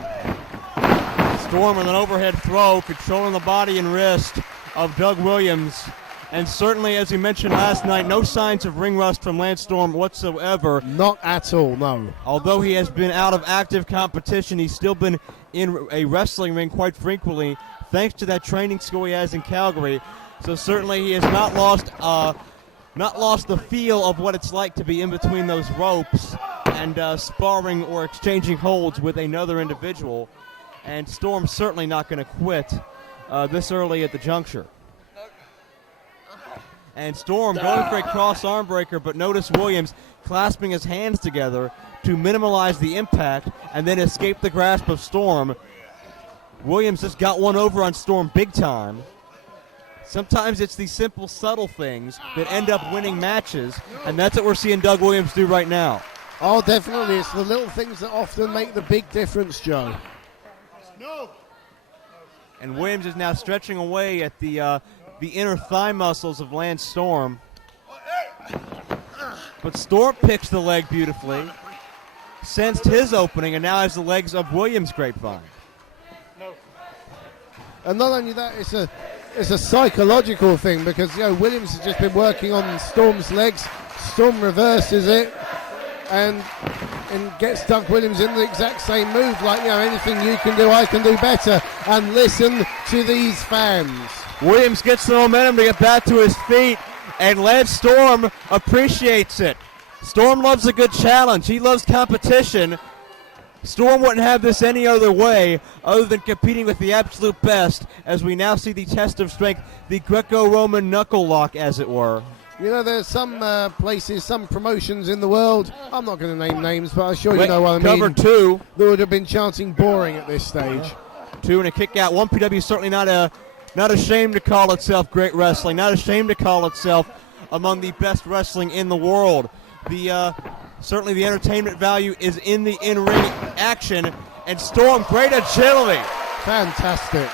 Storm with an overhead throw, controlling the body and wrist of Doug Williams. And certainly, as we mentioned last night, no signs of ring rust from Lance Storm whatsoever. Not at all, no. Although he has been out of active competition, he's still been in a wrestling ring quite frequently, thanks to that training school he has in Calgary. So certainly he has not lost the feel of what it's like to be in between those ropes and sparring or exchanging holds with another individual. And Storm's certainly not going to quit this early at the juncture. And Storm going for a cross arm breaker, but notice Williams clasping his hands together to minimize the impact and then escape the grasp of Storm. Williams just got one over on Storm big time. Sometimes it's these simple, subtle things that end up winning matches, and that's what we're seeing Doug Williams do right now. Oh, definitely. It's the little things that often make the big difference, Joe. And Williams is now stretching away at the inner thigh muscles of Lance Storm. But Storm picks the leg beautifully, sensed his opening, and now has the legs of Williams' grapevine. And not only that, it's a psychological thing because Williams has just been working on Storm's legs. Storm reverses it and gets Doug Williams in the exact same move, like anything you can do, I can do better. And listen to these fans. Williams gets the momentum to get back to his feet, and Lance Storm appreciates it. Storm loves a good challenge. He loves competition. Storm wouldn't have this any other way other than competing with the absolute best, as we now see the test of strength, the Greco-Roman knuckle lock, as it were. You know, there's some places, some promotions in the world, I'm not going to name names, but I'm sure you know what I mean. Cover 2. That would have been chanting boring at this stage. 2 and a kick out. 1PW is certainly not ashamed to call itself great wrestling, not ashamed to call itself among the best wrestling in the world. Certainly the entertainment value is in the in-ring action, and Storm, great agility. Fantastic.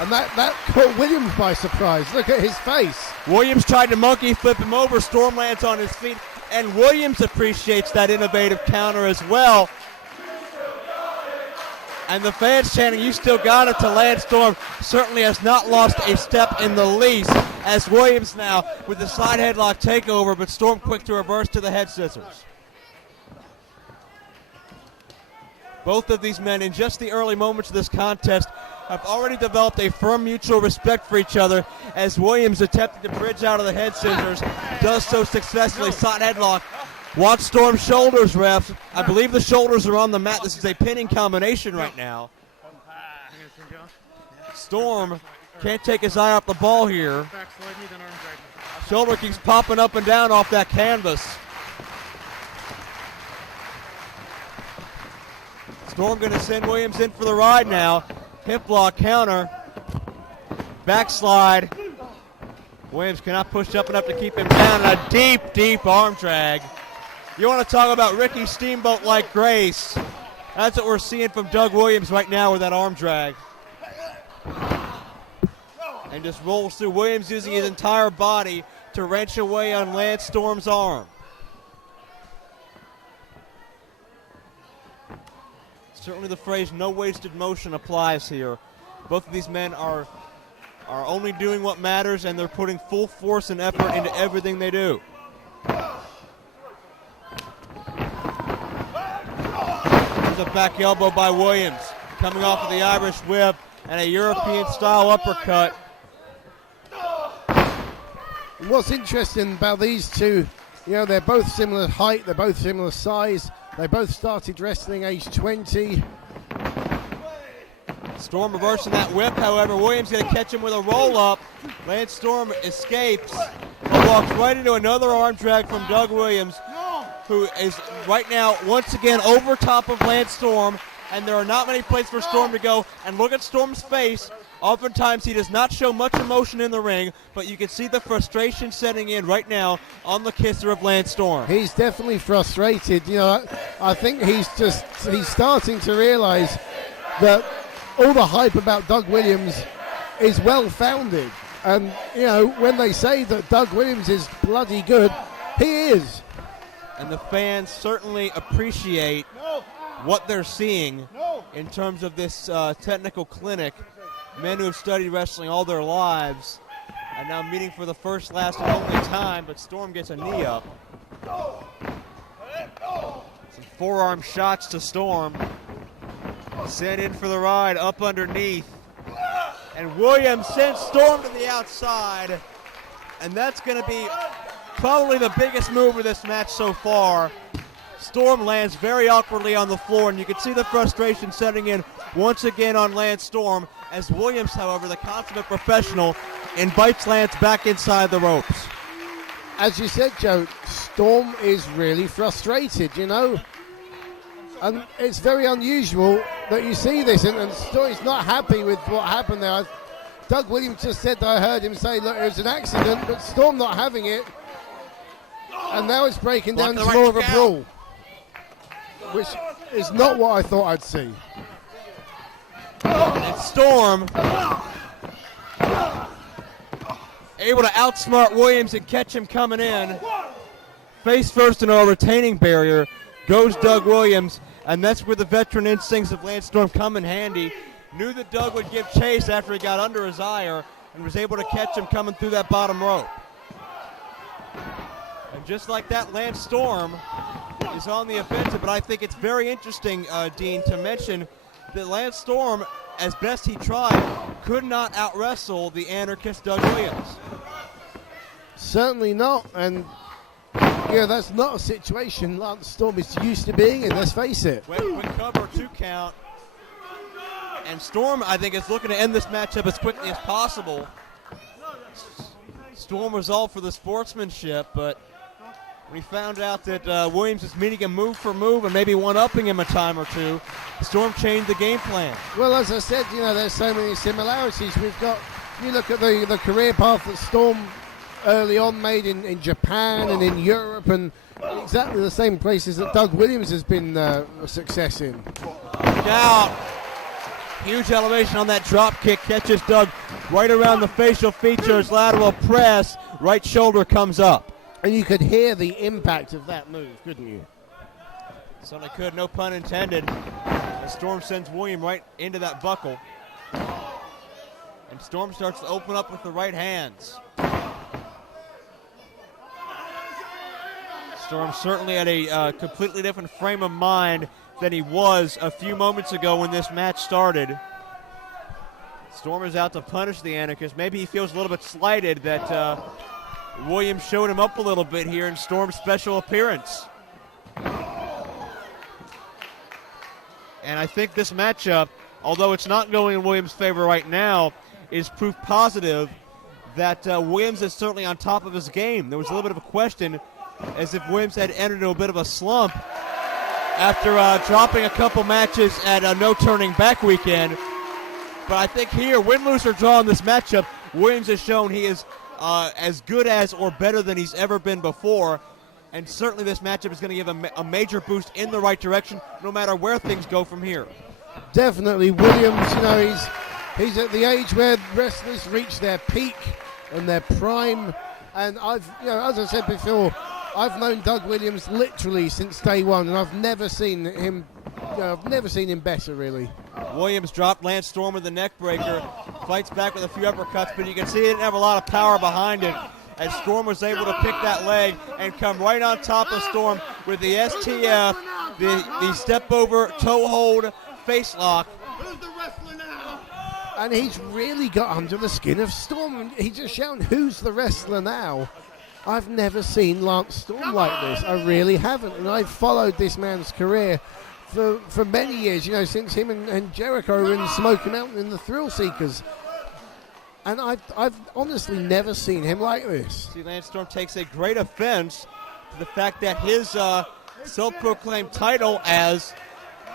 And that caught Williams by surprise. Look at his face. Williams tried to monkey flip him over. Storm lands on his feet, and Williams appreciates that innovative counter as well. And the fans chanting, "You still got it," to Lance Storm certainly has not lost a step in the least, as Williams now with the side headlock takeover, but Storm quick to reverse to the head scissors. Both of these men in just the early moments of this contest have already developed a firm mutual respect for each other, as Williams attempted to bridge out of the head scissors, does so successfully. Side headlock. Watch Storm's shoulders, refs. I believe the shoulders are on the mat. This is a pinning combination right now. Storm can't take his eye off the ball here. Shoulder keeps popping up and down off that canvas. Storm going to send Williams in for the ride now. Hip lock counter. Backslide. Williams cannot push up enough to keep him down. And a deep, deep arm drag. You want to talk about Ricky Steamboat-like grace. That's what we're seeing from Doug Williams right now with that arm drag. And just rolls through. Williams using his entire body to wrench away on Lance Storm's arm. Certainly the phrase "no wasted motion" applies here. Both of these men are only doing what matters, and they're putting full force and effort into everything they do. There's a back elbow by Williams, coming off of the Irish whip and a European-style uppercut. What's interesting about these two, you know, they're both similar height, they're both similar size. They both started wrestling age 20. Storm reversing that whip, however. Williams going to catch him with a roll-up. Lance Storm escapes and walks right into another arm drag from Doug Williams, who is right now once again over top of Lance Storm, and there are not many places for Storm to go. And look at Storm's face. Oftentimes he does not show much emotion in the ring, but you can see the frustration setting in right now on the kisser of Lance Storm. He's definitely frustrated. You know, I think he's starting to realize that all the hype about Doug Williams is well founded. And, you know, when they say that Doug Williams is bloody good, he is. And the fans certainly appreciate what they're seeing in terms of this technical clinic. Men who have studied wrestling all their lives are now meeting for the first, last, and only time, but Storm gets a knee up. Some forearm shots to Storm. Sent in for the ride, up underneath. And Williams sends Storm to the outside. And that's going to be probably the biggest move of this match so far. Storm lands very awkwardly on the floor, and you can see the frustration setting in once again on Lance Storm, as Williams, however, the consummate professional, invites Lance back inside the ropes. As you said, Joe, Storm is really frustrated, you know. And it's very unusual that you see this, and Storm's not happy with what happened there. Doug Williams just said that I heard him say, look, it was an accident, but Storm not having it. And now it's breaking down to more of a brawl, which is not what I thought I'd see. And Storm able to outsmart Williams and catch him coming in. Face first in our retaining barrier goes Doug Williams, and that's where the veteran instincts of Lance Storm come in handy. Knew that Doug would give chase after he got under his ire and was able to catch him coming through that bottom rope. And just like that, Lance Storm is on the offensive, but I think it's very interesting, Dean, to mention that Lance Storm, as best he tried, could not out-wrestle the anarchist Doug Williams. Certainly not, and yeah, that's not a situation Lance Storm is used to being in, let's face it. Quick cover, 2 count. And Storm, I think, is looking to end this matchup as quickly as possible. Storm was all for the sportsmanship, but when he found out that Williams was meeting him move for move and maybe one-upping him a time or two, Storm changed the game plan. Well, as I said, there's so many similarities. You look at the career path that Storm early on made in Japan and in Europe, and exactly the same places that Doug Williams has been a success in. Look out. Huge elevation on that drop kick. Catches Doug right around the facial features. Lateral press. Right shoulder comes up. And you could hear the impact of that move, couldn't you? Certainly could, no pun intended. The Storm sends William right into that buckle. And Storm starts to open up with the right hands. Storm certainly had a completely different frame of mind than he was a few moments ago when this match started. Storm is out to punish the Anarchist. Maybe he feels a little bit slighted that Williams showed him up a little bit here in Storm's special appearance. And I think this matchup, although it's not going in Williams' favor right now, is proof positive that Williams is certainly on top of his game. There was a little bit of a question as if Williams had entered into a bit of a slump after dropping a couple matches at a no turning back weekend. But I think here, win, lose, or draw in this matchup, Williams has shown he is as good as or better than he's ever been before. And certainly this matchup is going to give a major boost in the right direction, no matter where things go from here. Definitely, Williams, he's at the age where wrestlers reach their peak and their prime. And as I said before, I've known Doug Williams literally since day one, and I've never seen him better, really. Williams dropped Lance Storm with the neck breaker, fights back with a few uppercuts, but you can see he didn't have a lot of power behind it, as Storm was able to pick that leg and come right on top of Storm with the STF, the step over toe hold face lock. Who's the wrestler now? And he's really got under the skin of Storm. He's just shouting, who's the wrestler now? I've never seen Lance Storm like this. I really haven't. And I've followed this man's career for many years, since him and Jericho were in Smoky Mountain in the Thrill Seekers. And I've honestly never seen him like this. See, Lance Storm takes a great offense to the fact that his self-proclaimed title as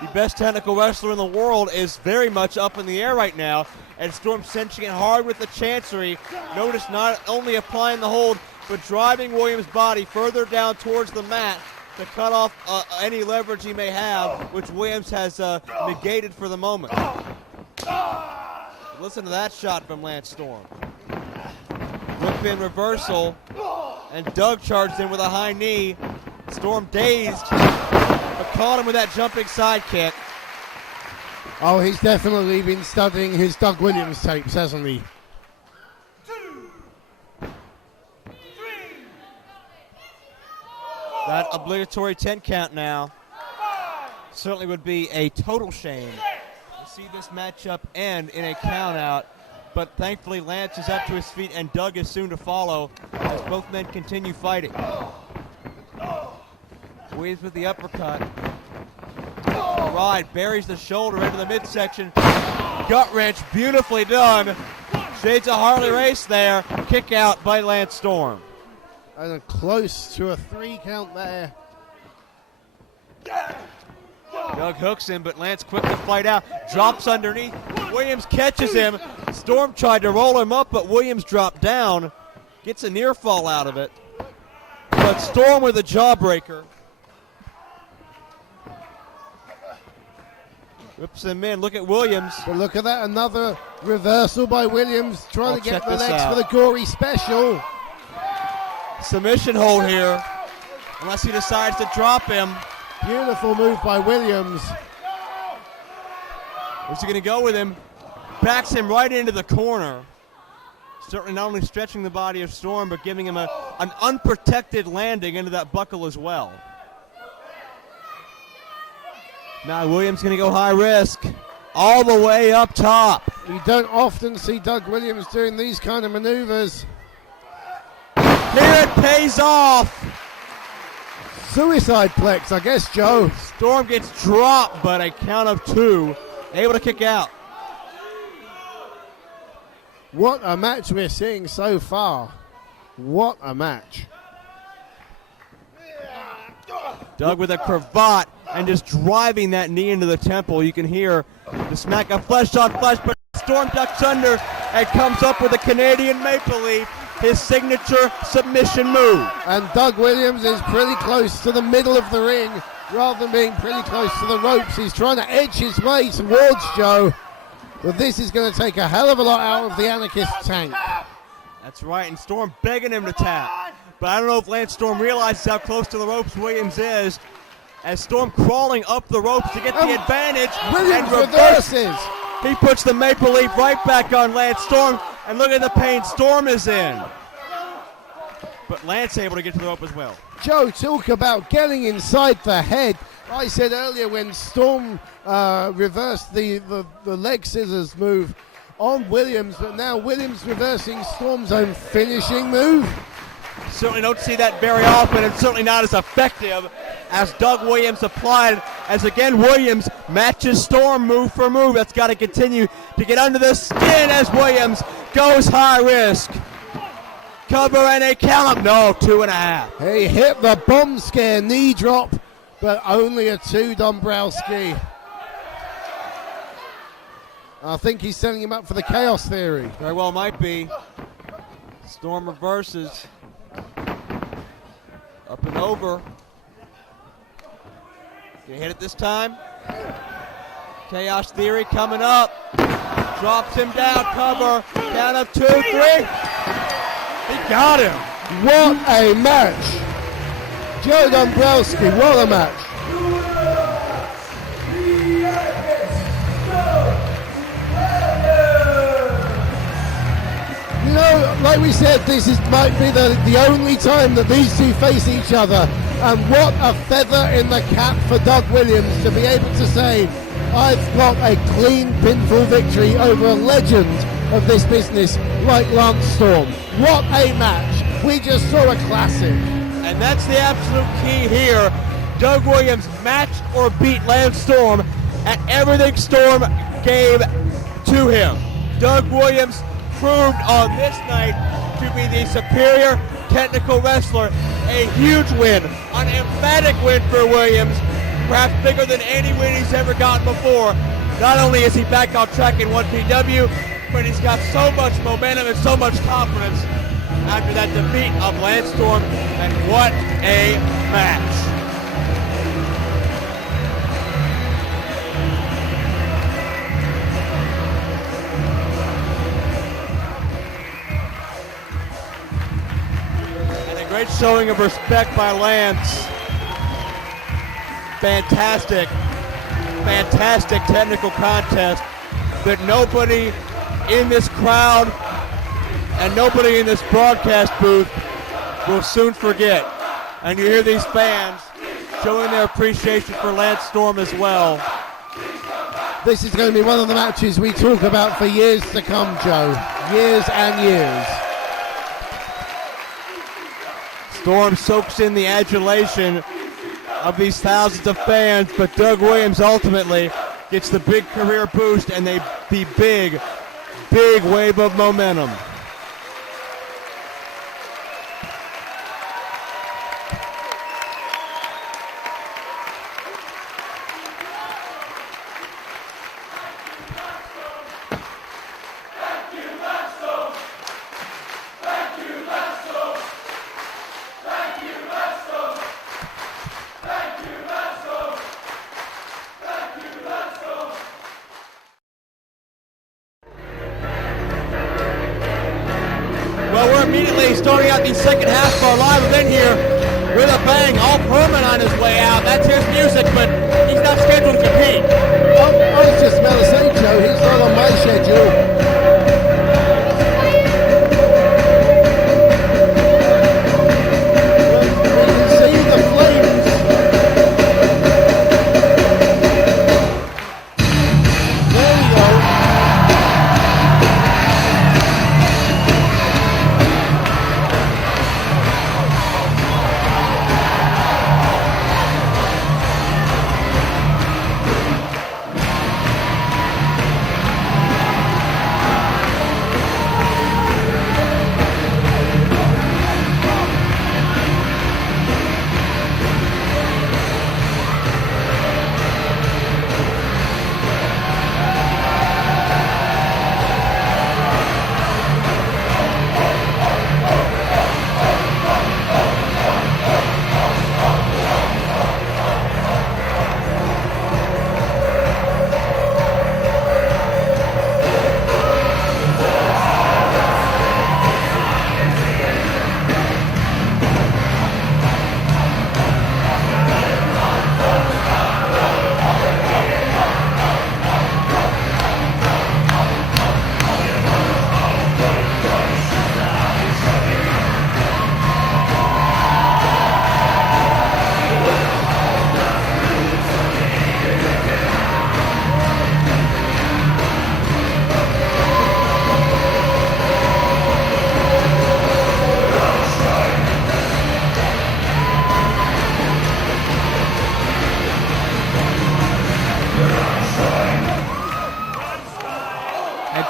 the best technical wrestler in the world is very much up in the air right now. And Storm cinching it hard with the Chancery. Notice not only applying the hold, but driving Williams' body further down towards the mat to cut off any leverage he may have, which Williams has negated for the moment. Listen to that shot from Lance Storm. Whip in reversal, and Doug charged in with a high knee. Storm dazed, but caught him with that jumping side kick. Oh, he's definitely been studying his Doug Williams tapes, hasn't he? That obligatory 10 count now certainly would be a total shame to see this matchup end in a count out. But thankfully Lance is up to his feet and Doug is soon to follow as both men continue fighting. Williams with the uppercut. Right, buries the shoulder into the midsection. Gut wrench, beautifully done. Shades of Harley Race there. Kick out by Lance Storm. And close to a 3 count there. Doug hooks him, but Lance quick to fight out. Drops underneath. Williams catches him. Storm tried to roll him up, but Williams dropped down. Gets a near fall out of it. But Storm with a jawbreaker. Whips him in. Look at Williams. But look at that. Another reversal by Williams. Trying to get the legs out for the gory special. Submission hold here. Unless he decides to drop him. Beautiful move by Williams. Where's he going to go with him? Backs him right into the corner. Certainly not only stretching the body of Storm, but giving him an unprotected landing into that buckle as well. Now Williams going to go high risk. All the way up top. You don't often see Doug Williams doing these kind of maneuvers. Here it pays off. Suicide plex, I guess, Joe. Storm gets dropped, but a count of 2. Able to kick out. What a match we're seeing so far. What a match. Doug with a cravat and just driving that knee into the temple. You can hear the smack of flesh on flesh, but Storm ducks under and comes up with a Canadian Maple Leaf, his signature submission move. And Doug Williams is pretty close to the middle of the ring rather than being pretty close to the ropes. He's trying to edge his way towards Joe, but this is going to take a hell of a lot out of the Anarchist tank. That's right, and Storm begging him to tap. But I don't know if Lance Storm realizes how close to the ropes Williams is, as Storm crawling up the ropes to get the advantage. Williams and reverses. He puts the Maple Leaf right back on Lance Storm, and look at the pain Storm is in. But Lance able to get to the rope as well. Joe, talk about getting inside the head. I said earlier when Storm reversed the leg scissors move on Williams, but now Williams reversing Storm's own finishing move. Certainly don't see that very often, and certainly not as effective as Doug Williams applied, as again Williams matches Storm move for move. That's got to continue to get under the skin as Williams goes high risk. Cover and a count up. No, 2.5. He hit the bomb scare knee drop, but only a 2, Dombrowski. I think he's setting him up for the Chaos Theory. Very well might be. Storm reverses. Up and over. Can he hit it this time? Chaos Theory coming up. Drops him down, cover. Count of 2, 3. He got him. What a match. Joe Dombrowski, what a match. You know, like we said, this might be the only time that these two face each other. And what a feather in the cap for Doug Williams to be able to say, I've got a clean pinfall victory over a legend of this business like Lance Storm. What a match. We just saw a classic. And that's the absolute key here. Doug Williams matched or beat Lance Storm at everything Storm gave to him. Doug Williams proved on this night to be the superior technical wrestler. A huge win, an emphatic win for Williams, perhaps bigger than any win he's ever gotten before. Not only is he back on track in 1PW, but he's got so much momentum and so much confidence after that defeat of Lance Storm, and what a match. Great showing of respect by Lance. Fantastic technical contest that nobody in this crowd and nobody in this broadcast booth will soon forget. And you hear these fans showing their appreciation for Lance Storm as well. This is going to be one of the matches we talk about for years to come, Joe. Years and years. Storm soaks in the adulation of these thousands of fans, but Doug Williams ultimately gets the big career boost and the big wave of momentum. Starting out the second half of our live event here with a bang. All Perman on his way out. That's his music, but he's not scheduled to compete. I was just about to say, Joe, he's not on my schedule.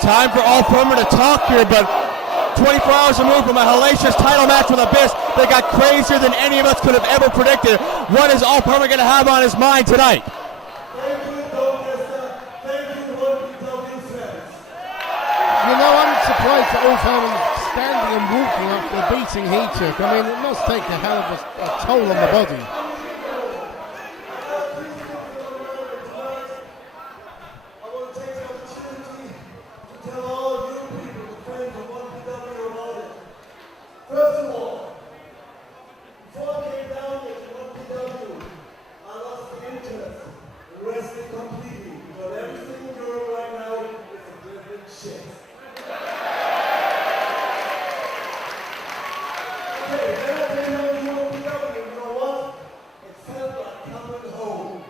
Time for All Firmer to talk here, but 24 hours removed from a hellacious title match with Abyss that got crazier than any of us could have ever predicted. What is All Firmer going to have on his mind tonight? Thank you, Doncaster. Thank you, MPW fans. You know, I'm surprised that All Firmer's standing and walking after the beating he took. I mean, it must take a hell of a toll on the body. First of all, before I came down here to MPW, I lost the interest in wrestling completely. But everything you're doing right now is a brilliant shit. Okay, then I came down to MPW, you know what? It felt like coming home.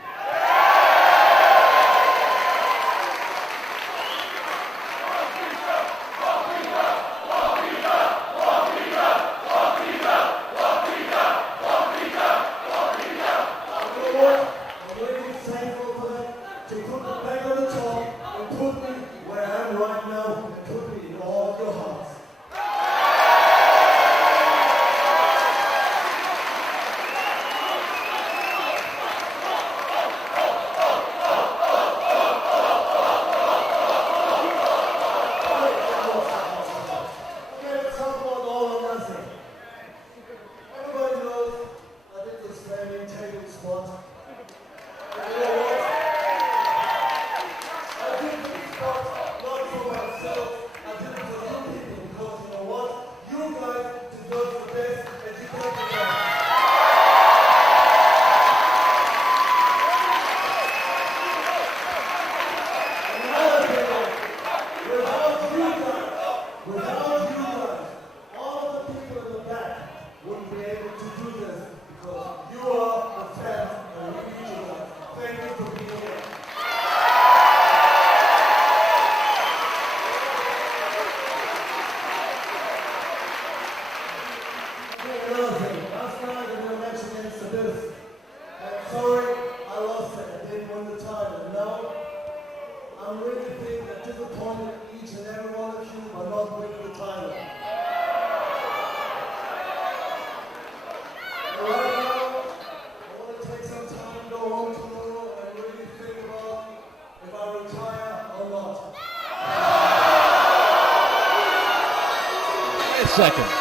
Second.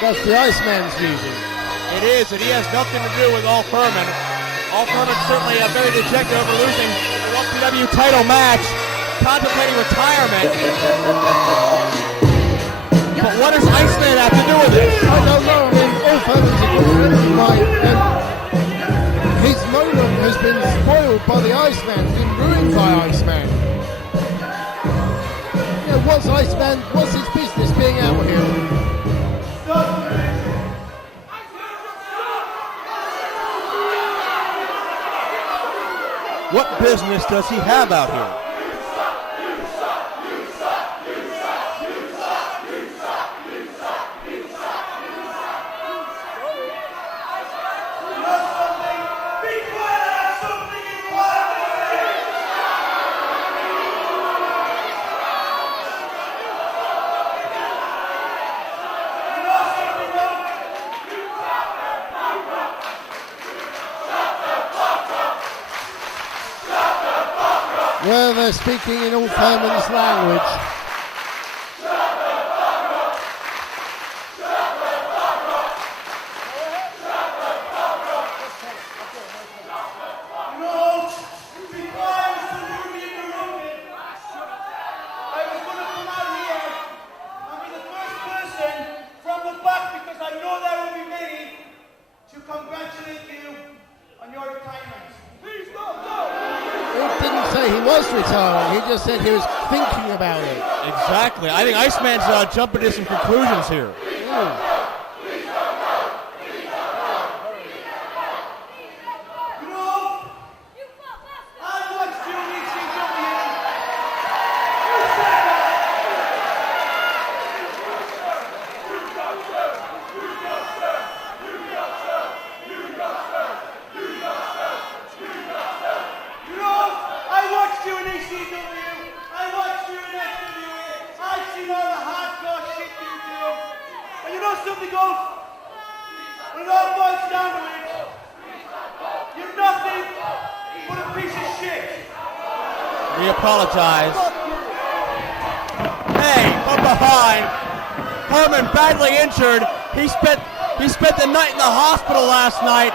That's the Iceman's using. It is, and he has nothing to do with All Firman. All Firman's certainly very dejected over losing the LPW title match, contemplating retirement. But what does Iceman have to do with it? I don't know. I mean, All Firman's a good friend of mine, and his moment has been spoiled by the Iceman, been ruined by Iceman. What's his business being out here? What business does he have out here? Well, they're speaking in All Firman's language. Retiring. He just said he was thinking about it. Exactly. I think Iceman's jumping to some conclusions here. I watched you in ECW. I watched you in SHAG. We apologize. Hey, from behind. Herman badly injured. He spent the night in the hospital last night.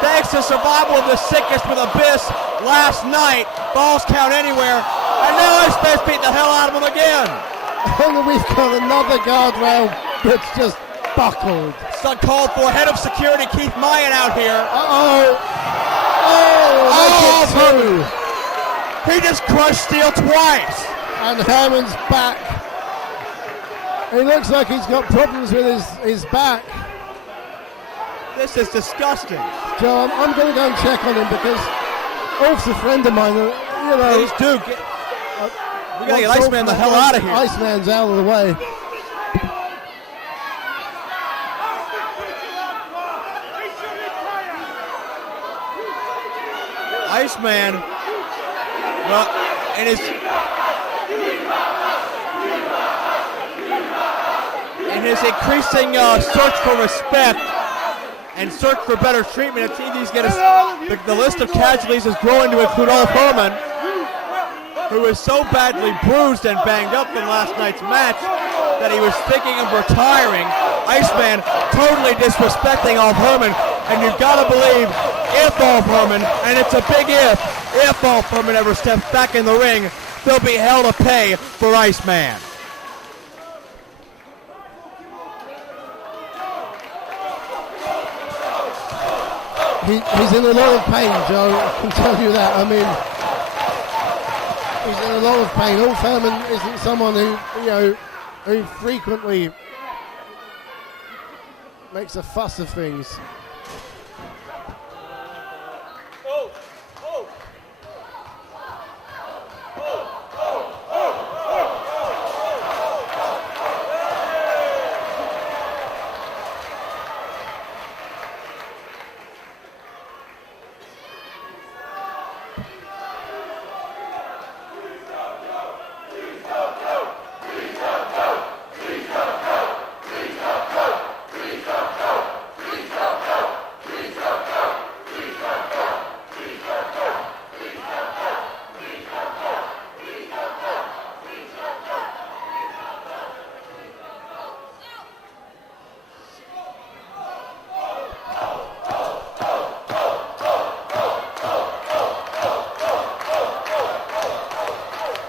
Thanks to survival of the sickest with Abyss last night. Falls count anywhere. And now Iceman's beat the hell out of him again. And we've got another guardrail that's just buckled. It's uncalled for. Head of security Keith Mayan out here. Uh-oh. Oh, two. He just crushed steel twice. And Herman's back. It looks like he's got problems with his back. This is disgusting. Joe, I'm going to go and check on him because Ulf's a friend of mine. You know, Please do. We got to get Iceman the hell out of here. Iceman's out of the way. Iceman, well, in his increasing search for respect and search for better treatment, it seems he's getting the list of casualties is growing to include Ulf Herman, who is so badly bruised and banged up in last night's match that he was thinking of retiring. Iceman totally disrespecting Ulf Herman, and you've got to believe if Ulf Herman, and it's a big if Ulf Herman ever steps back in the ring, there'll be hell to pay for Iceman. He's in a lot of pain, Joe, I can tell you that. I mean, he's in a lot of pain. Ulf Herman isn't someone who frequently makes a fuss of things.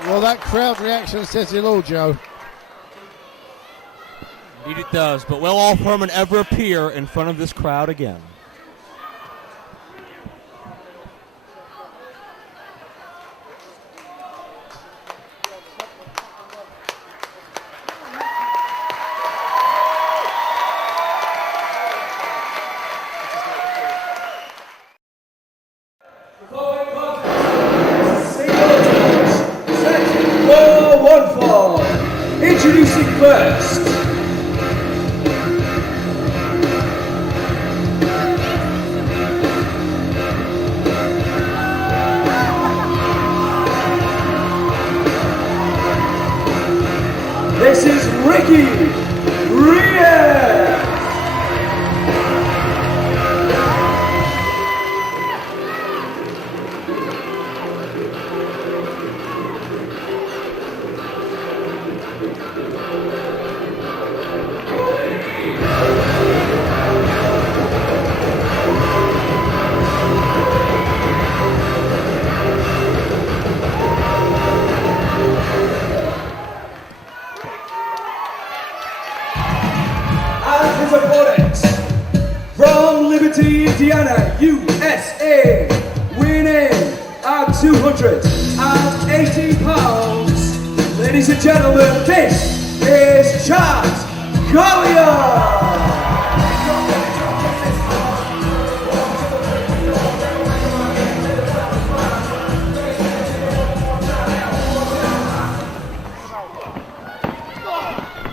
Well, that crowd reaction says it all, Joe. Indeed it does, but will Ulf Herman ever appear in front of this crowd again? Introducing first, this is Ricky Reyes. His opponent from Liberty, Indiana, USA, winning at 280 pounds. Ladies and gentlemen, this is Chad Collier.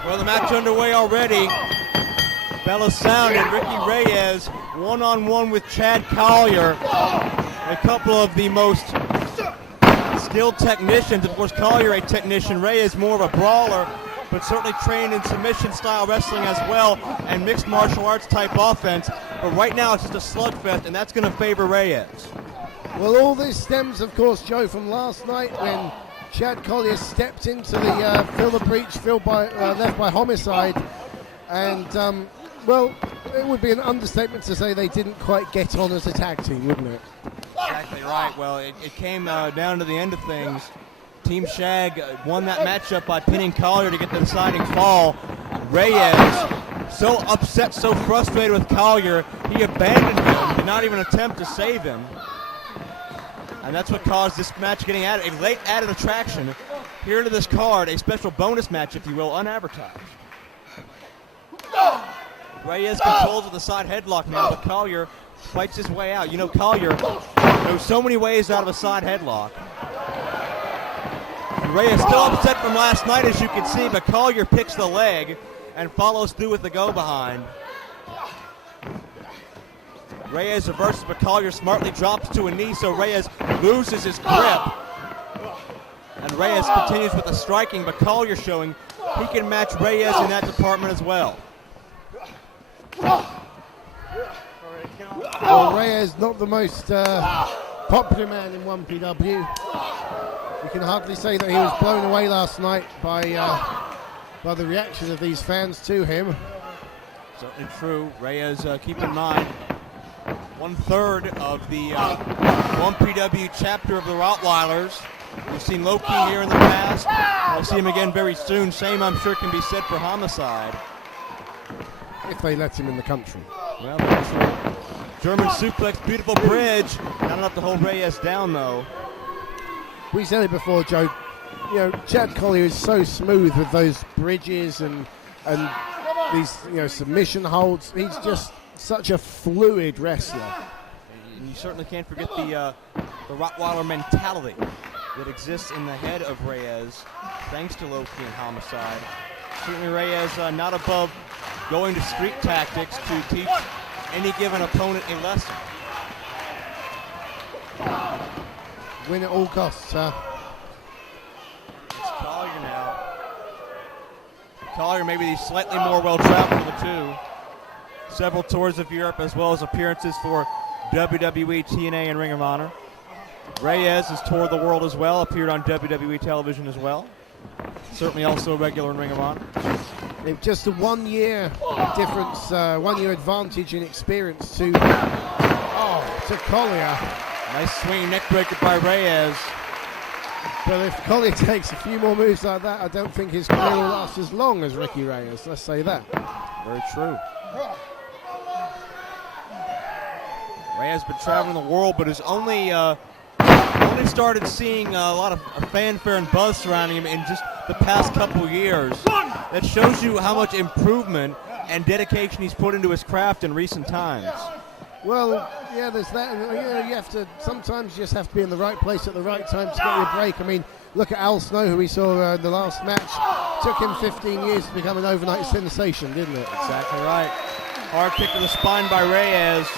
Well, the match underway already. Bella Sound and Ricky Reyes one-on-one with Chad Collier. A couple of the most skilled technicians. Of course, Collier a technician, Reyes more of a brawler, but certainly trained in submission-style wrestling as well and mixed martial arts type offense. But right now it's just a slugfest, and that's going to favor Reyes. Well, all this stems, of course, Joe, from last night when Chad Collier stepped into the fill the breach left by Homicide, and well, it would be an understatement to say they didn't quite get on as a tag team, wouldn't it? Exactly right. Well, it came down to the end of things. Team Shag won that matchup by pinning Collier to get the deciding fall. Reyes, so upset, so frustrated with Collier, he abandoned him, did not even attempt to save him. And that's what caused this match getting added, a late added attraction here to this card, a special bonus match, if you will, unadvertised. Reyes controls with the side headlock now, but Collier fights his way out. You know, Collier knows so many ways out of a side headlock. Reyes still upset from last night, as you can see, but Collier picks the leg and follows through with the go-behind. Reyes reverses, but Collier smartly drops to a knee, so Reyes loses his grip. And Reyes continues with the striking, but Collier showing he can match Reyes in that department as well. Well, Reyes not the most popular man in 1PW. You can hardly say that he was blown away last night by the reaction of these fans to him. Certainly true. Reyes, keep in mind, 1/3 of the 1PW chapter of the Rottweilers. We've seen Loki here in the past. I'll see him again very soon. Same, I'm sure, can be said for Homicide. If they let him in the country. Well, that's true. German suplex, beautiful bridge. Not enough to hold Reyes down, though. We said it before, Joe. You know, Chad Collier is so smooth with those bridges and these, you know, submission holds. He's just such a fluid wrestler. And you certainly can't forget the Rottweiler mentality that exists in the head of Reyes, thanks to Loki and Homicide. Certainly Reyes not above going to street tactics to teach any given opponent a lesson. Win at all costs, huh? It's Collier now. Collier maybe the slightly more well-traveled of the two. Several tours of Europe as well as appearances for WWE, TNA, and Ring of Honor. Reyes has toured the world as well, appeared on WWE television as well. Certainly also a regular in Ring of Honor. They've just a 1 year difference, 1 year advantage in experience to Collier. Nice swinging neck breaker by Reyes. But if Collier takes a few more moves like that, I don't think his career will last as long as Ricky Reyes. Let's say that. Very true. Reyes has been traveling the world, but has only started seeing a lot of fanfare and buzz surrounding him in just the past couple years. That shows you how much improvement and dedication he's put into his craft in recent times. Well, yeah, there's that. And, you know, sometimes you just have to be in the right place at the right time to get your break. I mean, look at Al Snow, who we saw in the last match. Took him 15 years to become an overnight sensation, didn't it? Exactly right. Hard kick to the spine by Reyes,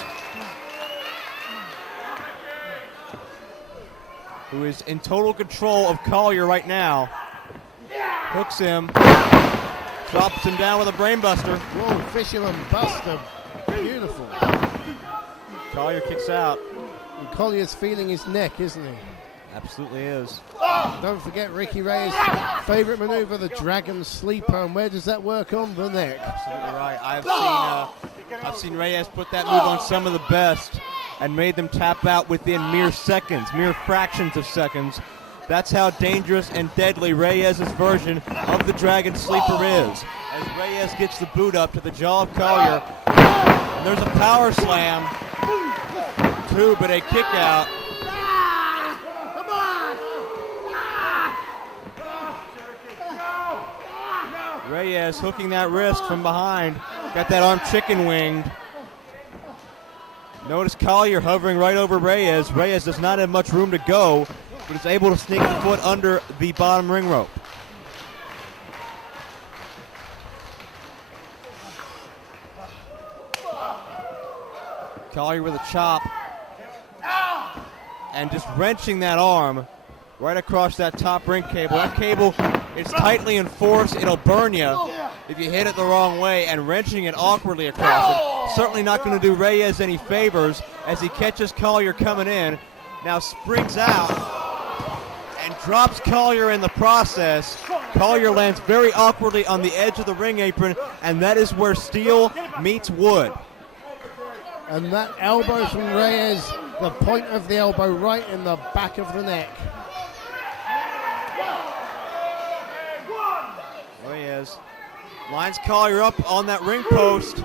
who is in total control of Collier right now. Hooks him, drops him down with a brainbuster. Whoa, fisherman buster. Beautiful. Collier kicks out. And Collier's feeling his neck, isn't he? Absolutely is. Don't forget Ricky Reyes' favorite maneuver, the Dragon Sleeper. And where does that work on? The neck. Absolutely right. I've seen Reyes put that move on some of the best and made them tap out within mere seconds, mere fractions of seconds. That's how dangerous and deadly Reyes' version of the Dragon Sleeper is. As Reyes gets the boot up to the jaw of Collier, and there's a power slam, two, but a kick out. Reyes hooking that wrist from behind, got that arm chicken winged. Notice Collier hovering right over Reyes. Reyes does not have much room to go, but is able to sneak a foot under the bottom ring rope. Collier with a chop. And just wrenching that arm right across that top ring cable. That cable is tightly enforced. It'll burn you if you hit it the wrong way, and wrenching it awkwardly across it. Certainly not going to do Reyes any favors as he catches Collier coming in. now springs out and drops Collier in the process. Collier lands very awkwardly on the edge of the ring apron, and that is where steel meets wood. And that elbow from Reyes, the point of the elbow right in the back of the neck. Reyes lines Collier up on that ring post.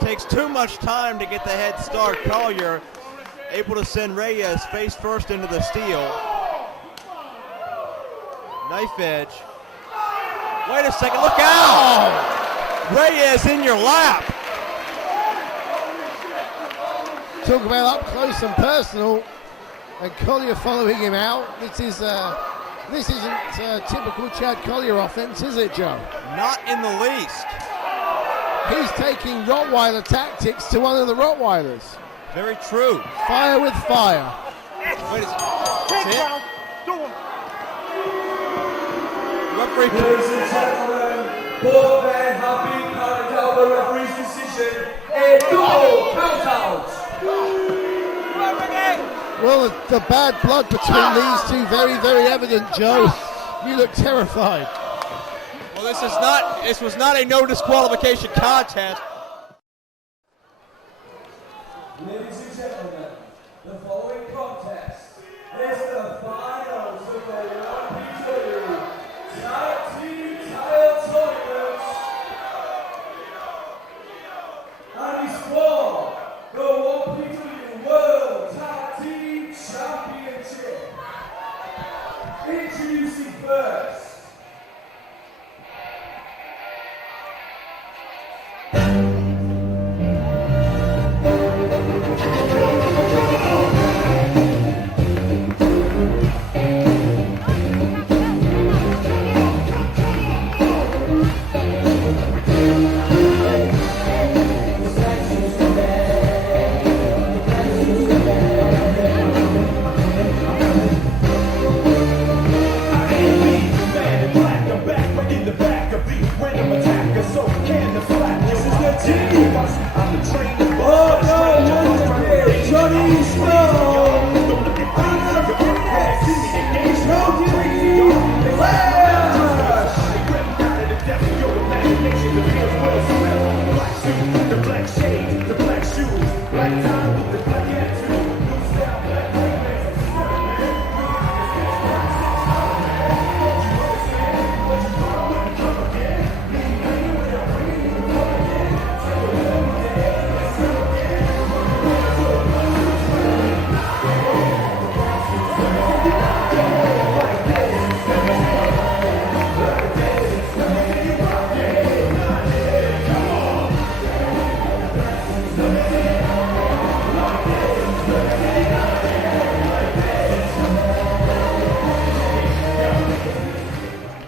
Takes too much time to get the head start. Collier able to send Reyes face first into the steel. Knife edge. Wait a second, look out! Reyes in your lap. Talk about up close and personal, and Collier following him out. This isn't typical Chad Collier offense, is it, Joe? Not in the least. He's taking Rottweiler tactics to one of the Rottweilers. Very true. Fire with fire. Wait a second. That's it. Referee. Ladies and gentlemen, both men have been counted out by the referee's decision. A double count out. Well, the bad blood between these two very, very evident, Joe. You look terrified. Well, this was not a no disqualification contest. Ladies and gentlemen, the following contest is the finals of the 1PW Tag Team Title Tournament. And he's won the 1PW World Tag Team Championship. Introducing first,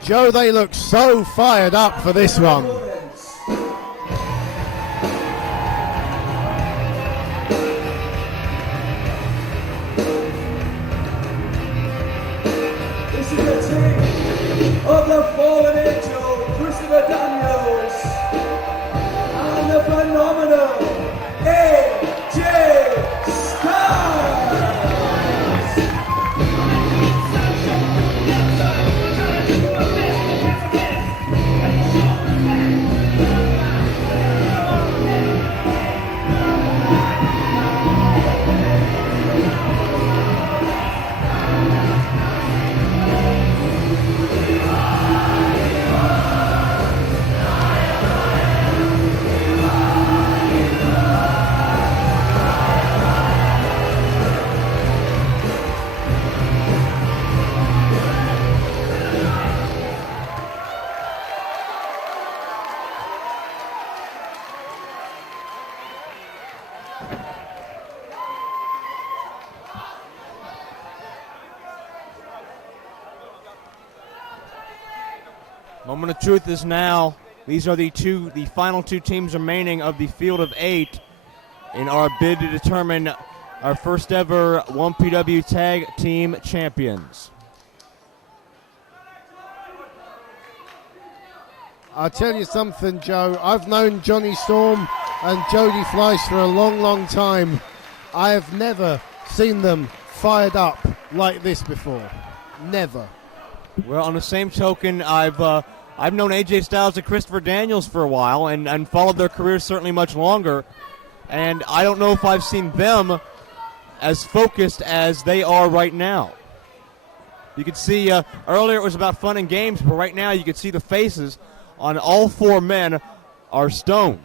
Joe, they look so fired up for this one. this is the team of the fallen angel, Christopher Daniels, and the phenomenal AJ Styles. Moment of truth is now. These are the final two teams remaining of the field of 8 in our bid to determine our first ever 1PW Tag Team Champions. I'll tell you something, Joe. I've known Johnny Storm and Jody Fleisch for a long, long time. I have never seen them fired up like this before. Never. Well, on the same token, I've known AJ Styles and Christopher Daniels for a while and followed their careers certainly much longer. And I don't know if I've seen them as focused as they are right now. You could see earlier it was about fun and games, but right now you can see the faces on all four men are stone.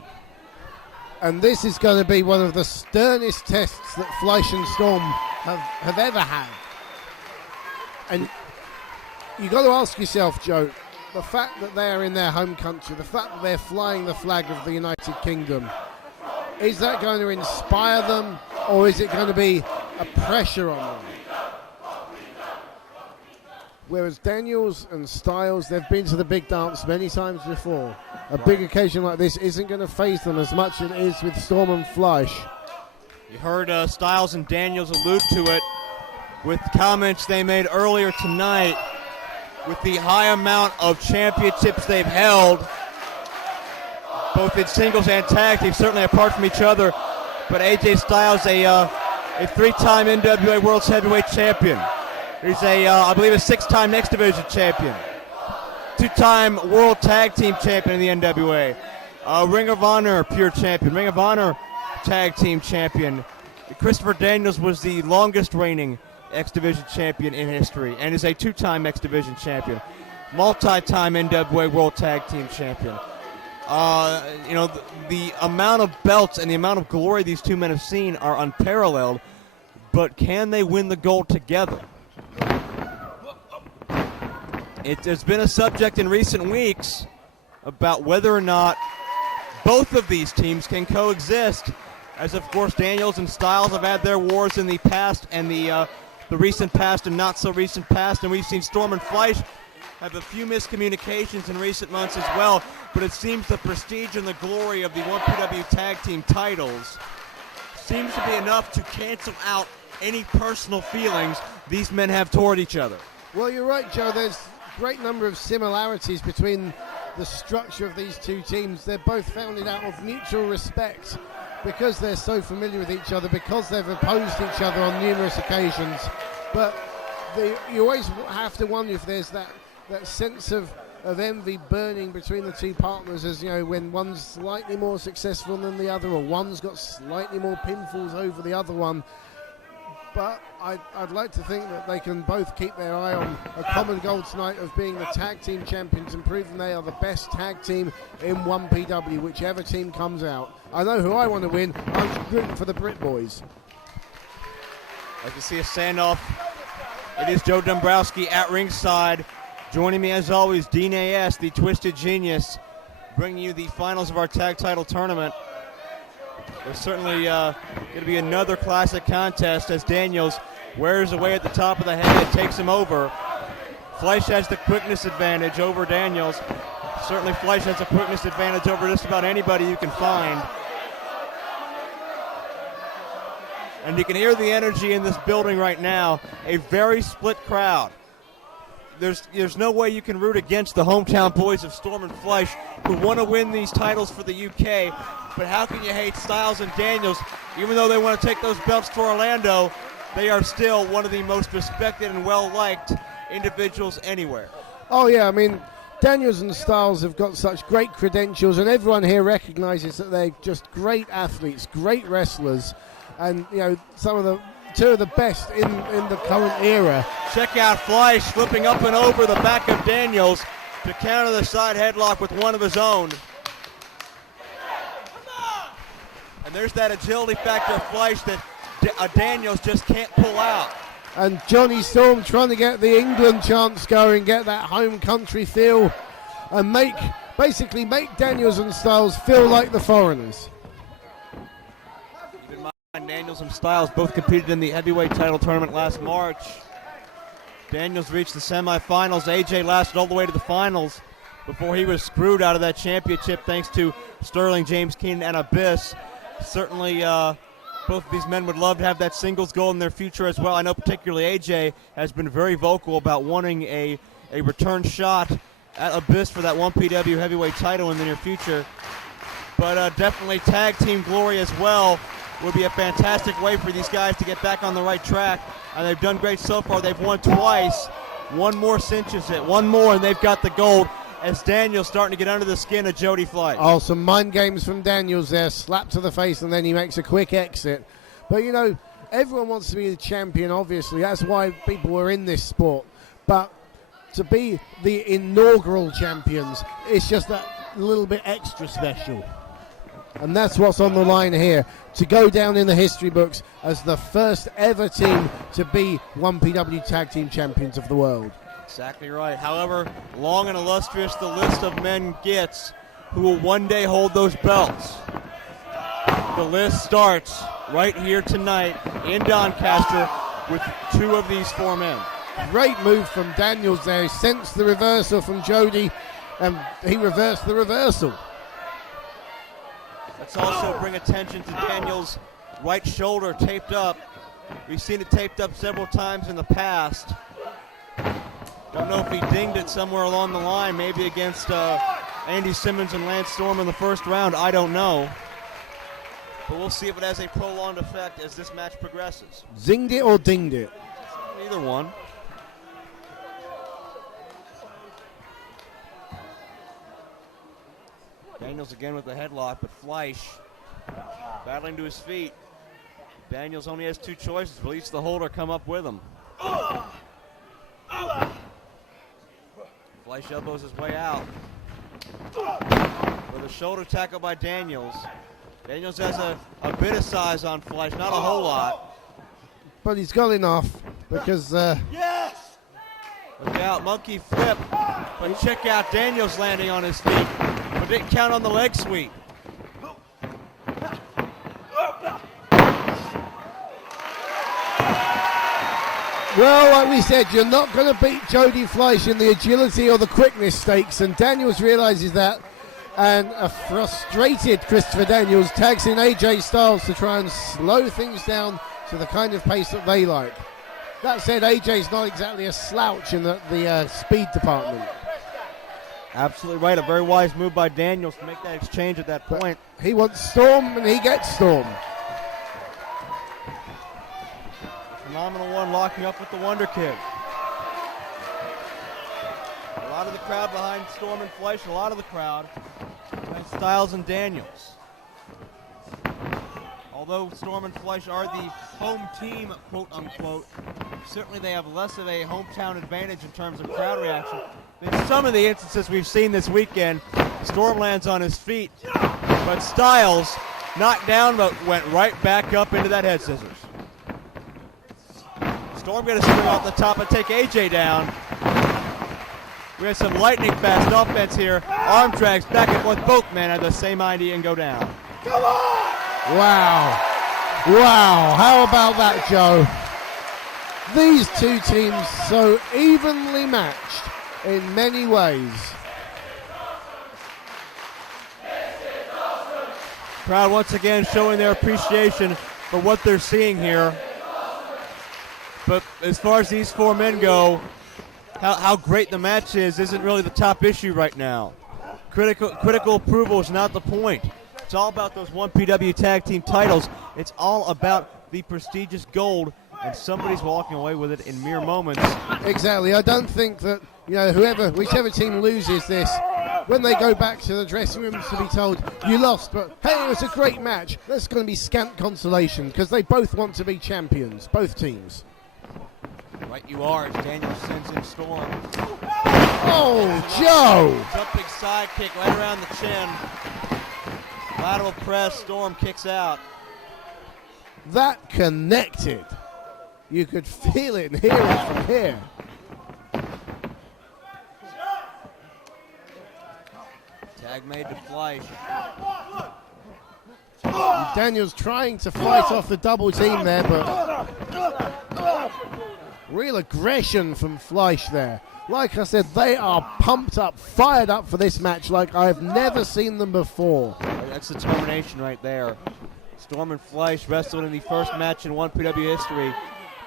And this is going to be one of the sternest tests that Fleisch and Storm have ever had. And you got to ask yourself, Joe, the fact that they're in their home country, the fact that they're flying the flag of the United Kingdom, is that going to inspire them, or is it going to be a pressure on them? Whereas Daniels and Styles, they've been to the big dance many times before. A big occasion like this isn't going to faze them as much as it is with Storm and Fleisch. You heard Styles and Daniels allude to it with comments they made earlier tonight. With the high amount of championships they've held, both in singles and tag teams, certainly apart from each other. But AJ Styles, a three-time NWA World Heavyweight Champion. He's I believe, a six-time X Division champion. Two-time World Tag Team Champion in the NWA. Ring of Honor Pure Champion. Ring of Honor Tag Team Champion. Christopher Daniels was the longest reigning X Division champion in history and is a two-time X Division champion. Multi-time NWA World Tag Team champion. The amount of belts and the amount of glory these two men have seen are unparalleled, but can they win the gold together? It's been a subject in recent weeks about whether or not both of these teams can coexist, as of course Daniels and Styles have had their wars in the past and the recent past and not so recent past, and we've seen Storm and Fleisch have a few miscommunications in recent months as well, but it seems the prestige and the glory of the 1PW tag team titles seems to be enough to cancel out any personal feelings these men have toward each other. Well, you're right, Joe. There's a great number of similarities between the structure of these two teams. They're both founded out of mutual respect because they're so familiar with each other, because they've opposed each other on numerous occasions. But you always have to wonder if there's that sense of envy burning between the two partners, as you know, when one's slightly more successful than the other, or one's got slightly more pinfalls over the other one. But I'd like to think that they can both keep their eye on a common goal tonight of being the tag team champions and proving they are the best tag team in 1PW, whichever team comes out. I know who I want to win. I'm rooting for the Brit Boys. Like to see a standoff. It is Joe Dombrowski at ringside. Joining me as always, Dean A.S., the Twisted Genius, bringing you the finals of our tag title tournament. There's certainly going to be another classic contest as Daniels wears away at the top of the head, takes him over. Fleisch has the quickness advantage over Daniels. Certainly Fleisch has a quickness advantage over just about anybody you can find. And you can hear the energy in this building right now. A very split crowd. There's no way you can root against the hometown boys of Storm and Fleisch, who want to win these titles for the UK. But how can you hate Styles and Daniels? Even though they want to take those belts to Orlando, they are still one of the most respected and well-liked individuals anywhere. Oh, yeah, I mean, Daniels and Styles have got such great credentials, and everyone here recognizes that they're just great athletes, great wrestlers, and, you know, two of the best in the current era. Check out Fleisch flipping up and over the back of Daniels to counter the side headlock with one of his own. And there's that agility factor of Fleisch that Daniels just can't pull out. And Johnny Storm trying to get the England chants going, get that home country feel, and basically make Daniels and Styles feel like the foreigners. Keep in mind, Daniels and Styles both competed in the heavyweight title tournament last March. Daniels reached the semifinals. AJ lasted all the way to the finals before he was screwed out of that championship thanks to Sterling, James Keenan, and Abyss. Certainly, both of these men would love to have that singles goal in their future as well. I know particularly AJ has been very vocal about wanting a return shot at Abyss for that 1PW heavyweight title in the near future. But definitely tag team glory as well. would be a fantastic way for these guys to get back on the right track. And they've done great so far. They've won twice. One more cinches it. One more, and they've got the gold. As Daniel's starting to get under the skin of Jody Fleisch. Oh, some mind games from Daniels there. Slap to the face, and then he makes a quick exit. But, you know, everyone wants to be the champion, obviously. That's why people are in this sport. But to be the inaugural champions, it's just that little bit extra special. And that's what's on the line here. To go down in the history books as the first ever team to be 1PW Tag Team Champions of the world. Exactly right. However long and illustrious the list of men gets who will one day hold those belts, the list starts right here tonight in Doncaster with 2 of these 4 men. Great move from Daniels there. He sensed the reversal from Jody, and he reversed the reversal. Let's also bring attention to Daniels' right shoulder taped up. We've seen it taped up several times in the past. Don't know if he dinged it somewhere along the line, maybe against Andy Simmons and Lance Storm in the first round. I don't know. But we'll see if it has a prolonged effect as this match progresses. Zinged it or dinged it? Either one. Daniels again with the headlock, but Fleisch battling to his feet. Daniels only has 2 choices: release the hold or come up with him. Fleisch elbows his way out. With a shoulder tackle by Daniels. Daniels has a bit of size on Fleisch, not a whole lot. But he's got enough because... Yes! Look out, monkey flip. But check out Daniels landing on his feet. But didn't count on the leg sweep. Well, like we said, you're not going to beat Jody Fleisch in the agility or the quickness stakes, and Daniels realizes that, and a frustrated Christopher Daniels tags in AJ Styles to try and slow things down to the kind of pace that they like. That said, AJ's not exactly a slouch in the speed department. Absolutely right. A very wise move by Daniels to make that exchange at that point. But he wants Storm, and he gets Storm. Phenomenal one, locking up with the Wonder Kid. A lot of the crowd behind Storm and Fleisch, a lot of the crowd behind Styles and Daniels. Although Storm and Fleisch are the home team, quote unquote, certainly they have less of a hometown advantage in terms of crowd reaction than some of the instances we've seen this weekend. Storm lands on his feet, but Styles knocked down but went right back up into that head scissors. Storm going to swing off the top and take AJ down. We have some lightning fast offense here. Arm drags back and forth. Both men have the same idea and go down. Come on! Wow. Wow. How about that, Joe? These 2 teams so evenly matched in many ways. Crowd once again showing their appreciation for what they're seeing here. But as far as these 4 men go, how great the match is isn't really the top issue right now. Critical approval is not the point. It's all about those 1PW Tag Team titles. It's all about the prestigious gold, and somebody's walking away with it in mere moments. Exactly. I don't think that, you know, whichever team loses this, when they go back to the dressing rooms to be told, you lost, but hey, it was a great match, that's going to be scant consolation because they both want to be champions, both teams. Right you are, as Daniels sends in Storm. Oh, Joe! Jumping side kick right around the chin. Lateral press, Storm kicks out. That connected. You could feel it and hear it from here. Tag made to Fleisch. Daniels trying to fight off the double team there, but real aggression from Fleisch there. Like I said, they are pumped up, fired up for this match like I've never seen them before. That's determination right there. Storm and Fleisch wrestled in the first match in 1PW history,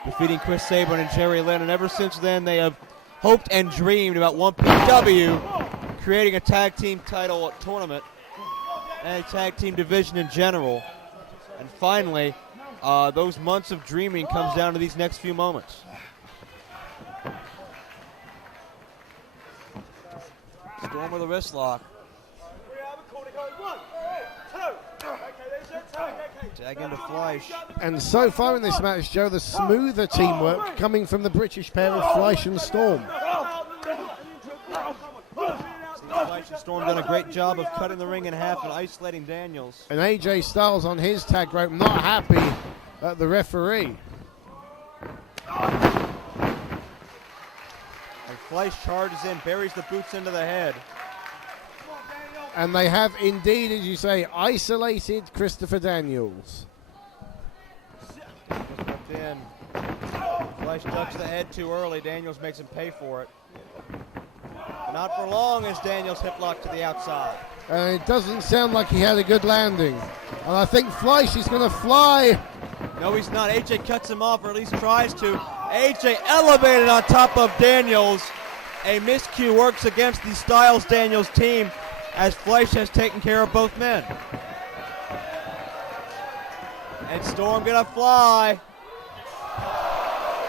defeating Chris Sabin and Jerry Lynn, and ever since then they have hoped and dreamed about 1PW creating a tag team title tournament and a tag team division in general. And And finally, those months of dreaming comes down to these next few moments. Storm with a wrist lock. Tag into Fleisch. And so far in this match, Joe, the smoother teamwork coming from the British pair of Fleisch and Storm. Fleisch and Storm done a great job of cutting the ring in half and isolating Daniels. And AJ Styles on his tag rope, not happy at the referee. And Fleisch charges in, buries the boots into the head. And they have indeed, as you say, isolated Christopher Daniels. Just in. Fleisch ducks the head too early. Daniels makes him pay for it. But not for long as Daniels hip lock to the outside. And it doesn't sound like he had a good landing. And I think Fleisch is going to fly. No, he's not. AJ cuts him off, or at least tries to. AJ elevated on top of Daniels. A miscue works against the Styles-Daniels team, as Fleisch has taken care of both men. And Storm gonna fly.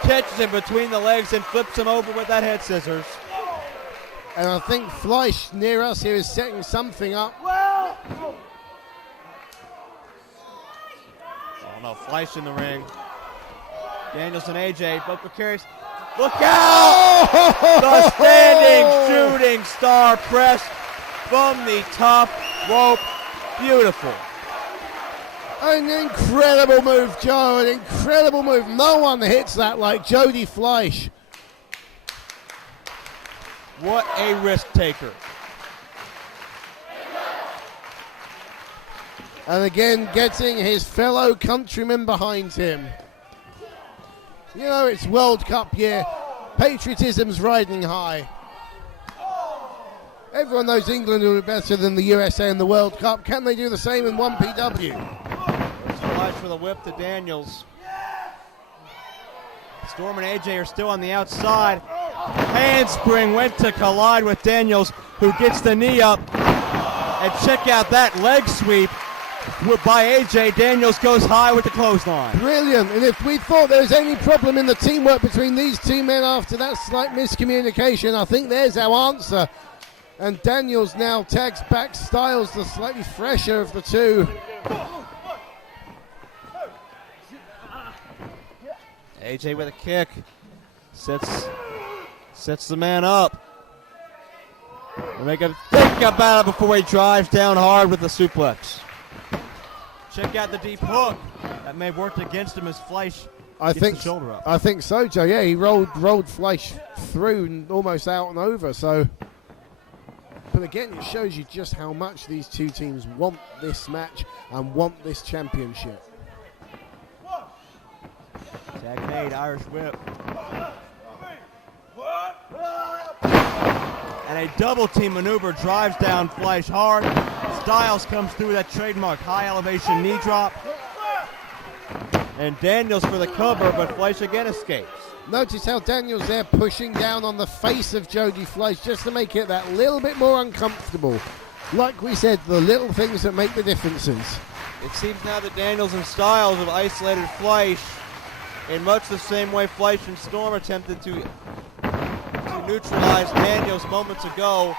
Catches him between the legs and flips him over with that head scissors. And I think Fleisch near us here is setting something up. Oh no, Fleisch in the ring. Daniels and AJ, both precarious. Look out! The standing shooting star press from the top rope. Beautiful. An incredible move, Joe. An incredible move. No one hits that like Jody Fleisch. What a risk taker. And again, getting his fellow countrymen behind him. You know, it's World Cup year. Patriotism's riding high. Everyone knows England will be better than the USA in the World Cup. Can they do the same in 1PW? Fleisch with a whip to Daniels. Storm and AJ are still on the outside. Handspring went to collide with Daniels, who gets the knee up. And check out that leg sweep by AJ. Daniels goes high with the clothesline. Brilliant. And if we thought there was any problem in the teamwork between these two men after that slight miscommunication, I think there's our answer. And Daniels now tags back Styles, the slightly fresher of the two. AJ with a kick. Sets the man up. We'll make him think about it before he drives down hard with the suplex. Check out the deep hook. That may have worked against him as Fleisch gets the shoulder up. I think so, Joe. Yeah, he rolled Fleisch through and almost out and over. So, but again, it shows you just how much these two teams want this match and want this championship. Tag made, Irish whip. And a double team maneuver drives down Fleisch hard. Styles comes through that trademark high elevation knee drop. And Daniels for the cover, but Fleisch again escapes. Notice how Daniels there pushing down on the face of Jody Fleisch just to make it that little bit more uncomfortable. Like we said, the little things that make the differences. It seems now that Daniels and Styles have isolated Fleisch in much the same way Fleisch and Storm attempted to neutralize Daniels moments ago,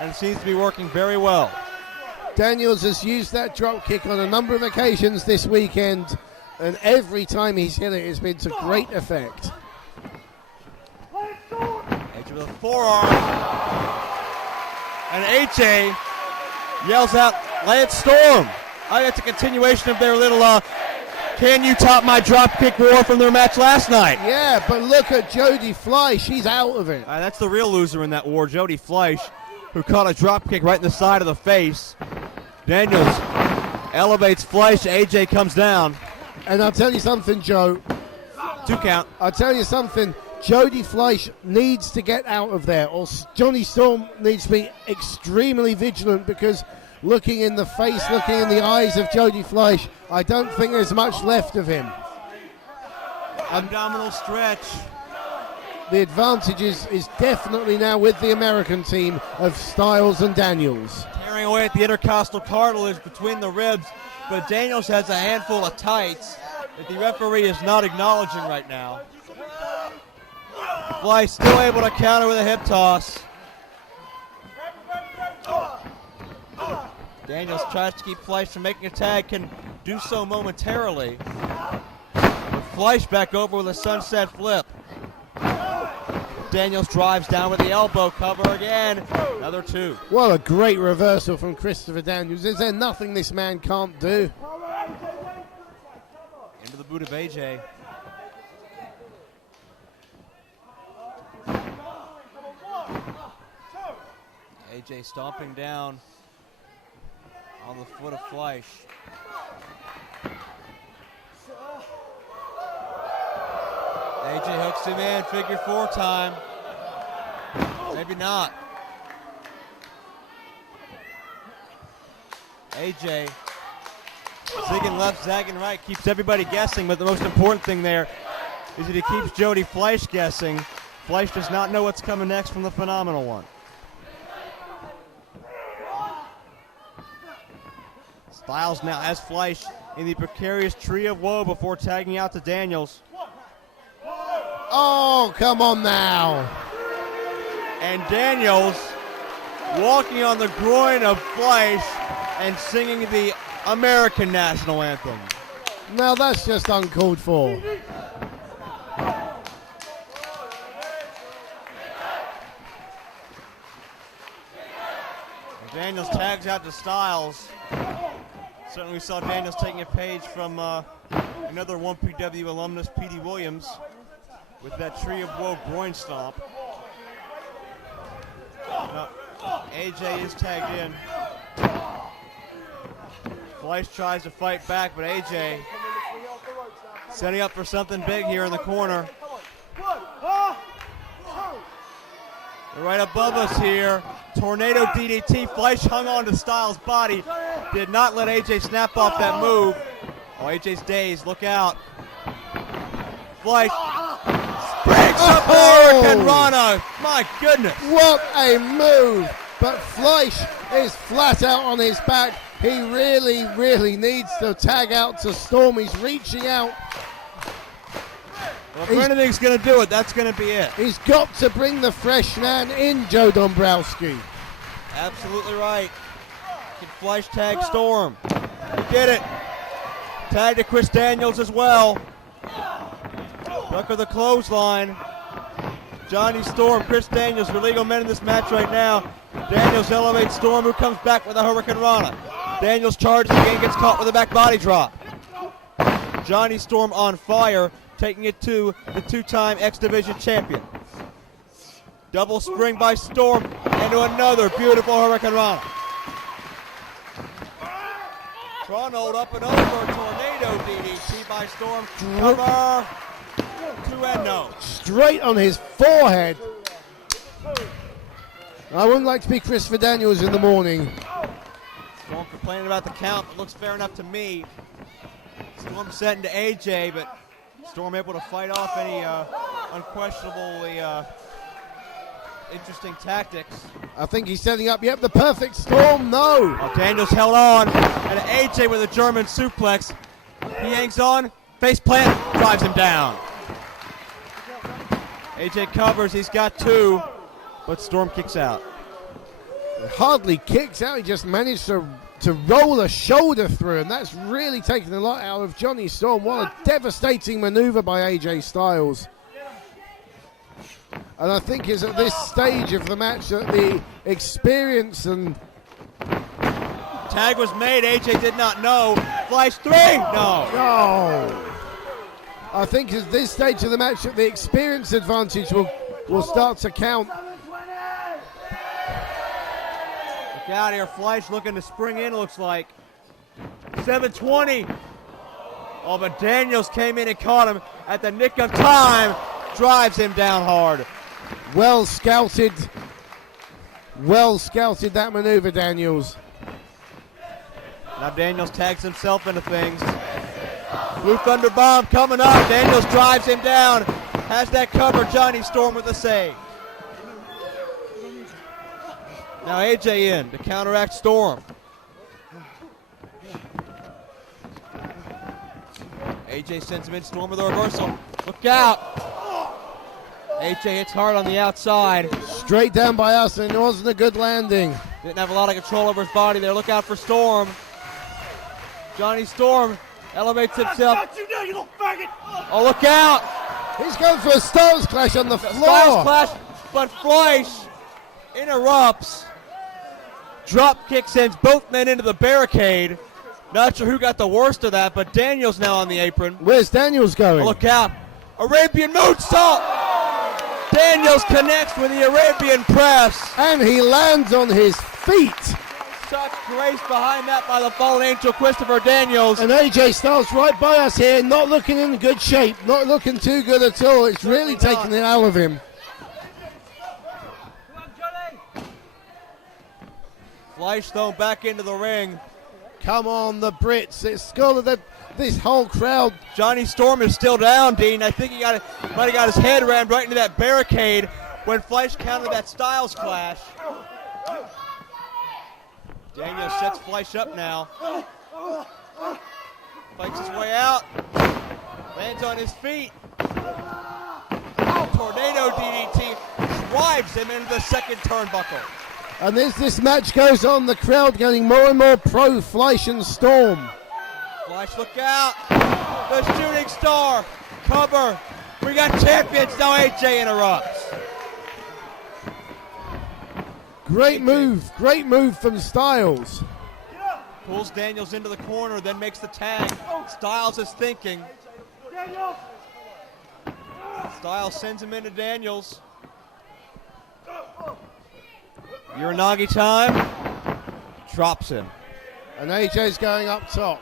and it seems to be working very well. Daniels has used that drop kick on a number of occasions this weekend, and every time he's hit it, it's been to great effect. AJ with a forearm, and AJ yells out, "Lance Storm!" I think it's a continuation of their little "Can you top my drop kick" war from their match last night. Yeah, but look at Jody Fleisch. He's out of it. That's the real loser in that war, Jody Fleisch, who caught a drop kick right in the side of the face. Daniels elevates Fleisch. AJ comes down. And I'll tell you something, Joe. 2 count. I'll tell you something. Jody Fleisch needs to get out of there, or Johnny Storm needs to be extremely vigilant, because looking in the face, looking in the eyes of Jody Fleisch, I don't think there's much left of him. Abdominal stretch. The advantage is definitely now with the American team of Styles and Daniels. Tearing away at the intercostal cartilage between the ribs. but Daniels has a handful of tights that the referee is not acknowledging right now. Fleisch still able to counter with a hip toss. Daniels tries to keep Fleisch from making a tag, can do so momentarily. But Fleisch back over with a sunset flip. Daniels drives down with the elbow cover again. Another 2. What a great reversal from Christopher Daniels. Is there nothing this man can't do? Into the boot of AJ. AJ stomping down on the foot of Fleisch. AJ hooks him in, figure 4 time. Maybe not. AJ zigging left, zagging right, keeps everybody guessing, but the most important thing there is that he keeps Jody Fleisch guessing. Fleisch does not know what's coming next from the Phenomenal One. Styles now has Fleisch in the precarious tree of woe before tagging out to Daniels. Oh, come on now. And Daniels walking on the groin of Fleisch and singing the American national anthem. Now that's just uncalled for. Daniels tags out to Styles. Certainly we saw Daniels taking a page from another 1PW alumnus, P.D. Williams, with that Tree of Woe groin stomp. AJ is tagged in. Fleisch tries to fight back, but AJ setting up for something big here in the corner. Right above us here, tornado DDT. Fleisch hung on to Styles' body. Did not let AJ snap off that move. Oh, AJ's dazed. Look out. Fleisch breaks up Hurricane Rana. My goodness. What a move. But Fleisch is flat out on his back. He really, really needs to tag out to Storm. He's reaching out. Well, if anything's going to do it, that's going to be it. He's got to bring the fresh man in, Joe Dombrowski. Absolutely right. Can Fleisch tag Storm? He did it. Tag to Chris Daniels as well. Duck of the clothesline. Johnny Storm, Chris Daniels, for legal men in this match right now. Daniels elevates Storm, who comes back with a Hurricane Rana. Daniels charges again, gets caught with a back body drop. Johnny Storm on fire, taking it to the 2-time X Division champion. Double spring by Storm into another beautiful Hurricane Rana. Ronald up and over, tornado DDT by Storm. Cover, 2-0. Straight on his forehead. I wouldn't like to be Christopher Daniels in the morning. Storm complaining about the count, but looks fair enough to me. Storm sent into AJ, but Storm able to fight off any unquestionably interesting tactics. I think he's setting up, the perfect Storm, no. Oh, Daniels held on, and AJ with a German suplex. He hangs on, face plant, drives him down. AJ covers, he's got 2, but Storm kicks out. Hardly kicks out, he just managed to roll a shoulder through, and that's really taken a lot out of Johnny Storm. What a devastating maneuver by AJ Styles. And I think it's at this stage of the match that the experience and... Tag was made, AJ did not know. Fleisch 3, no. No. I think at this stage of the match that the experience advantage will start to count. Look out here, Fleisch looking to spring in, looks like. 720. Oh, but Daniels came in and caught him at the nick of time. Drives him down hard. Well scouted that maneuver, Daniels. Now Daniels tags himself into things. Blue Thunder Bomb coming up. Daniels drives him down. Has that cover. Johnny Storm with the save. Now AJ in to counteract Storm. AJ sends him in. Storm with the reversal. Look out. AJ hits hard on the outside. Straight down by us, and it wasn't a good landing. Didn't have a lot of control over his body there. Look out for Storm. Johnny Storm elevates himself. Oh, look out. He's going for a Styles Clash on the floor. Styles Clash, but Fleisch interrupts. Drop kick sends both men into the barricade. Not sure who got the worst of that, but Daniels now on the apron. Where's Daniels going? Oh, look out. Arabian moonsault. Daniels connects with the Arabian press. And he lands on his feet. Such grace behind that by the fallen angel Christopher Daniels. And AJ Styles right by us here, not looking in good shape, not looking too good at all. It's really taking it out of him. Fleisch thrown back into the ring. Come on, the Brits. It's got this whole crowd. Johnny Storm is still down, Dean. I think he might have got his head rammed right into that barricade when Fleisch countered that Styles Clash. Daniels sets Fleisch up now. Fights his way out. Lands on his feet. Tornado DDT drives him into the second turnbuckle. And as this match goes on, the crowd getting more and more pro Fleisch and Storm. Fleisch, look out. The shooting star. Cover. We got champions now. AJ interrupts. Great move from Styles. Pulls Daniels into the corner, then makes the tag. Styles is thinking. Styles sends him into Daniels. Uranagi time. Drops him. And AJ's going up top.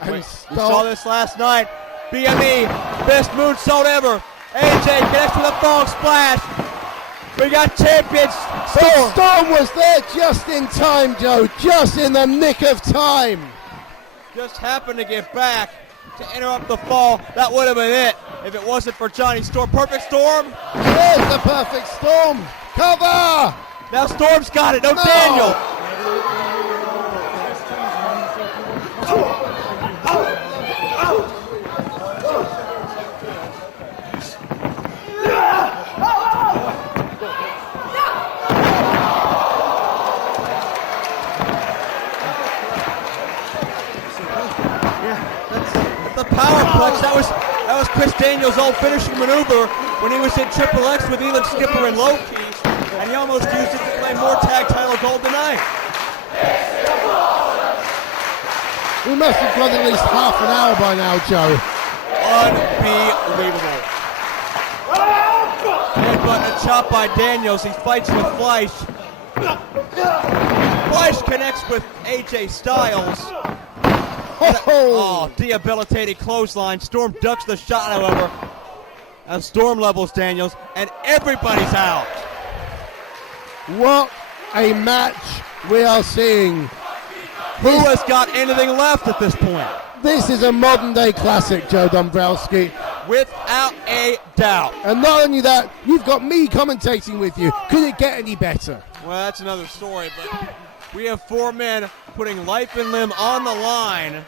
And we saw this last night. BME, best moonsault ever. AJ connects with a frog splash. We got champions. Storm was there just in time, Joe. Just in the nick of time. Just happened to get back to interrupt the fall. That would have been it if it wasn't for Johnny Storm. Perfect Storm. There's the perfect Storm. Cover. Now Storm's got it. No. Daniel. The power clutch, that was Chris Daniels' old finishing maneuver when he was in Triple X with Elon Skipper and Low-Key, and he almost used it to claim more tag title gold tonight. We must have got at least half an hour by now, Joe. Unbelievable. Headbutt and a chop by Daniels. He fights with Fleisch. Fleisch connects with AJ Styles. Oh, debilitating clothesline. Storm ducks the shot, however, as Storm levels Daniels, and everybody's out. What a match we are seeing. Who has got anything left at this point? This is a modern day classic, Joe Dombrowski. Without a doubt. And not only that, you've got me commentating with you. Could it get any better? Well, that's another story, but we have four men putting life and limb on the line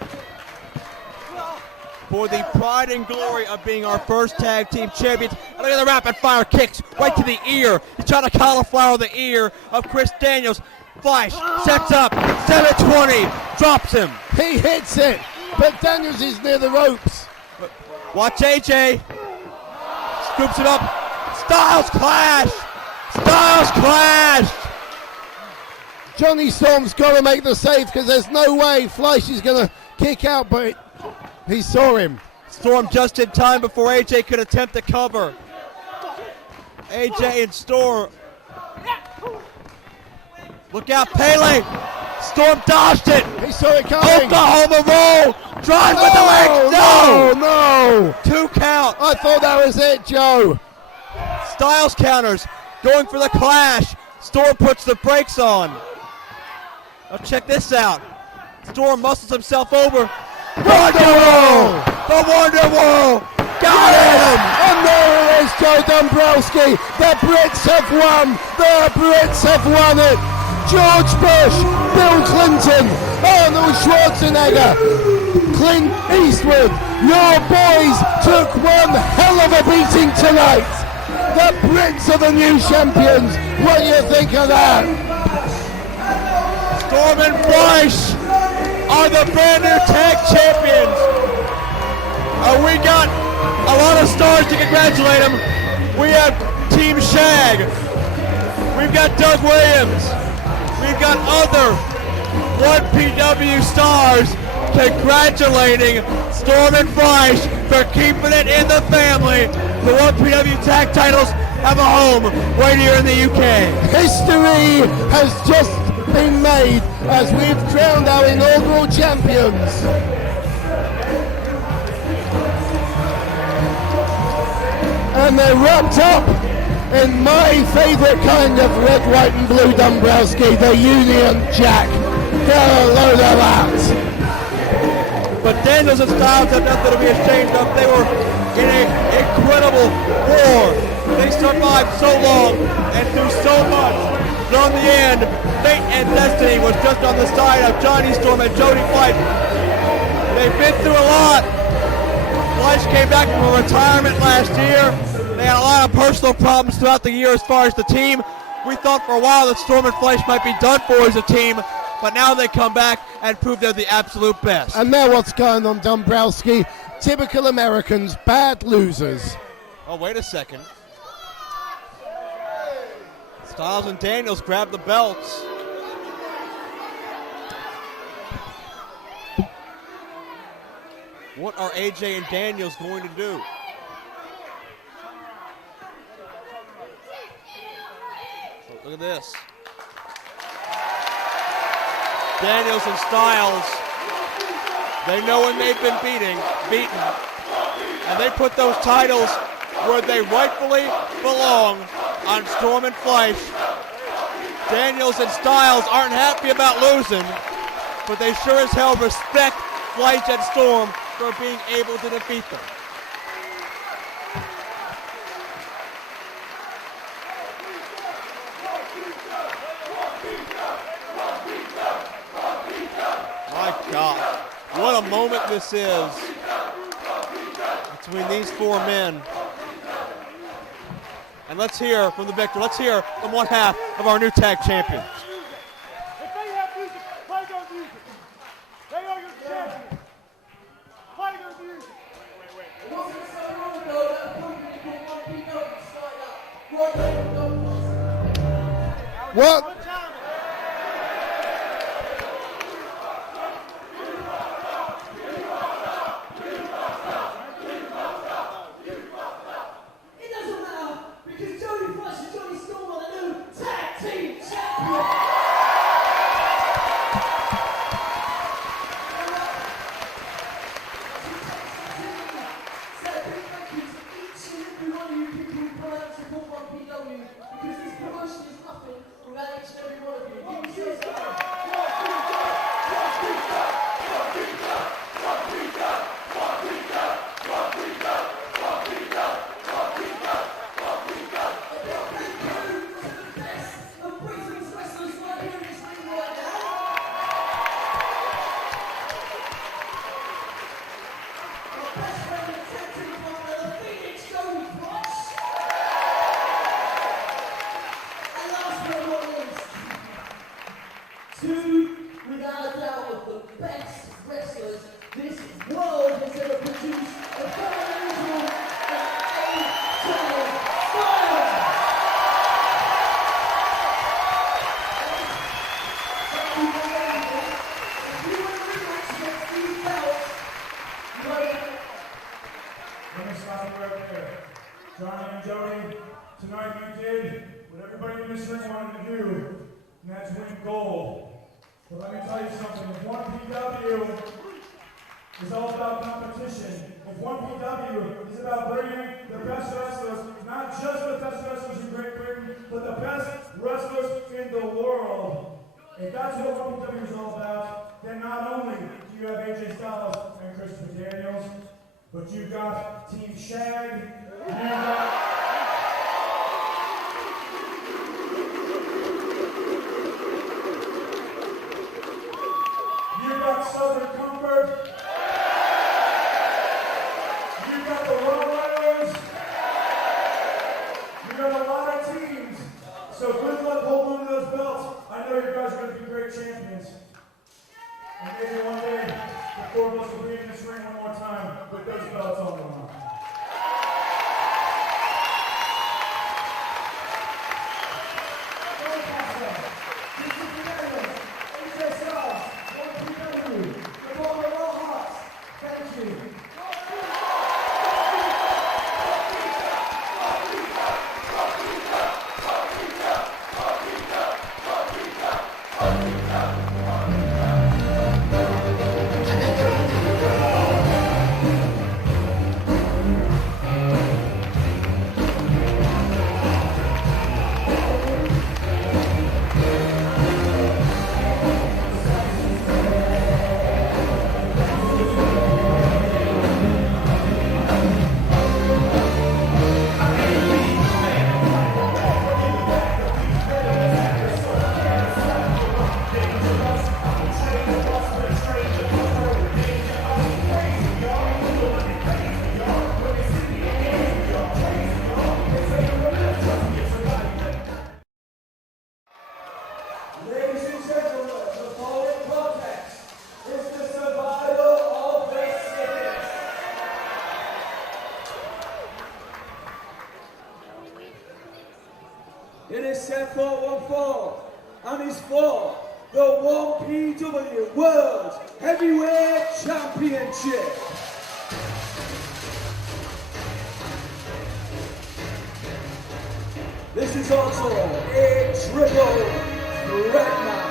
for the pride and glory of being our first tag team champions. And look at the rapid fire kicks right to the ear. He's trying to cauliflower the ear of Chris Daniels. Fleisch sets up, 720, drops him. He hits it, but Daniels is near the ropes. Watch AJ, scoops it up, Styles Clash, Styles Clash. Johnny Storm's got to make the save because there's no way Fleisch is going to kick out, but he saw him. Storm just in time before AJ could attempt to cover. AJ and Storm. Look out, Pele. Storm dodged it. He saw it coming. Oklahoma roll. Drive with the legs. No. 2 count. I thought that was it, Joe. Styles counters. Going for the clash. Storm puts the brakes on. Now check this out. Storm muscles himself over. Wonder Wall. The Wonder Wall. Got him. And there it is, Joe Dombrowski. The Brits have won. The Brits have won it. George Bush, Bill Clinton, Arnold Schwarzenegger, Clint Eastwood, Your boys took one hell of a beating tonight. The Brits are the new champions. What do you think of that? Storm and Fleisch are the brand new tag champions. We got a lot of stars to congratulate them. We have Team SHAG. We've got Doug Williams. We've got other 1PW stars congratulating Storm and Fleisch for keeping it in the family. The 1PW tag titles have a home right here in the UK. History has just been made as we've crowned our inaugural champions. And they're wrapped up in my favourite kind of red, white and blue Dombrowski, the Union Jack. Get a load of that. But Daniels and Styles have nothing to be ashamed of. They were in an incredible war. They survived so long and through so much. But on the end, fate and destiny was just on the side of Johnny Storm and Jody Fleisch. They've been through a lot. Fleisch came back from a retirement last year. They had a lot of personal problems throughout the year as far as the team. We thought for a while that Storm and Fleisch might be done for as a team, but now they come back and prove they're the absolute best. And now what's going on, Dombrowski? Typical Americans, bad losers. Oh, wait a second. Styles and Daniels grab the belts. What are AJ and Daniels going to do? Look at this. Daniels and Styles, they know when they've been beaten, and they put those titles where they rightfully belong on Storm and Fleisch. Daniels and Styles aren't happy about losing, but they sure as hell respect Fleisch and Storm for being able to defeat them. My God, what a moment this is between these four men. And let's hear from the victor. Let's hear from one half of our new tag champions. If they have music, play their music. They are your champions. Play their music. It wasn't so long ago that a company called 1PW started up right here in Doncaster. What? It doesn't matter because Jody Fleisch and Johnny Storm are the new tag team champions. So a big thank you to each and every one of you people who come out to support 1PW because this promotion is nothing without each and every one of you. You can see us going. Two, without a doubt, of the best wrestlers this world has ever produced. The Burridge and AJ Styles. If you want to rematch against these belts, you got to Let me stop you right there. Johnny and Jody, tonight you did what everybody in this ring wanted to do, and that's win gold. But let me tell you something, if 1PW is all about competition, if 1PW is about bringing the best wrestlers, not just the best wrestlers in Great Britain, but the best wrestlers in the world, if that's what 1PW is all about, then not only do you have AJ Styles and Christopher Daniels, but you've got Team SHAG, you've got Southern Comfort, So good luck holding on to those belts. I know you guys are going to be great champions. And maybe one day, the four of us will be in this ring one more time with those belts on the line. It is set for 1-4, and is for the 1PW World Heavyweight Championship. This is also a triple threat match.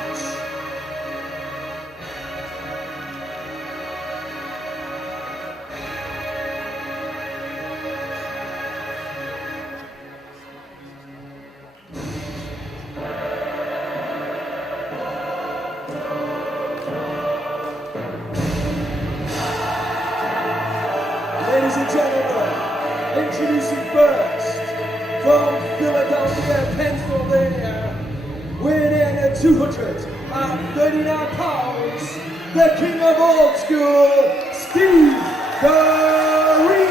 Ladies and gentlemen, introducing first, from Philadelphia, Pennsylvania, weighing in at 239 pounds, the king of old school, Steve Burridge.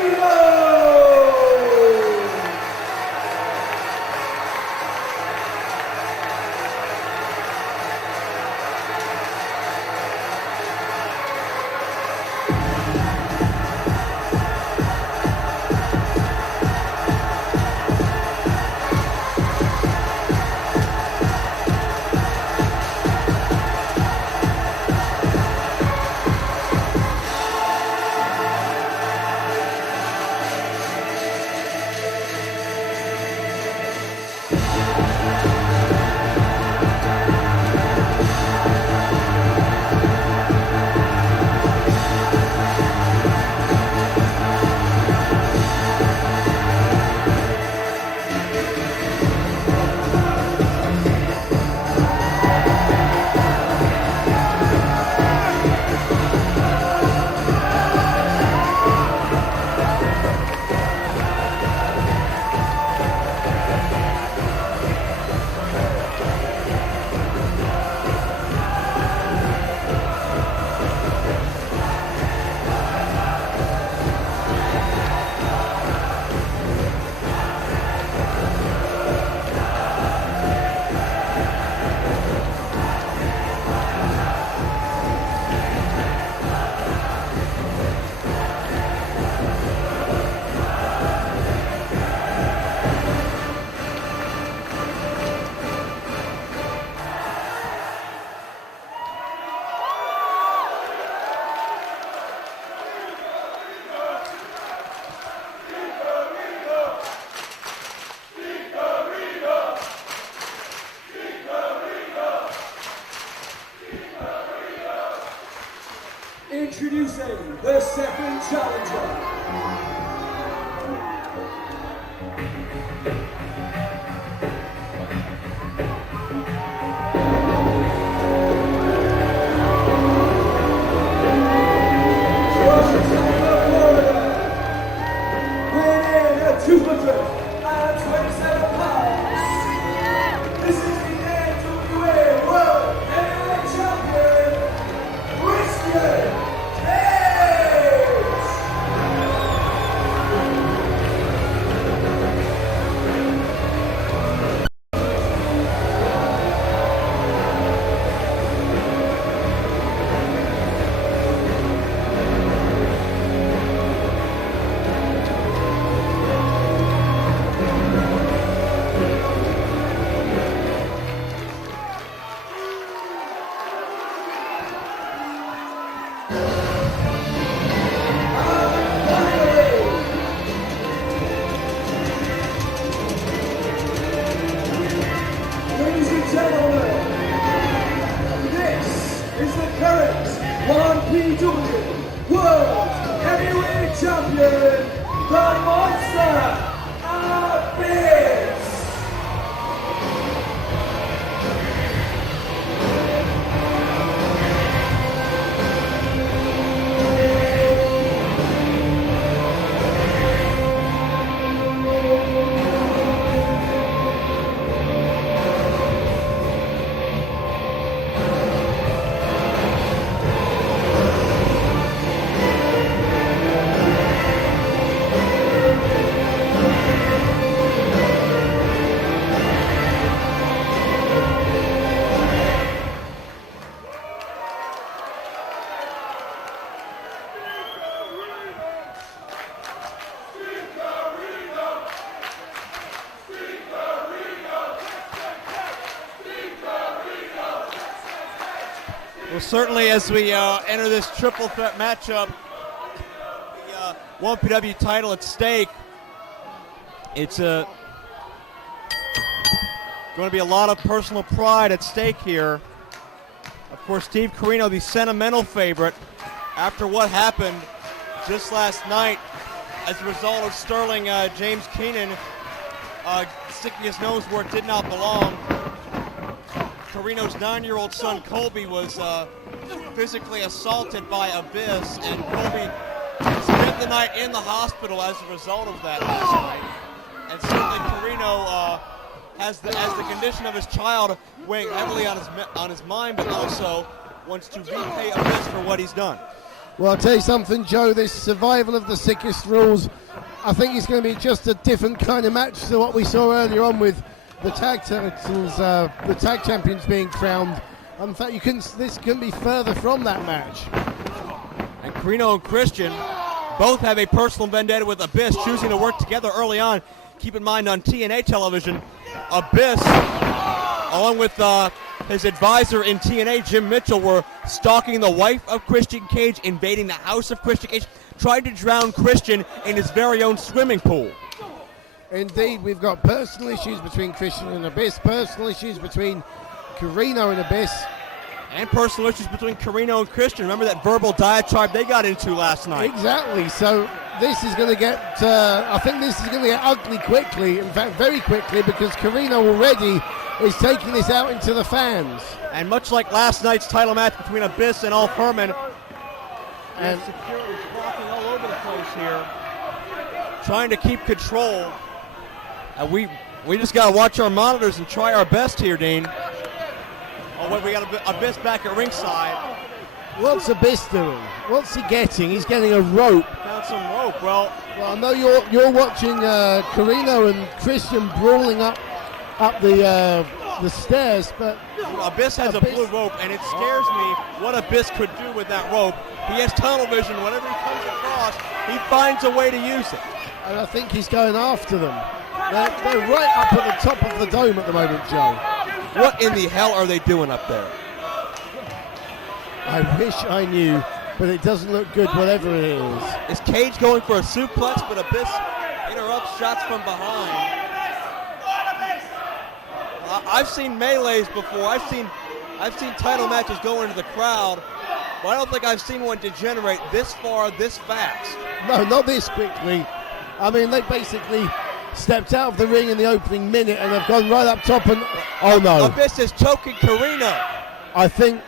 Introducing the second challenger. Weighing in at 227 pounds. This is the NWA World Heavyweight Champion, Christian. Well, certainly as we enter this triple threat matchup, the 1PW title at stake, it's going to be a lot of personal pride at stake here. Of course, Steve Corino, the sentimental favorite, after what happened just last night as a result of Sterling James Keenan sticking his nose where it did not belong. Corino's 9-year-old son Colby was physically assaulted by Abyss, and Colby spent the night in the hospital as a result of that last night. And certainly Corino has the condition of his child weighing heavily on his mind, but also wants to repay Abyss for what he's done. Well, I'll tell you something, Joe, this survival of the sickest rules, I think it's going to be just a different kind of match to what we saw earlier on with the tag titles, the tag champions being crowned. In fact, this couldn't be further from that match. And Corino and Christian both have a personal vendetta with Abyss, choosing to work together early on. Keep in mind, on TNA television, Abyss, along with his advisor in TNA, Jim Mitchell, were stalking the wife of Christian Cage, invading the house of Christian Cage, tried to drown Christian in his very own swimming pool. Indeed, we've got personal issues between Christian and Abyss, personal issues between Corino and Abyss. And personal issues between Corino and Christian. Remember that verbal diatribe they got into last night? Exactly. So this is going to get, I think this is going to get ugly quickly, in fact very quickly, because Corino already is taking this out into the fans. And much like last night's title match between Abyss and Ulf Herman, and security's walking all over the place here, trying to keep control. We just got to watch our monitors and try our best here, Dean. Oh, wait, we got Abyss back at ringside. What's Abyss doing? What's he getting? He's getting a rope. Found some rope. Well, I know you're watching Corino and Christian brawling up the stairs, but Abyss has a blue rope, and it scares me what Abyss could do with that rope. He has tunnel vision. Whenever he comes across, he finds a way to use it. And I think he's going after them. They're right up at the top of the dome at the moment, Joe. What in the hell are they doing up there? I wish I knew, but it doesn't look good, whatever it is. Is Cage going for a suplex, but Abyss interrupts shots from behind? I've seen melees before. I've seen title matches go into the crowd, but I don't think I've seen one degenerate this far, this fast. No, not this quickly. I mean, they basically stepped out of the ring in the opening minute and have gone right up top and... Oh, no. Abyss is choking Corino. I think...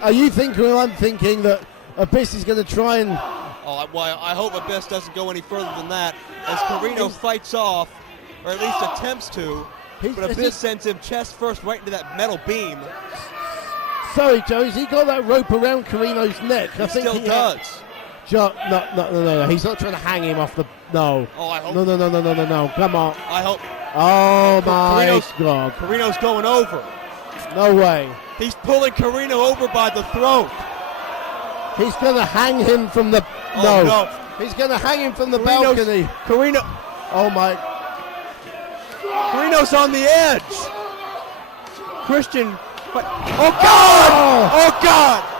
Are you thinking or I'm thinking that Abyss is going to try and... Oh, well, I hope Abyss doesn't go any further than that as Corino fights off, or at least attempts to. But Abyss sends him chest first right into that metal beam. Sorry, Joe, has he got that rope around Corino's neck? He still does. No, he's not trying to hang him off the... No. Oh, I hope... No, come on. I hope... Oh, my God. Corino's going over. No way. He's pulling Corino over by the throat. He's going to hang him from the... No. He's going to hang him from the balcony. Corino... Oh, my... Corino's on the edge. Christian... But, oh, God! Oh, God!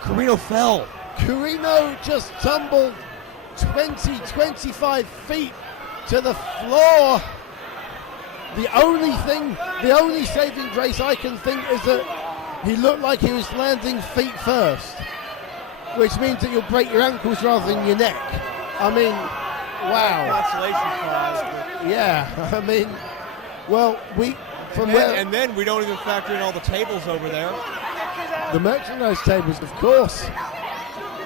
Corino fell. Corino just tumbled 25 feet to the floor. The only saving grace I can think is that he looked like he was landing feet first, which means that you'll break your ankles rather than your neck. I mean, wow. Consolation prize. Yeah, I mean, well, and then we don't even factor in all the tables over there. The merchandise tables, of course.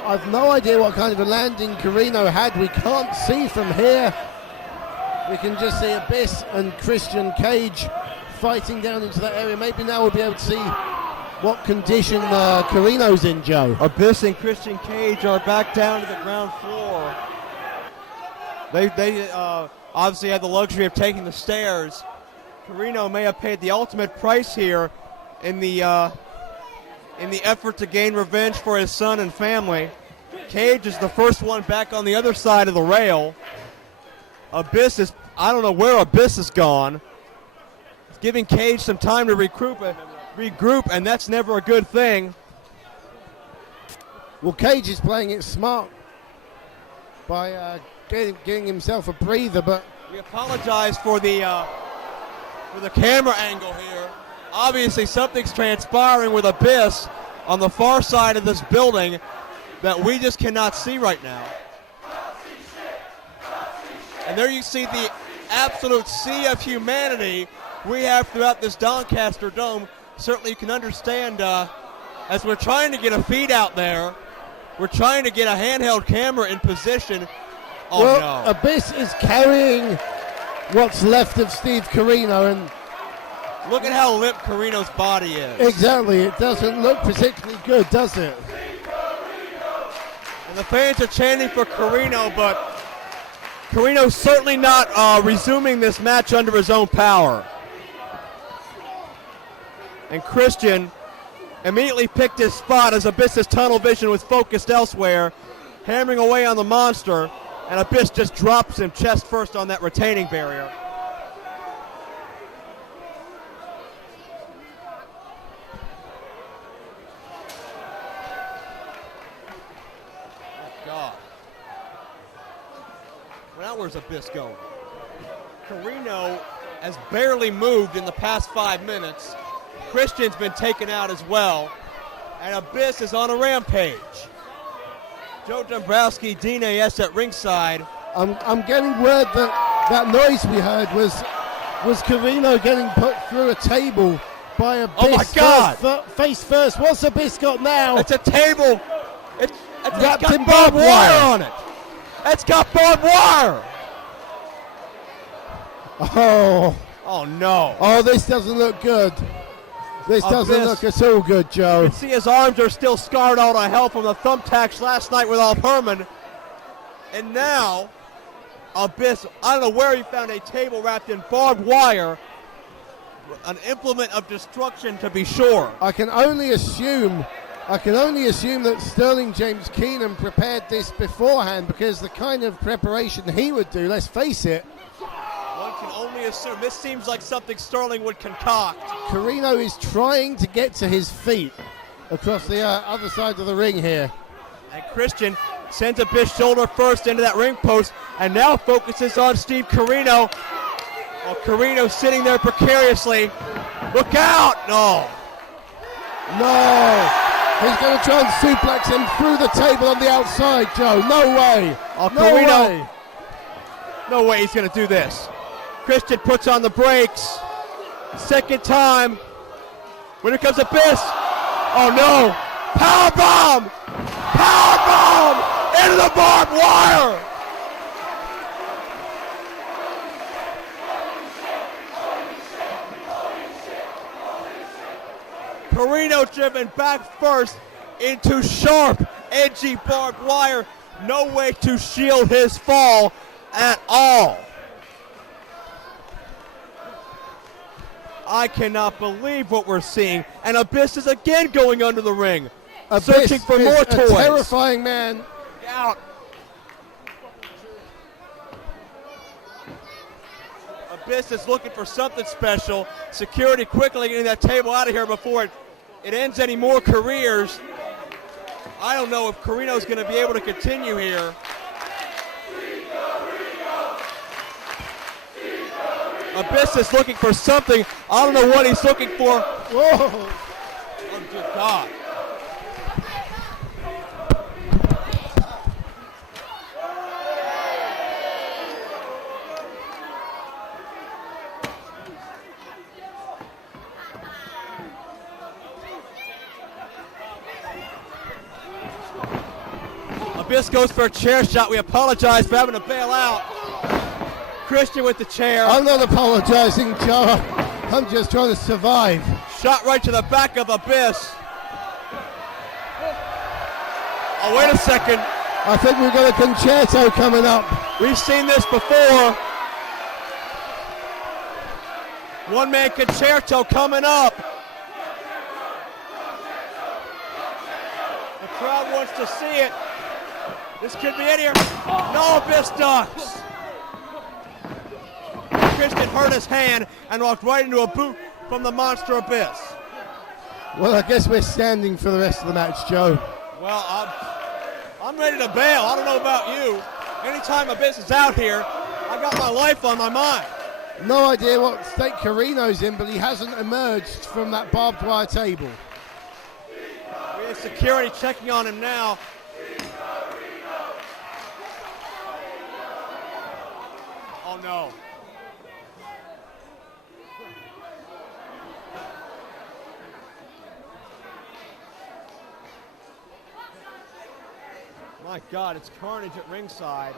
I've no idea what kind of a landing Corino had. We can't see from here. We can just see Abyss and Christian Cage fighting down into that area. Maybe now we'll be able to see what condition Corino's in, Joe. Abyss and Christian Cage are back down to the ground floor. They obviously had the luxury of taking the stairs. Corino may have paid the ultimate price here in the effort to gain revenge for his son and family. Cage is the first one back on the other side of the rail. Abyss is, I don't know where Abyss has gone. It's giving Cage some time to regroup, and that's never a good thing. Well, Cage is playing it smart by getting himself a breather, but we apologize for the camera angle here. Obviously, something's transpiring with Abyss on the far side of this building that we just cannot see right now. And there you see the absolute sea of humanity we have throughout this Doncaster Dome. Certainly you can understand as we're trying to get a feed out there, we're trying to get a handheld camera in position. Oh, well, no. Abyss is carrying what's left of Steve Carino, and look at how limp Carino's body is. Exactly. It doesn't look particularly good, does it? And the fans are chanting for Carino, but Carino's certainly not resuming this match under his own power. And Christian immediately picked his spot as Abyss's tunnel vision was focused elsewhere, hammering away on the monster, and Abyss just drops him chest first on that retaining barrier. God. Well, now where's Abyss going? Carino has barely moved in the past 5 minutes. Christian's been taken out as well, and Abyss is on a rampage. Joe Dombrowski, Dean A.S. at ringside. I'm getting word that noise we heard was Carino getting put through a table by Abyss. Oh my God! Face first. What's Abyss got now? It's a table. It's wrapped got in barbed wire on it. It's got barbed wire. Oh no. Oh, this doesn't look good. This doesn't look at all good, Joe. You can see his arms are still scarred out of hell from the thumbtacks last night with Alf Herman. And now, Abyss, I don't know where he found a table wrapped in barbed wire. An implement of destruction, to be sure. I can only assume that Sterling James Keenan prepared this beforehand, because the kind of preparation he would do, let's face it. One can only assume. This seems like something Sterling would concoct. Carino is trying to get to his feet across the other side of the ring here. And Christian sends Abyss shoulder first into that ring post and now focuses on Steve Carino. While Carino sitting there precariously. Look out! No. He's going to try and suplex him through the table on the outside, Joe. No way. Oh, no Carino. way. No way he's going to do this. Christian puts on the brakes. Second time. When it comes Abyss. Oh no. Powerbomb! Powerbomb! Into the barbed wire! Carino driven back first into sharp, edgy barbed wire. No way to shield his fall at all. I cannot believe what we're seeing. And Abyss is again going under the ring, searching for more toys. A terrifying man. Out. Abyss is looking for something special. Security quickly getting that table out of here before it ends any more careers. I don't know if Carino's going to be able to continue here. Abyss is looking for something. I don't know what he's looking for. Whoa! Oh, good God. Abyss goes for a chair shot. We apologize for having to bail out. Christian with the chair. I'm not apologizing, Joe. I'm just trying to survive. Shot right to the back of Abyss. Oh, wait a second. I think we've got a concerto coming up. We've seen this before. One-man concerto coming up. The crowd wants to see it. This could be it here. No, Abyss ducks. Christian hurt his hand and walked right into a boot from the Monster Abyss. Well, I guess we're standing for the rest of the match, Joe. Well, I'm ready to bail. I don't know about you. Anytime Abyss is out here, I got my life on my mind. No idea what state Carino's in, but he hasn't emerged from that barbed wire table. We have security checking on him now. Oh no. My God, it's carnage at ringside.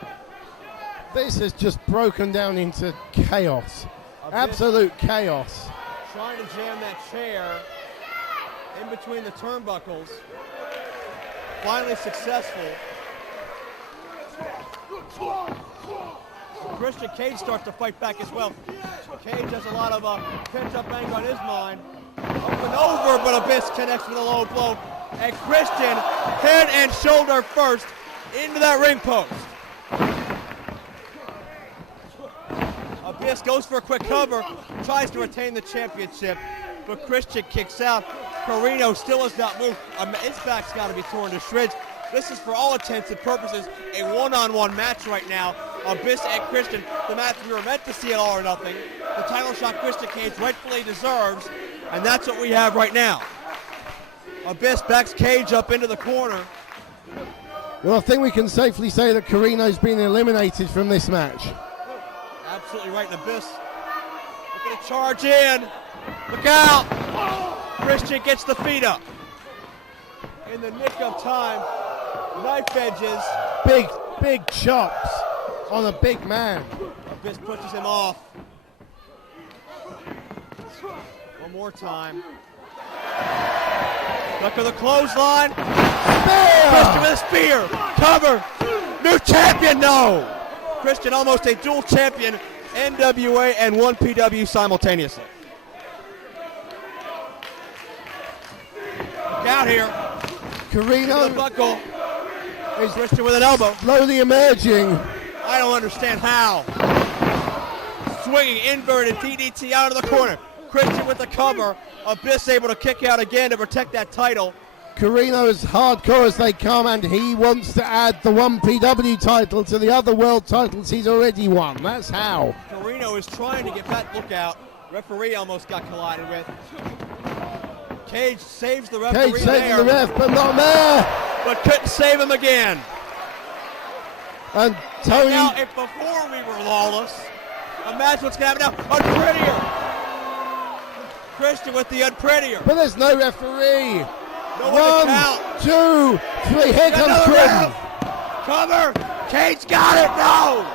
This has just broken down into chaos. Absolute chaos. Trying to jam that chair in between the turnbuckles. Finally successful. Christian Cage starts to fight back as well. Cage has a lot of pent-up anger on his mind. Up and over, but Abyss connects with a low blow. And Christian, head and shoulder first, into that ring post. Abyss goes for a quick cover, tries to retain the championship, but Christian kicks out. Carino still has not moved. His back's got to be torn to shreds. This is, for all intents and purposes, a one-on-one match right now. Abyss and Christian, the match we were meant to see at All or Nothing. The title shot Christian Cage rightfully deserves, and that's what we have right now. Abyss backs Cage up into the corner. Well, I think we can safely say that Carino's been eliminated from this match. Absolutely right, and Abyss looking to charge in. Look out! Christian gets the feet up. In the nick of time, knife edges. Big chops on a big man. Abyss pushes him off. One more time. Look at the clothesline. Christian with a spear. Cover. New champion, no. Christian almost a dual champion, NWA and 1PW simultaneously. Look out here. Carino buckle. Is Christian with an elbow. Slowly emerging. I don't understand how. Swinging inverted DDT out of the corner. Christian with the cover. Abyss able to kick out again to protect that title. Carino is hardcore as they come, and he wants to add the 1PW title to the other world titles he's already won. That's how. Carino is trying to get that look out. Referee almost got collided with. Cage saves the referee. Cage saves the ref, but not there. But couldn't save him again. And Tony. Now, if before we were lawless, imagine what's going to happen now. Unprettier. Christian with the unprettier. But there's no referee. No 1, 2, 3. Here comes Christian. Cover. Cage got it. No.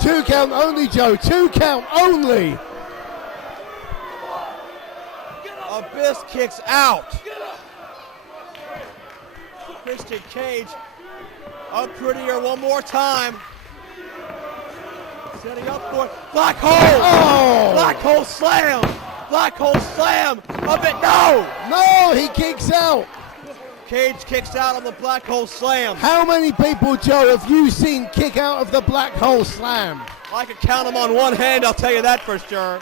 2 count only, Joe. 2 count only. Abyss kicks out. Christian Cage up prettier one more time. Setting up for it. Black hole. Oh. Black hole slam. Black hole slam. Up it. No. No, he kicks out. Cage kicks out on the black hole slam. How many people, Joe, have you seen kick out of the black hole slam? I could count them on one hand, I'll tell you that for sure.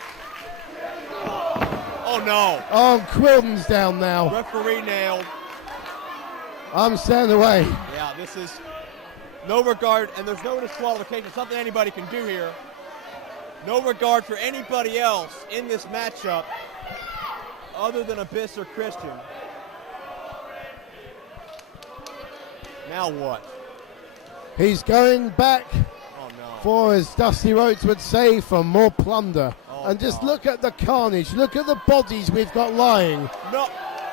Oh no. Oh, Quilden's down now. Referee nailed. I'm standing away. Yeah, this is no regard, and there's no disqualification. Something anybody can do here. No regard for anybody else in this matchup other than Abyss or Christian. Now what? He's going back Oh no. for, as Dusty Rhodes would say, for more plunder. Oh, and just God. look at the carnage. Look at the bodies we've got lying. No.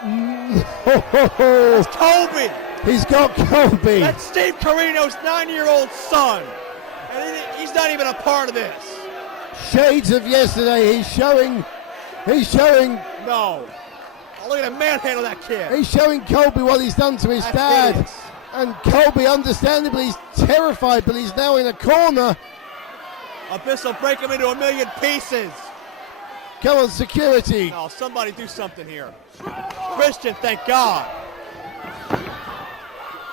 Oh, It's Colby. he's got Colby. That's Steve Carino's 9-year-old son. And he's not even a part of this. Shades of yesterday. He's showing. No. Oh, look at him manhandle that kid. He's showing Colby what he's done to his That's dad. idiots. And Colby, understandably, is terrified, but he's now in a corner. Abyss will break him into a million pieces. Come on, security. Oh, somebody do something here. Christian, thank God.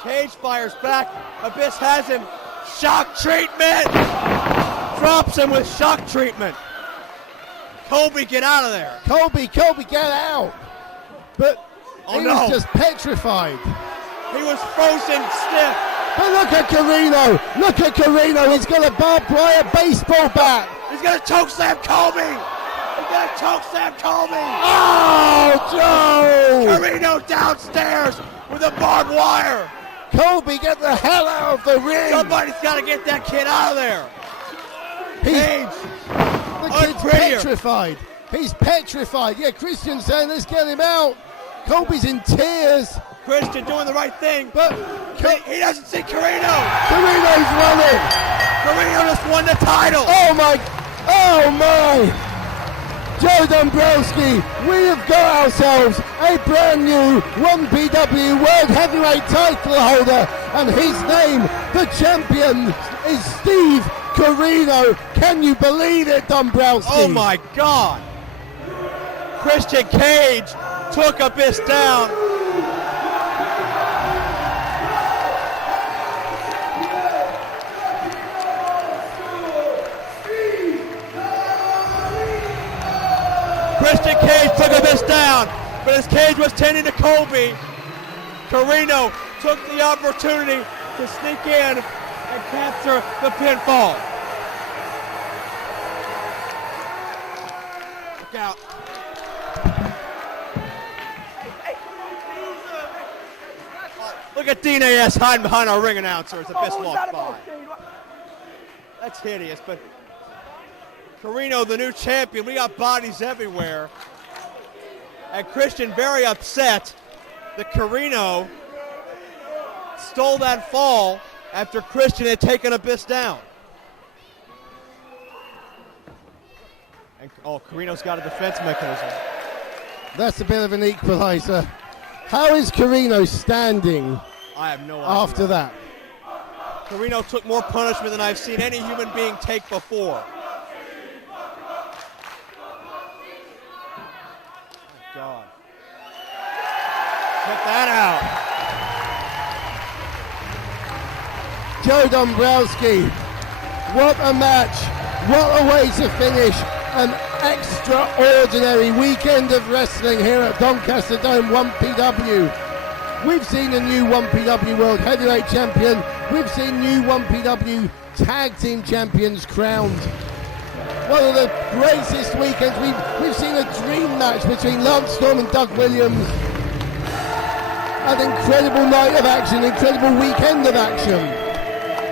Cage fires back. Abyss has him. Shock treatment! Drops him with shock treatment. Colby, get out of there. Colby, get out. But he was just petrified. He was frozen stiff. But look at Carino. He's got a barbed wire baseball bat. He's going to choke slam Colby. Oh, Joe! Carino downstairs with a barbed wire. Colby, get the hell out of the ring. Somebody's got to get that kid out of there. The kid's petrified. He's petrified. Yeah, Christian's saying, let's get him out. Colby's in tears. Christian doing the right thing. But he doesn't see Carino. Carino's running. Carino just won the title. Oh my. Joe Dombrowski, we have got ourselves a brand new 1PW World Heavyweight title holder, and his name, the champion, is Steve Carino. Can you believe it, Dombrowski? Oh my God. Christian Cage took Abyss down. Christian Cage took Abyss down, but as Cage was tending to Colby, Carino took the opportunity to sneak in and capture the pinfall. Look out. Look at Dean A.S. hiding behind our ring announcer as Abyss walks by. That's hideous, but Carino, the new champion, we got bodies everywhere. And Christian very upset that Carino stole that fall after Christian had taken Abyss down. And, Carino's got a defense mechanism. That's a bit of an equalizer. How is Carino standing I have no idea. after that? Carino took more punishment than I've seen any human being take before. God. Check that out. Joe Dombrowski, what a match. What a way to finish an extraordinary weekend of wrestling here at Doncaster Dome 1PW. We've seen a new 1PW World Heavyweight Champion. We've seen new 1PW Tag Team Champions crowned. One of the greatest weekends. We've seen a dream match between Lance Storm and Doug Williams. An incredible night of action, incredible weekend of action.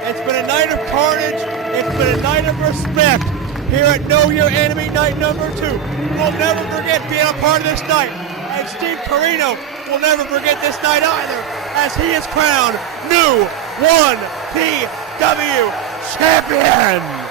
It's been a night of carnage. It's been a night of respect here at Know Your Enemy night number 2. We'll never forget being a part of this night. And Steve Carino will never forget this night either, as he is crowned new 1PW champion.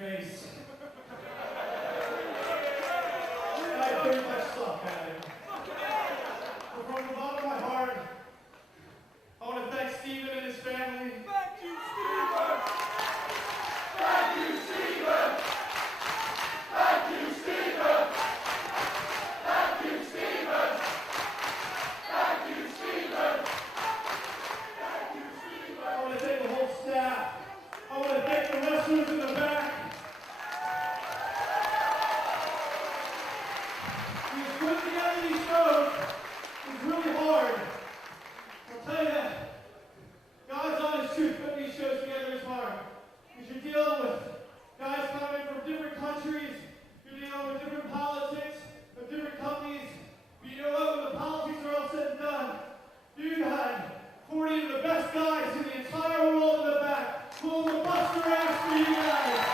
face. And I pretty much suck at it. But from the bottom of my heart, I want to thank Steven and his family. Thank you, Steven! Thank you, Steven! Thank you, Steven! Thank you, Steven! Thank you, Steven! Thank you, Steven! I want to thank the whole staff. I want to thank the wrestlers in the back. Because putting together these shows is really hard. I'll tell you that. God's honest truth, putting these shows together is hard. Because you're dealing with guys coming from different countries, you're dealing with different politics, of different companies. But you know what? When the politics are all said and done, you had 40 of the best guys in the entire world in the back who will bust their ass for you guys.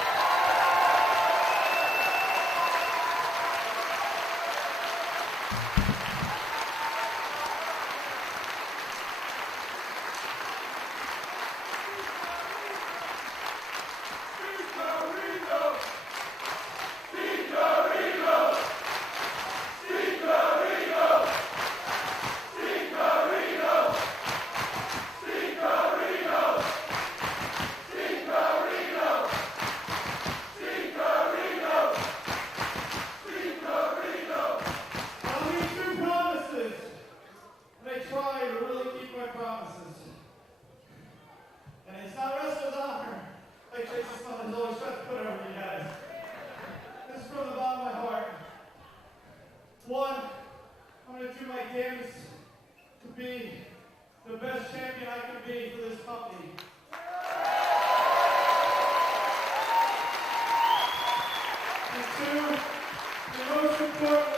One, I'm going to do my damnedest to be the best champion I can be for this company. And two, and most importantly,